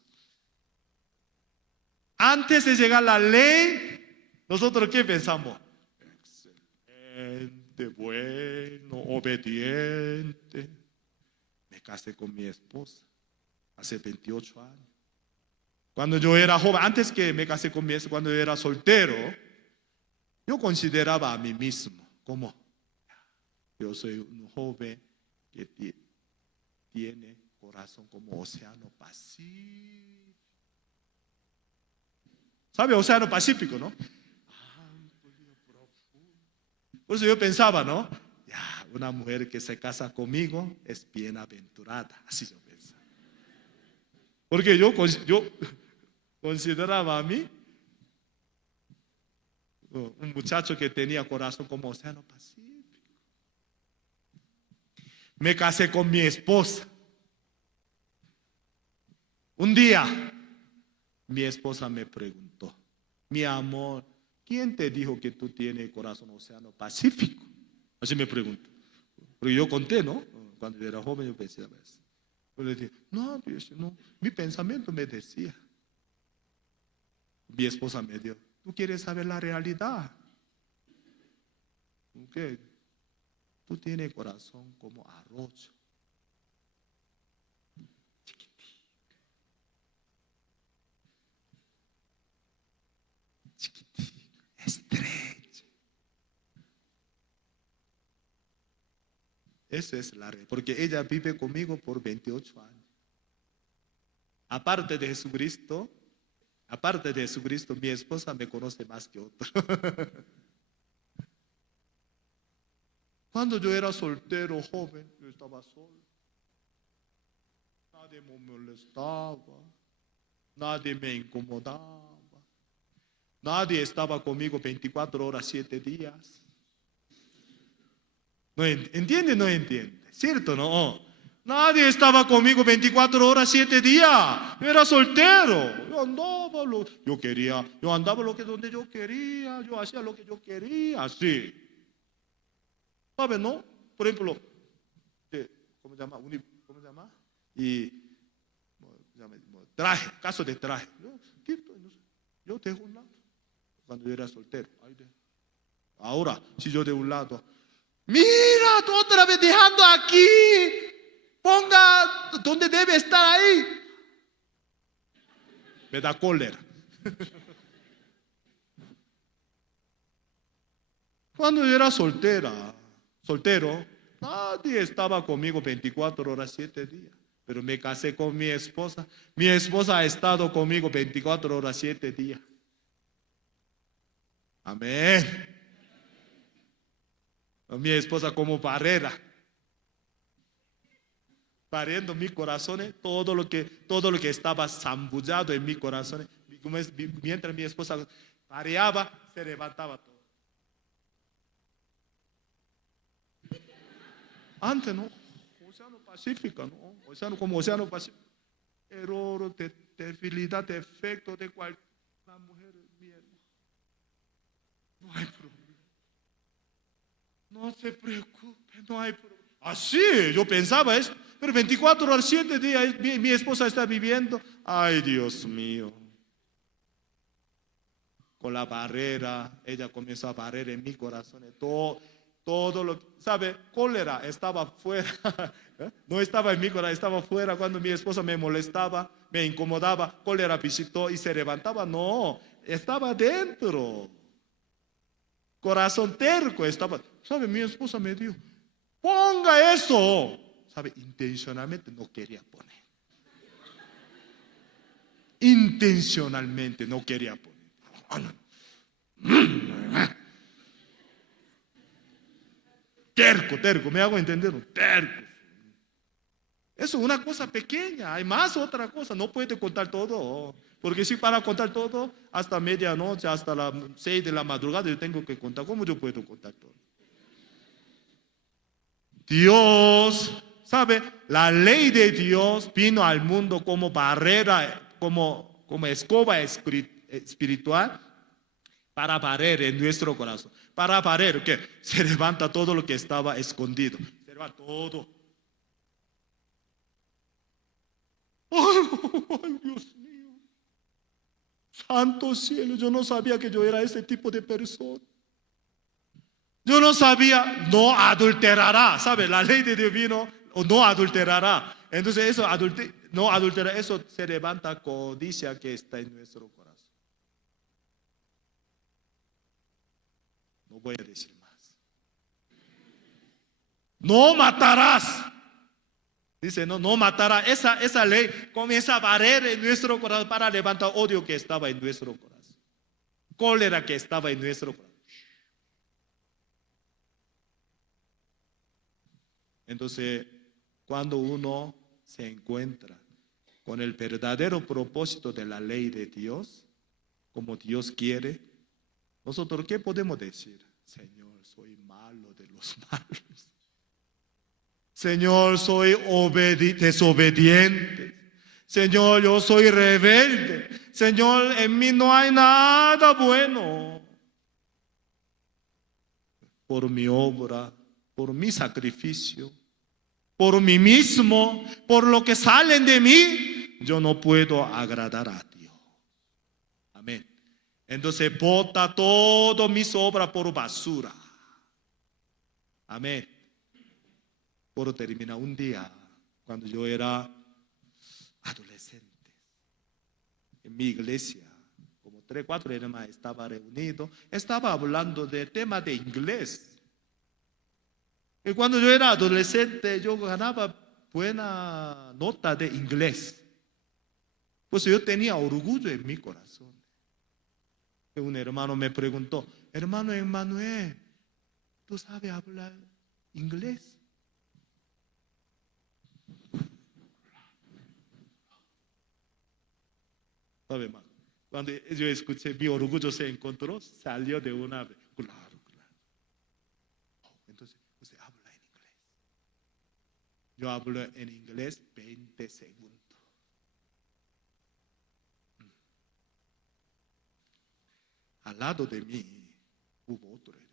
Antes de llegar la ley, nosotros ¿qué pensamos? Excelente, bueno, obediente. Me casé con mi esposa hace 28 años. Cuando yo era joven, antes que me casé con mi esposa, cuando yo era soltero, yo consideraba a mí mismo como yo soy un joven que tiene corazón como océano Pacífico. ¿Sabe? Océano Pacífico, ¿no? Amplio, profundo. Por eso yo pensaba, ¿no? Ya, una mujer que se casa conmigo es bienaventurada. Así yo pensaba. Porque yo consideraba a mí un muchacho que tenía corazón como océano Pacífico. Me casé con mi esposa. Un día, mi esposa me preguntó, mi amor, ¿quién te dijo que tú tienes corazón océano Pacífico? Así me preguntó. Porque yo conté, ¿no? Cuando yo era joven yo pensaba eso. Yo le dije, no, mi pensamiento me decía. Mi esposa me dijo, ¿tú quieres saber la realidad? ¿Qué? Tú tienes corazón como arroz. Chiquitico, estrecho. Esa es la realidad. Porque ella vive conmigo por 28 años. Aparte de Jesucristo, Aparte de Jesucristo, mi esposa me conoce más que otro. Cuando yo era soltero, joven, yo estaba solo. Nadie me molestaba, nadie me incomodaba, nadie estaba conmigo 24 horas, 7 días. ¿No entiende? No entiende. ¿Cierto? No. Nadie estaba conmigo 24 horas, 7 días. Yo era soltero. Yo andaba lo yo quería. Yo andaba donde yo quería. Yo hacía lo que yo quería. Así. ¿Sabe, no? Por ejemplo, ¿cómo se llama? ¿Cómo se llama? Y traje, caso de traje. Yo dejo un lado. Cuando yo era soltero. Ahora, si yo de un lado, mira, tú otra vez dejando aquí. Ponga donde debe estar ahí. Me da cólera. Cuando yo era soltero, nadie estaba conmigo 24 horas, 7 días. Pero me casé con mi esposa. Mi esposa ha estado conmigo 24 horas, 7 días. Amén. Mi esposa como barrera. Pariendo mi corazón, todo lo que estaba zambullado en mi corazón, mientras mi esposa pareaba, se levantaba todo. Antes, ¿no? Océano Pacífico, ¿no? Como Océano Pacífico. Error, debilidad, defecto de cualquier mujer, mi hermano. No hay problema. No se preocupe, no hay problema. Así, yo pensaba esto. Pero 24 horas, 7 días, mi esposa está viviendo. Ay, Dios mío. Con la barrera, ella comenzó a barrer en mi corazón. Todo lo que, ¿sabe? Cólera estaba fuera. No estaba en mi corazón, estaba fuera. Cuando mi esposa me molestaba, me incomodaba, cólera visitó y se levantaba. No, estaba dentro. Corazón terco estaba. ¿Sabe? Mi esposa me dijo, ponga eso. ¿Sabe? Intencionalmente no quería poner. Intencionalmente no quería poner. Terco, me hago entender. Terco. Eso es una cosa pequeña. Hay más otra cosa. No puede contar todo. Porque si para contar todo, hasta medianoche, hasta las 6 de la madrugada, yo tengo que contar. ¿Cómo yo puedo contar todo? Dios, ¿sabe? La ley de Dios vino al mundo como barrera, como escoba espiritual para barrer en nuestro corazón. Para barrer, ¿qué? Se levanta todo lo que estaba escondido. Se levanta todo. Ay, Dios mío. Santo cielo, yo no sabía que yo era ese tipo de persona. Yo no sabía, no adulterará, ¿sabe? La ley de Dios vino, no adulterará. Entonces eso, no adulterar, eso se levanta codicia que está en nuestro corazón. No voy a decir más. No matarás. Dice, no matará. Esa ley comienza a barrer en nuestro corazón para levantar odio que estaba en nuestro corazón. Cólera que estaba en nuestro corazón. Entonces, cuando uno se encuentra con el verdadero propósito de la ley de Dios, como Dios quiere, nosotros ¿qué podemos decir? Señor, soy malo de los malos. Señor, soy desobediente. Señor, yo soy rebelde. Señor, en mí no hay nada bueno. Por mi obra, por mi sacrificio, por mí mismo, por lo que salen de mí, yo no puedo agradar a Dios. Amén. Entonces bota todo mis obras por basura. Amén. Por terminar un día, cuando yo era adolescente, en mi iglesia, como 3, 4 hermanos estaba reunidos, estaba hablando del tema de inglés. Y cuando yo era adolescente, yo ganaba buena nota de inglés. Pues yo tenía orgullo en mi corazón. Un hermano me preguntó, hermano Emmanuel, ¿tú sabes hablar inglés? ¿Sabe, hermano? Cuando yo escuché, mi orgullo se encontró, salió de una vez. Claro, claro. Entonces, usted habla en inglés. Yo hablo en inglés 20 segundos. Al lado de mí hubo otro hermano.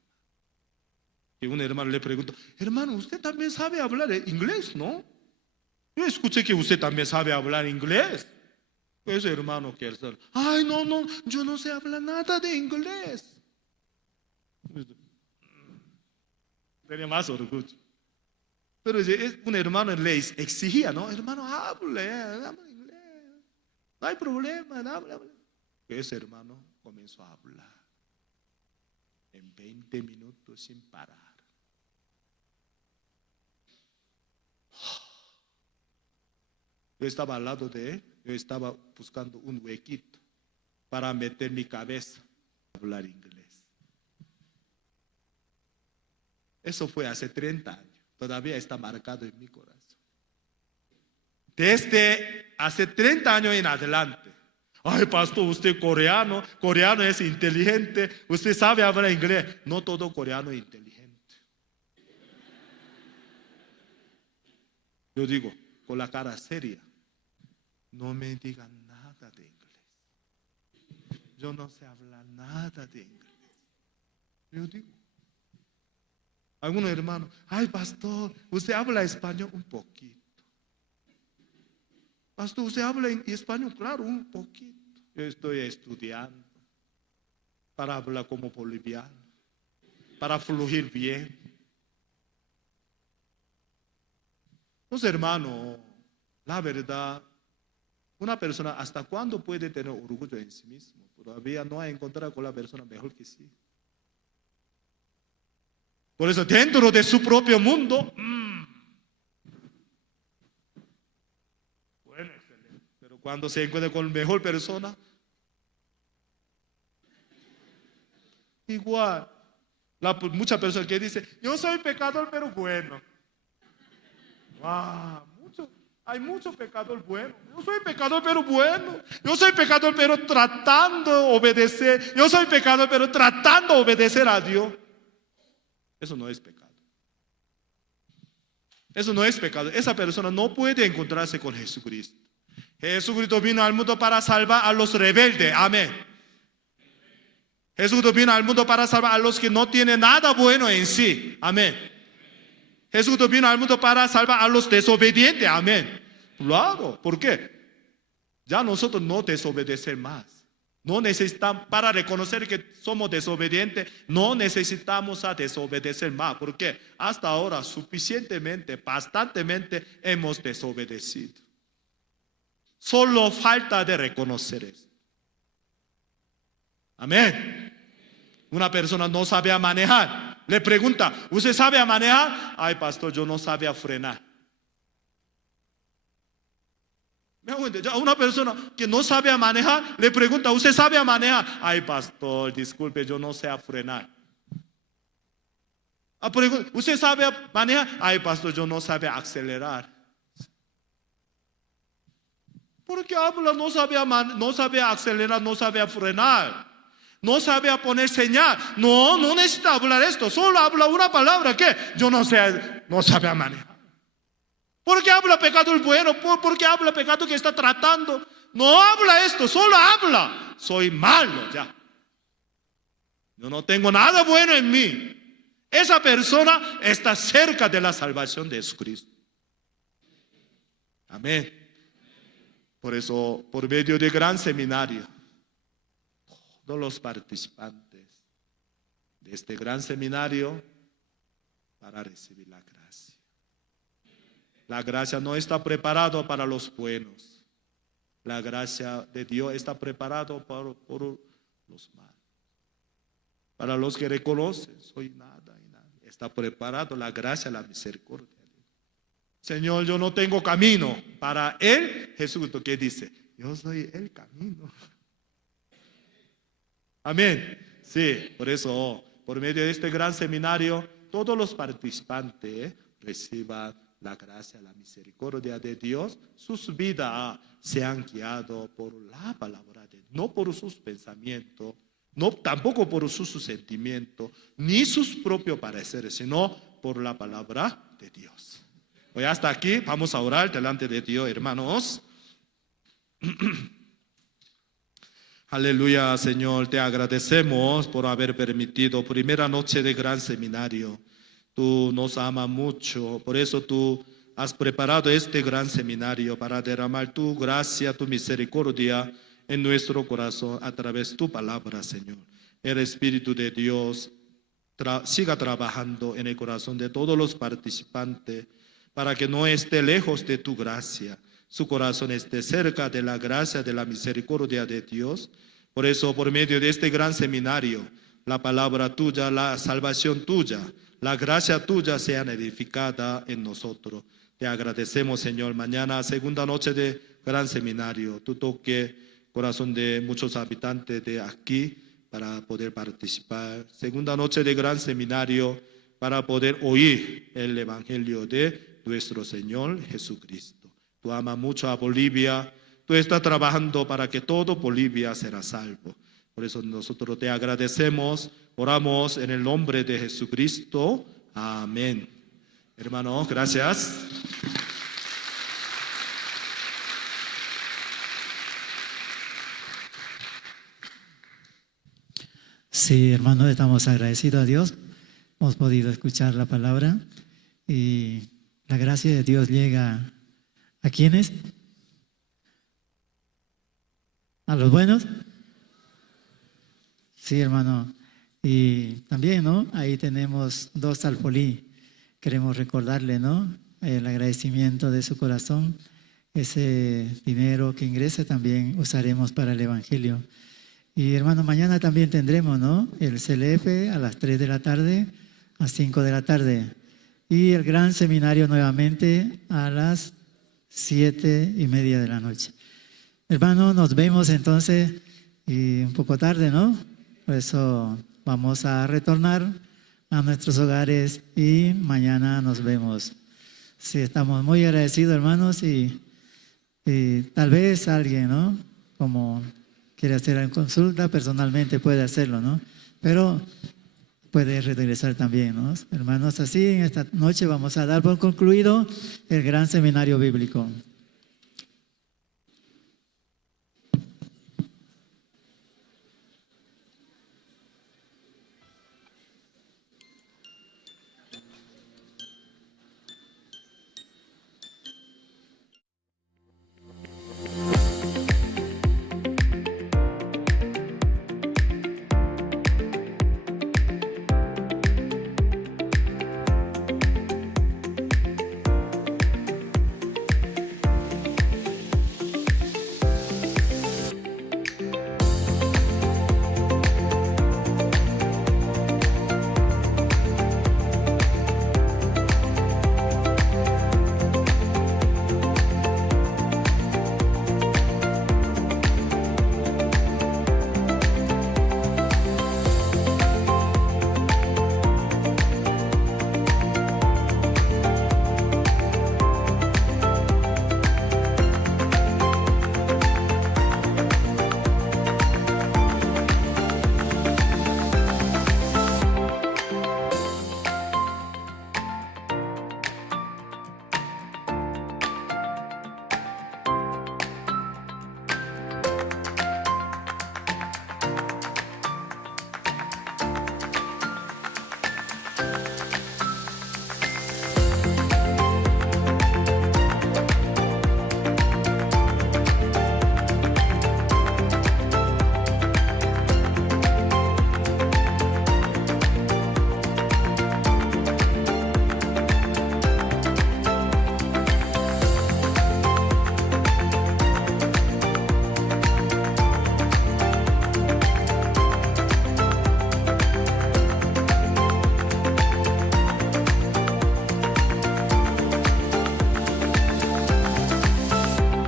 Y un hermano le preguntó, hermano, ¿usted también sabe hablar inglés, no? Yo escuché que usted también sabe hablar inglés. Ese hermano que ay, no, yo no sé hablar nada de inglés. Tenía más orgullo. Pero un hermano le exigía, ¿no? Hermano, hable inglés. No hay problema, hable. Ese hermano comenzó a hablar en 20 minutos sin parar. Yo estaba al lado de él, yo estaba buscando un huequito para meter mi cabeza a hablar inglés. Eso fue hace 30 años, todavía está marcado en mi corazón. Desde hace 30 años en adelante, ay, pastor, usted coreano es inteligente, usted sabe hablar inglés. No todo coreano es inteligente. Yo digo, con la cara seria, no me digan nada de inglés. Yo no sé hablar nada de inglés. Yo digo, algunos hermanos, ay, pastor, usted habla español un poquito. Pastor, ¿usted habla en español? Claro, un poquito. Yo estoy estudiando para hablar como boliviano, para fluir bien. Pues hermano, la verdad, una persona ¿hasta cuándo puede tener orgullo en sí mismo? Todavía no ha encontrado con la persona mejor que sí. Por eso dentro de su propio mundo, bueno, excelente. Pero cuando se encuentra con la mejor persona, igual. Muchas personas que dicen, yo soy pecador pero bueno. Hay muchos pecadores buenos. Yo soy pecador pero bueno. Yo soy pecador pero tratando de obedecer. Yo soy pecador pero tratando de obedecer a Dios. Eso no es pecado. Eso no es pecado. Esa persona no puede encontrarse con Jesucristo. Jesucristo vino al mundo para salvar a los rebeldes. Amén. Jesucristo vino al mundo para salvar a los que no tienen nada bueno en sí. Amén. Jesucristo vino al mundo para salvar a los desobedientes. Amén. Claro. ¿Por qué? Ya nosotros no desobedecer más. No necesitamos, para reconocer que somos desobedientes, no necesitamos a desobedecer más. ¿Por qué? Hasta ahora suficientemente, bastantemente hemos desobedecido. Solo falta de reconocer esto. Amén. Una persona no sabe manejar. Le pregunta, ¿usted sabe manejar? Ay, pastor, yo no sabía frenar. A una persona que no sabe manejar, le pregunta, ¿usted sabe manejar? Ay, pastor, disculpe, yo no sé frenar. ¿Usted sabe manejar? Ay, pastor, yo no sabe acelerar. ¿Por qué habla? No sabe acelerar, no sabe frenar. No sabe poner señal. No necesita hablar esto. Solo habla una palabra que yo no sabe manejar. ¿Por qué habla pecado el bueno? ¿Por qué habla pecado que está tratando? No habla esto, solo habla. Soy malo ya. Yo no tengo nada bueno en mí. Esa persona está cerca de la salvación de Jesucristo. Amén. Por eso, por medio de gran seminario, todos los participantes de este gran seminario para recibir la gracia. La gracia no está preparada para los buenos. La gracia de Dios está preparada por los malos. Para los que reconocen, soy nada y nada. Está preparado la gracia, la misericordia. Señor, yo no tengo camino. Para Él, Jesucristo, ¿qué dice? yo soy el camino. Amén. Sí, por eso, por medio de este gran seminario, todos los participantes reciban la gracia, la misericordia de Dios. Sus vidas se han guiado por la palabra de Dios, no por sus pensamientos, no tampoco por sus sentimientos, ni sus propios pareceres, sino por la palabra de Dios. Hoy hasta aquí, vamos a orar delante de Dios, hermanos. Aleluya, Señor, te agradecemos por haber permitido primera noche de gran seminario. Tú nos amas mucho, por eso tú has preparado este gran seminario para derramar tu gracia, tu misericordia en nuestro corazón a través de tu palabra, Señor. El Espíritu de Dios siga trabajando en el corazón de todos los participantes para que no esté lejos de tu gracia, su corazón esté cerca de la gracia, de la misericordia de Dios. Por eso, por medio de este gran seminario, la palabra tuya, la salvación tuya, la gracia tuya sean edificada en nosotros. Te agradecemos, Señor. Mañana, segunda noche de gran seminario, tú toque corazón de muchos habitantes de aquí para poder participar. Segunda noche de gran seminario para poder oír el evangelio de nuestro Señor Jesucristo. Tú amas mucho a Bolivia. Tú estás trabajando para que todo Bolivia será salvo. Por eso nosotros te agradecemos. Oramos en el nombre de Jesucristo. Amén. Hermanos, gracias. Sí, hermanos, estamos agradecidos a Dios. Hemos podido escuchar la palabra y la gracia de Dios llega ¿a quiénes? ¿A los buenos? Sí, hermano. Y también, ¿no? Ahí tenemos 2 alfolí. Queremos recordarle, ¿no? El agradecimiento de su corazón. Ese dinero que ingrese también usaremos para el Evangelio. Y hermano, mañana también tendremos, ¿no? El CLF a las 3 de la tarde, a 5 de la tarde. Y el gran seminario nuevamente a las 7:30 de la noche. Hermano, nos vemos entonces y un poco tarde, ¿no? Por eso vamos a retornar a nuestros hogares y mañana nos vemos. Sí, estamos muy agradecidos, hermanos, y tal vez alguien, ¿no? Como quiere hacer una consulta, personalmente puede hacerlo, ¿no? Pero puede regresar también, ¿no? Hermanos, así en esta noche vamos a dar por concluido el gran seminario bíblico.